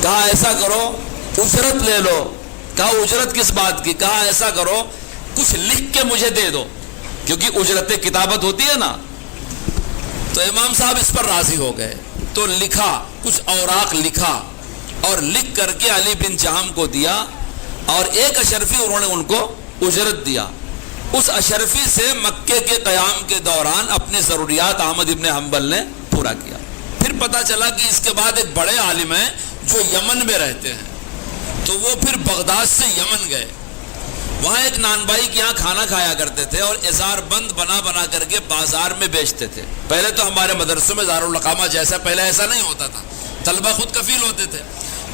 کہا ایسا کرو اجرت لے لو. کہا اجرت کس بات کی؟ کہا ایسا کرو کچھ لکھ کے مجھے دے دو, کیونکہ اجرت کتابت ہوتی ہے نا. تو امام صاحب اس پر راضی ہو گئے. تو لکھا, کچھ اوراق لکھا اور لکھ کر کے علی بن جہم کو دیا, اور ایک اشرفی انہوں نے ان کو اجرت دیا. اس اشرفی سے مکے کے قیام کے دوران اپنی ضروریات احمد ابن حنبل نے پورا کیا. پھر پتہ چلا کہ اس کے بعد ایک بڑے عالم ہیں جو یمن میں رہتے ہیں, تو وہ پھر بغداد سے یمن گئے. وہاں ایک نان بھائی کے یہاں کھانا کھایا کرتے تھے اور ازار بند بنا کر کے بازار میں بیچتے تھے. پہلے تو ہمارے مدرسوں میں دارالقامہ جیسا پہلے ایسا نہیں ہوتا تھا, طلبہ خود کفیل ہوتے تھے.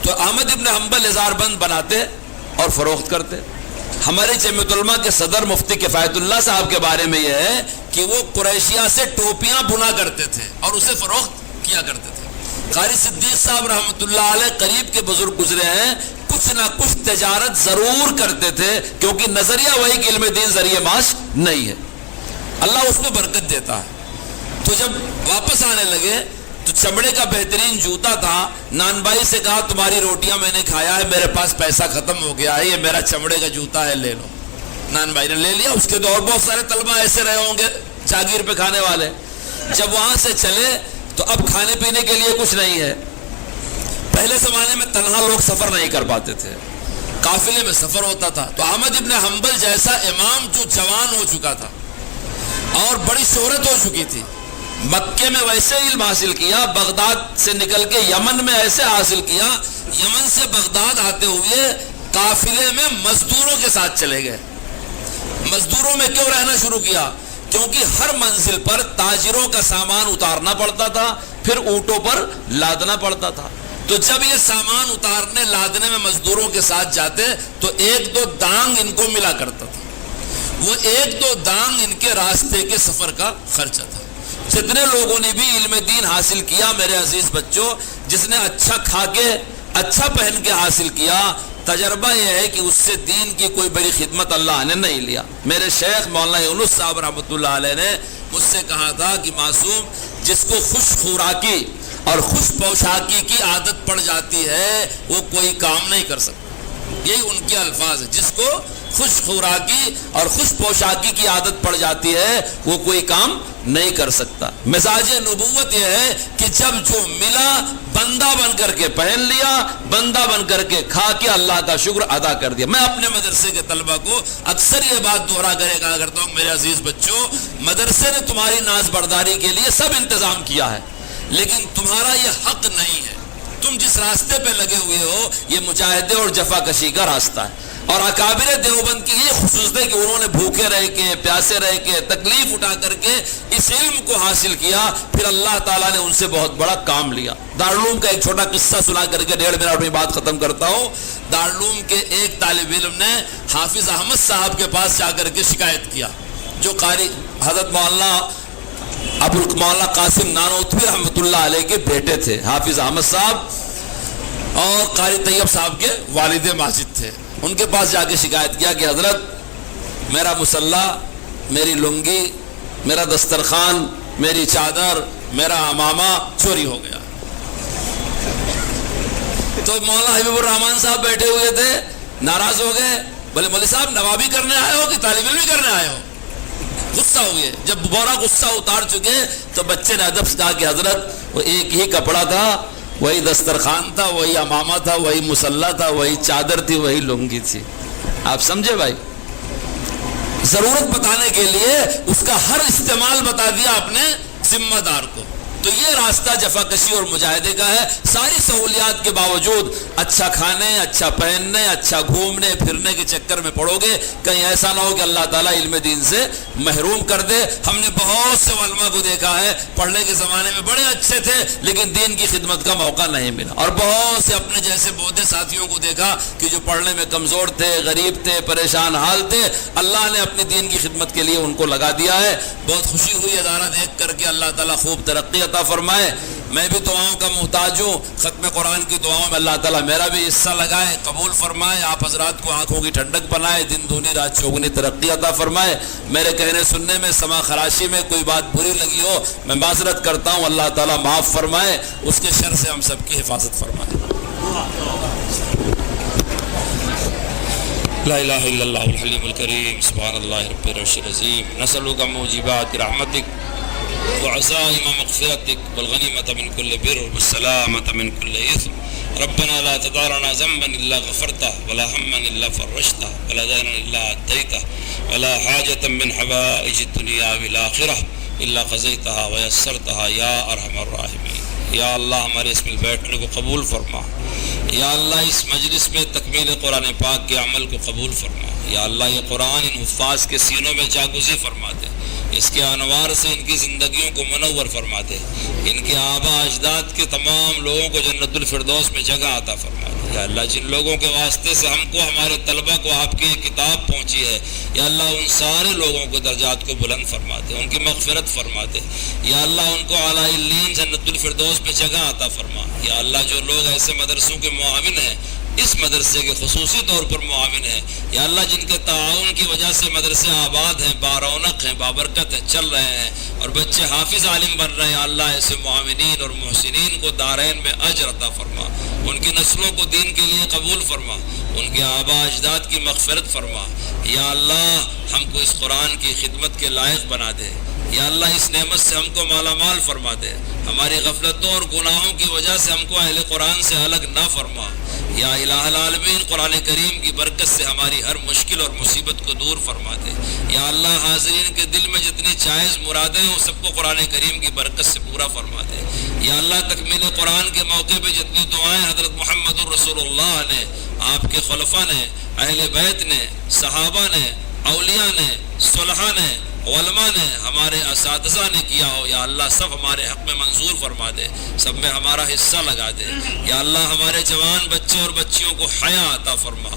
تو احمد ابن حنبل ازار بند بناتے اور فروخت کرتے. ہماری جمعیت علماء کے صدر مفتی کفایت اللہ صاحب کے بارے میں یہ ہے کہ وہ قریشیہ سے ٹوپیاں بنا کرتے تھے اور اسے فروخت کیا کرتے تھے. قاری صدیق صاحب رحمۃ اللہ علیہ قریب کے بزرگ گزرے ہیں, کچھ نہ کچھ تجارت ضرور کرتے تھے, کیونکہ نظریہ وہی کہ علم دین ذریعہ معاش نہیں ہے, اللہ اس میں برکت دیتا ہے. تو جب واپس آنے لگے تو چمڑے کا بہترین جوتا تھا. نان بھائی سے کہا تمہاری روٹیاں میں نے کھایا ہے, میرے پاس پیسہ ختم ہو گیا ہے, یہ میرا چمڑے کا جوتا ہے, لے لو. نان بھائی نے لے لیا. اس کے تو اور بہت سارے طلبہ ایسے رہے ہوں گے جاگیر پہ کھانے والے. جب وہاں سے چلے تو اب کھانے پینے کے لیے کچھ نہیں ہے. پہلے زمانے میں تنہا لوگ سفر نہیں کر پاتے تھے, قافلے میں سفر ہوتا تھا. تو احمد ابن حنبل جیسا امام جو جوان ہو چکا تھا اور بڑی شہرت ہو چکی تھی, مکے میں ویسے علم حاصل کیا, بغداد سے نکل کے یمن میں ایسے حاصل کیا, یمن سے بغداد آتے ہوئے قافلے میں مزدوروں کے ساتھ چلے گئے. مزدوروں میں کیوں رہنا شروع کیا؟ کیونکہ ہر منزل پر تاجروں کا سامان اتارنا پڑتا تھا, پھر اونٹوں پر لادنا پڑتا تھا. تو جب یہ سامان اتارنے لادنے میں مزدوروں کے ساتھ جاتے تو ایک دو دانگ ان کو ملا کرتا تھا. وہ ایک دو دانگ ان کے راستے کے سفر کا خرچہ تھا. جتنے لوگوں نے بھی علم دین حاصل کیا میرے عزیز بچوں, جس نے اچھا کھا کے اچھا پہن کے حاصل کیا, تجربہ یہ ہے کہ اس سے دین کی کوئی بڑی خدمت اللہ نے نہیں لیا. میرے شیخ مولانا یونس صاحب رحمۃ اللہ علیہ نے مجھ سے کہا تھا کہ معصوم, جس کو خوش خوراکی اور خوش پوشاکی کی عادت پڑ جاتی ہے وہ کوئی کام نہیں کر سکتا. یہی ان کے الفاظ ہیں, جس کو خوش خوراکی اور خوش پوشاکی کی عادت پڑ جاتی ہے وہ کوئی کام نہیں کر سکتا. مزاج نبوت یہ ہے کہ جب جو ملا بندہ بن کر کے پہن لیا, بندہ بن کر کے کھا کے اللہ کا شکر ادا کر دیا. میں اپنے مدرسے کے طلبہ کو اکثر یہ بات دوہرا کہا کرتا ہوں, میرے عزیز بچوں, مدرسے نے تمہاری ناز برداری کے لیے سب انتظام کیا ہے, لیکن تمہارا یہ حق نہیں ہے. تم جس راستے پہ لگے ہوئے ہو یہ مجاہدے اور جفا کشی کا راستہ ہے. اور اکابر دیوبند کی یہ خصوصیت ہے کہ انہوں نے بھوکے رہ کے, پیاسے رہ کے, تکلیف اٹھا کر کے اس علم کو حاصل کیا, پھر اللہ تعالیٰ نے ان سے بہت بڑا کام لیا. دارالعلوم کا ایک چھوٹا قصہ سنا کر کے 1.5 منٹ میں بات ختم کرتا ہوں. دارالعلوم کے ایک طالب علم نے حافظ احمد صاحب کے پاس جا کر کے شکایت کیا, جو قاری حضرت مولانا قاسم نانوتوی رحمۃ اللہ علیہ کے بیٹے تھے. حافظ احمد صاحب اور قاری طیب صاحب کے والد ماجد تھے. ان کے پاس جا کے شکایت کیا کہ حضرت میرا مصلی, میری لنگی, میرا دسترخوان میری چادر میرا امامہ چوری ہو گیا. تو مولانا حبیب الرحمان صاحب بیٹھے ہوئے تھے, ناراض ہو گئے, بولے مولوی صاحب نوابی کرنے آئے ہو کہ طالب علمی کرنے آئے ہو؟ غصہ ہوئے. جب بورا غصہ اتار چکے تو بچے نے ادب سے کہا کہ حضرت وہ ایک ہی کپڑا تھا, وہی دسترخوان تھا, وہی امامہ تھا, وہی مصلی تھا, وہی چادر تھی, وہی لنگی تھی. آپ سمجھے بھائی؟ ضرورت بتانے کے لیے اس کا ہر استعمال بتا دیا اپنے ذمہ دار کو. تو یہ راستہ جفا کشی اور مجاہدے کا ہے. ساری سہولیات کے باوجود اچھا کھانے, اچھا پہننے, اچھا گھومنے پھرنے کے چکر میں پڑو گے, کہیں ایسا نہ ہو کہ اللہ تعالیٰ علم دین سے محروم کر دے. ہم نے بہت سے علماء کو دیکھا ہے پڑھنے کے زمانے میں بڑے اچھے تھے لیکن دین کی خدمت کا موقع نہیں ملا, اور بہت سے اپنے جیسے بودھے ساتھیوں کو دیکھا کہ جو پڑھنے میں کمزور تھے, غریب تھے, پریشان حال تھے, اللہ نے اپنی دین کی خدمت کے لیے ان کو لگا دیا ہے. بہت خوشی ہوئی ادارہ دیکھ کر کے. اللہ تعالیٰ خوب ترقی عطا فرمائے. میں بھی دعاؤں کا محتاج ہوں. ختم قرآن کی دعاؤں میں اللہ تعالیٰ میرا بھی حصہ لگائے, قبول فرمائے. آپ حضرات کو آنکھوں کی ٹھنڈک بنائے, دن دونی رات چوگنی ترقی عطا فرمائے. میرے کہنے سننے میں, سما خراشی میں کوئی بات بری لگی ہو میں معذرت کرتا ہوں. اللہ تعالیٰ معاف فرمائے, اس کے شر سے ہم سب کی حفاظت فرمائے. لا الہ الا اللہ الحلیم الکریم سبحان اللہ رب العرش العظیم. نسألک موجبات رحمتک وعزائم مغفرتك والغنيمة من كل بر والسلامة من كل إثم. ربنا لا تدع لنا ذنبا إلا غفرته ولا هما إلا فرجته ولا دينا إلا أديته ولا حاجة من حوائج الدنيا والآخرة إلا قضيتها ويسرتها يا أرحم الراحمين. یا اللہ ہمارے اس میں بیٹھنے کو قبول فرما. یا اللہ اس مجلس میں تکمیل قرآن پاک کے عمل کو قبول فرما. یا اللہ یہ قرآن ان حفاظ کے سینوں میں جاگزی فرما دے. اس کے انوار سے ان کی زندگیوں کو منور فرما دے. ان کے آبا اجداد کے تمام لوگوں کو جنت الفردوس میں جگہ عطا فرما دے. یا اللہ جن لوگوں کے واسطے سے ہم کو, ہمارے طلبہ کو آپ کی کتاب پہنچی ہے, یا اللہ ان سارے لوگوں کے درجات کو بلند فرما دے, ان کی مغفرت فرما دے. یا اللہ ان کو اعلیٰ الین جنت الفردوس میں جگہ عطا فرما. یا اللہ جو لوگ ایسے مدرسوں کے معاون ہیں, اس مدرسے کے خصوصی طور پر معاون ہیں, یا اللہ جن کے تعاون کی وجہ سے مدرسے آباد ہیں, بارونق ہیں, بابرکت ہیں, چل رہے ہیں اور بچے حافظ عالم بن رہے ہیں, اللہ ایسے معاونین اور محسنین کو دارین میں اجر عطا فرما. ان کی نسلوں کو دین کے لیے قبول فرما. ان کے آبا اجداد کی مغفرت فرما. یا اللہ ہم کو اس قرآن کی خدمت کے لائق بنا دے. یا اللہ اس نعمت سے ہم کو مالا مال فرما دے. ہماری غفلتوں اور گناہوں کی وجہ سے ہم کو اہل قرآن سے الگ نہ فرما. یا الہ العالمین قرآن کریم کی برکت سے ہماری ہر مشکل اور مصیبت کو دور فرما دے. یا اللہ حاضرین کے دل میں جتنی جائز مرادیں ہیں وہ سب کو قرآن کریم کی برکت سے پورا فرما دے. یا اللہ تکمیل قرآن کے موقع پہ جتنی دعائیں حضرت محمد الرسول اللہ نے, آپ کے خلفاء نے, اہل بیت نے, صحابہ نے, اولیاء نے, صلحاء نے, علماء نے, ہمارے اساتذہ نے کیا ہو, یا اللہ سب ہمارے حق میں منظور فرما دے, سب میں ہمارا حصہ لگا دے. یا اللہ ہمارے جوان بچے اور بچیوں کو حیا عطا فرما,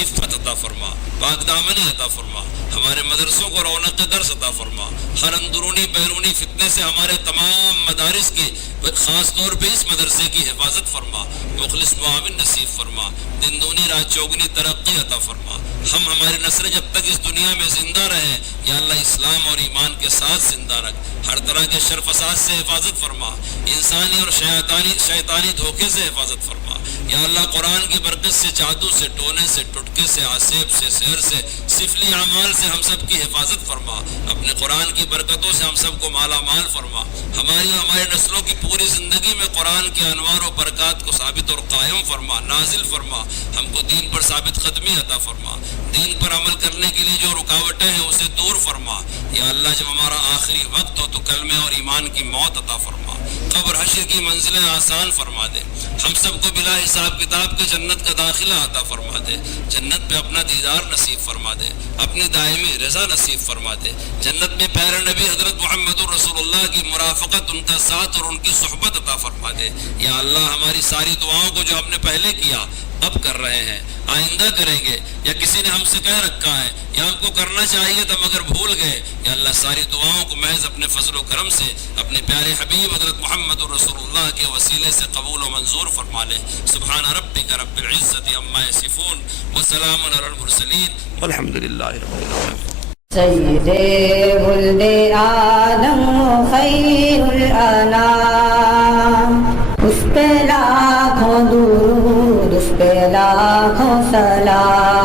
عفت عطا فرما, پاک دامنی عطا فرما. ہمارے مدرسوں کو رونق درس عطا فرما. ہر اندرونی بیرونی فتنے سے ہمارے تمام مدارس کی, خاص طور پہ اس مدرسے کی حفاظت فرما. مخلص معاون نصیب فرما. دن دونی رات چوگنی ترقی عطا فرما. ہم ہماری نسل جب تک اس دنیا میں زندہ رہیں, یا اللہ اسلام اور ایمان کے ساتھ زندہ رکھ. ہر طرح کے شر فساد سے حفاظت فرما. انسانی اور شیطانی دھوکے سے حفاظت فرما. یا اللہ قرآن کی برکت سے, جادو سے, ٹونے سے, ٹٹکے سے, آسیب سے, سحر سے, سفلی اعمال سے ہم سب کی حفاظت فرما. اپنے قرآن کی برکتوں سے ہم سب کو مالا مال فرما. ہماری اور ہمارے نسلوں کی پوری زندگی میں قرآن کے انوار و برکات کو ثابت اور قائم فرما, نازل فرما. ہم کو دین پر ثابت قدمی عطا فرما. دین پر عمل کرنے کے لیے جو رکاوٹیں ہیں اسے دور فرما. یا اللہ جب ہمارا آخری وقت ہو تو کلمے اور ایمان کی موت عطا فرما. قبر حشر کی منزلیں آسان فرما دے. ہم سب کو بلا حساب کتاب کے جنت کا داخلہ عطا فرما دے. جنت میں اپنا دیدار نصیب فرما دے. اپنی دائمی رضا نصیب فرما دے. جنت میں پیارے نبی حضرت محمد الرسول اللہ کی مرافقت, ان کا ساتھ اور ان کی صحبت عطا فرما دے. یا اللہ ہماری ساری دعاؤں کو جو ہم نے پہلے کیا, اب کر رہے ہیں, آئندہ کریں گے, یا کسی نے ہم سے کہہ رکھا ہے, یا ہم کو کرنا چاہیے تھا مگر بھول گئے, یا اللہ ساری دعاؤں کو محض اپنے فضل و کرم سے اپنے پیارے حبیب حضرت محمد الرسول اللہ کے وسیلے سے قبول و منظور فرما لے. سبحان ربک رب العزت عما یصفون وسلام علی المرسلین والحمد للہ رب العالمین. سید ولد آدم خیر الانام، اس پہ لاکھوں درود، اس پہ لاکھوں سلام۔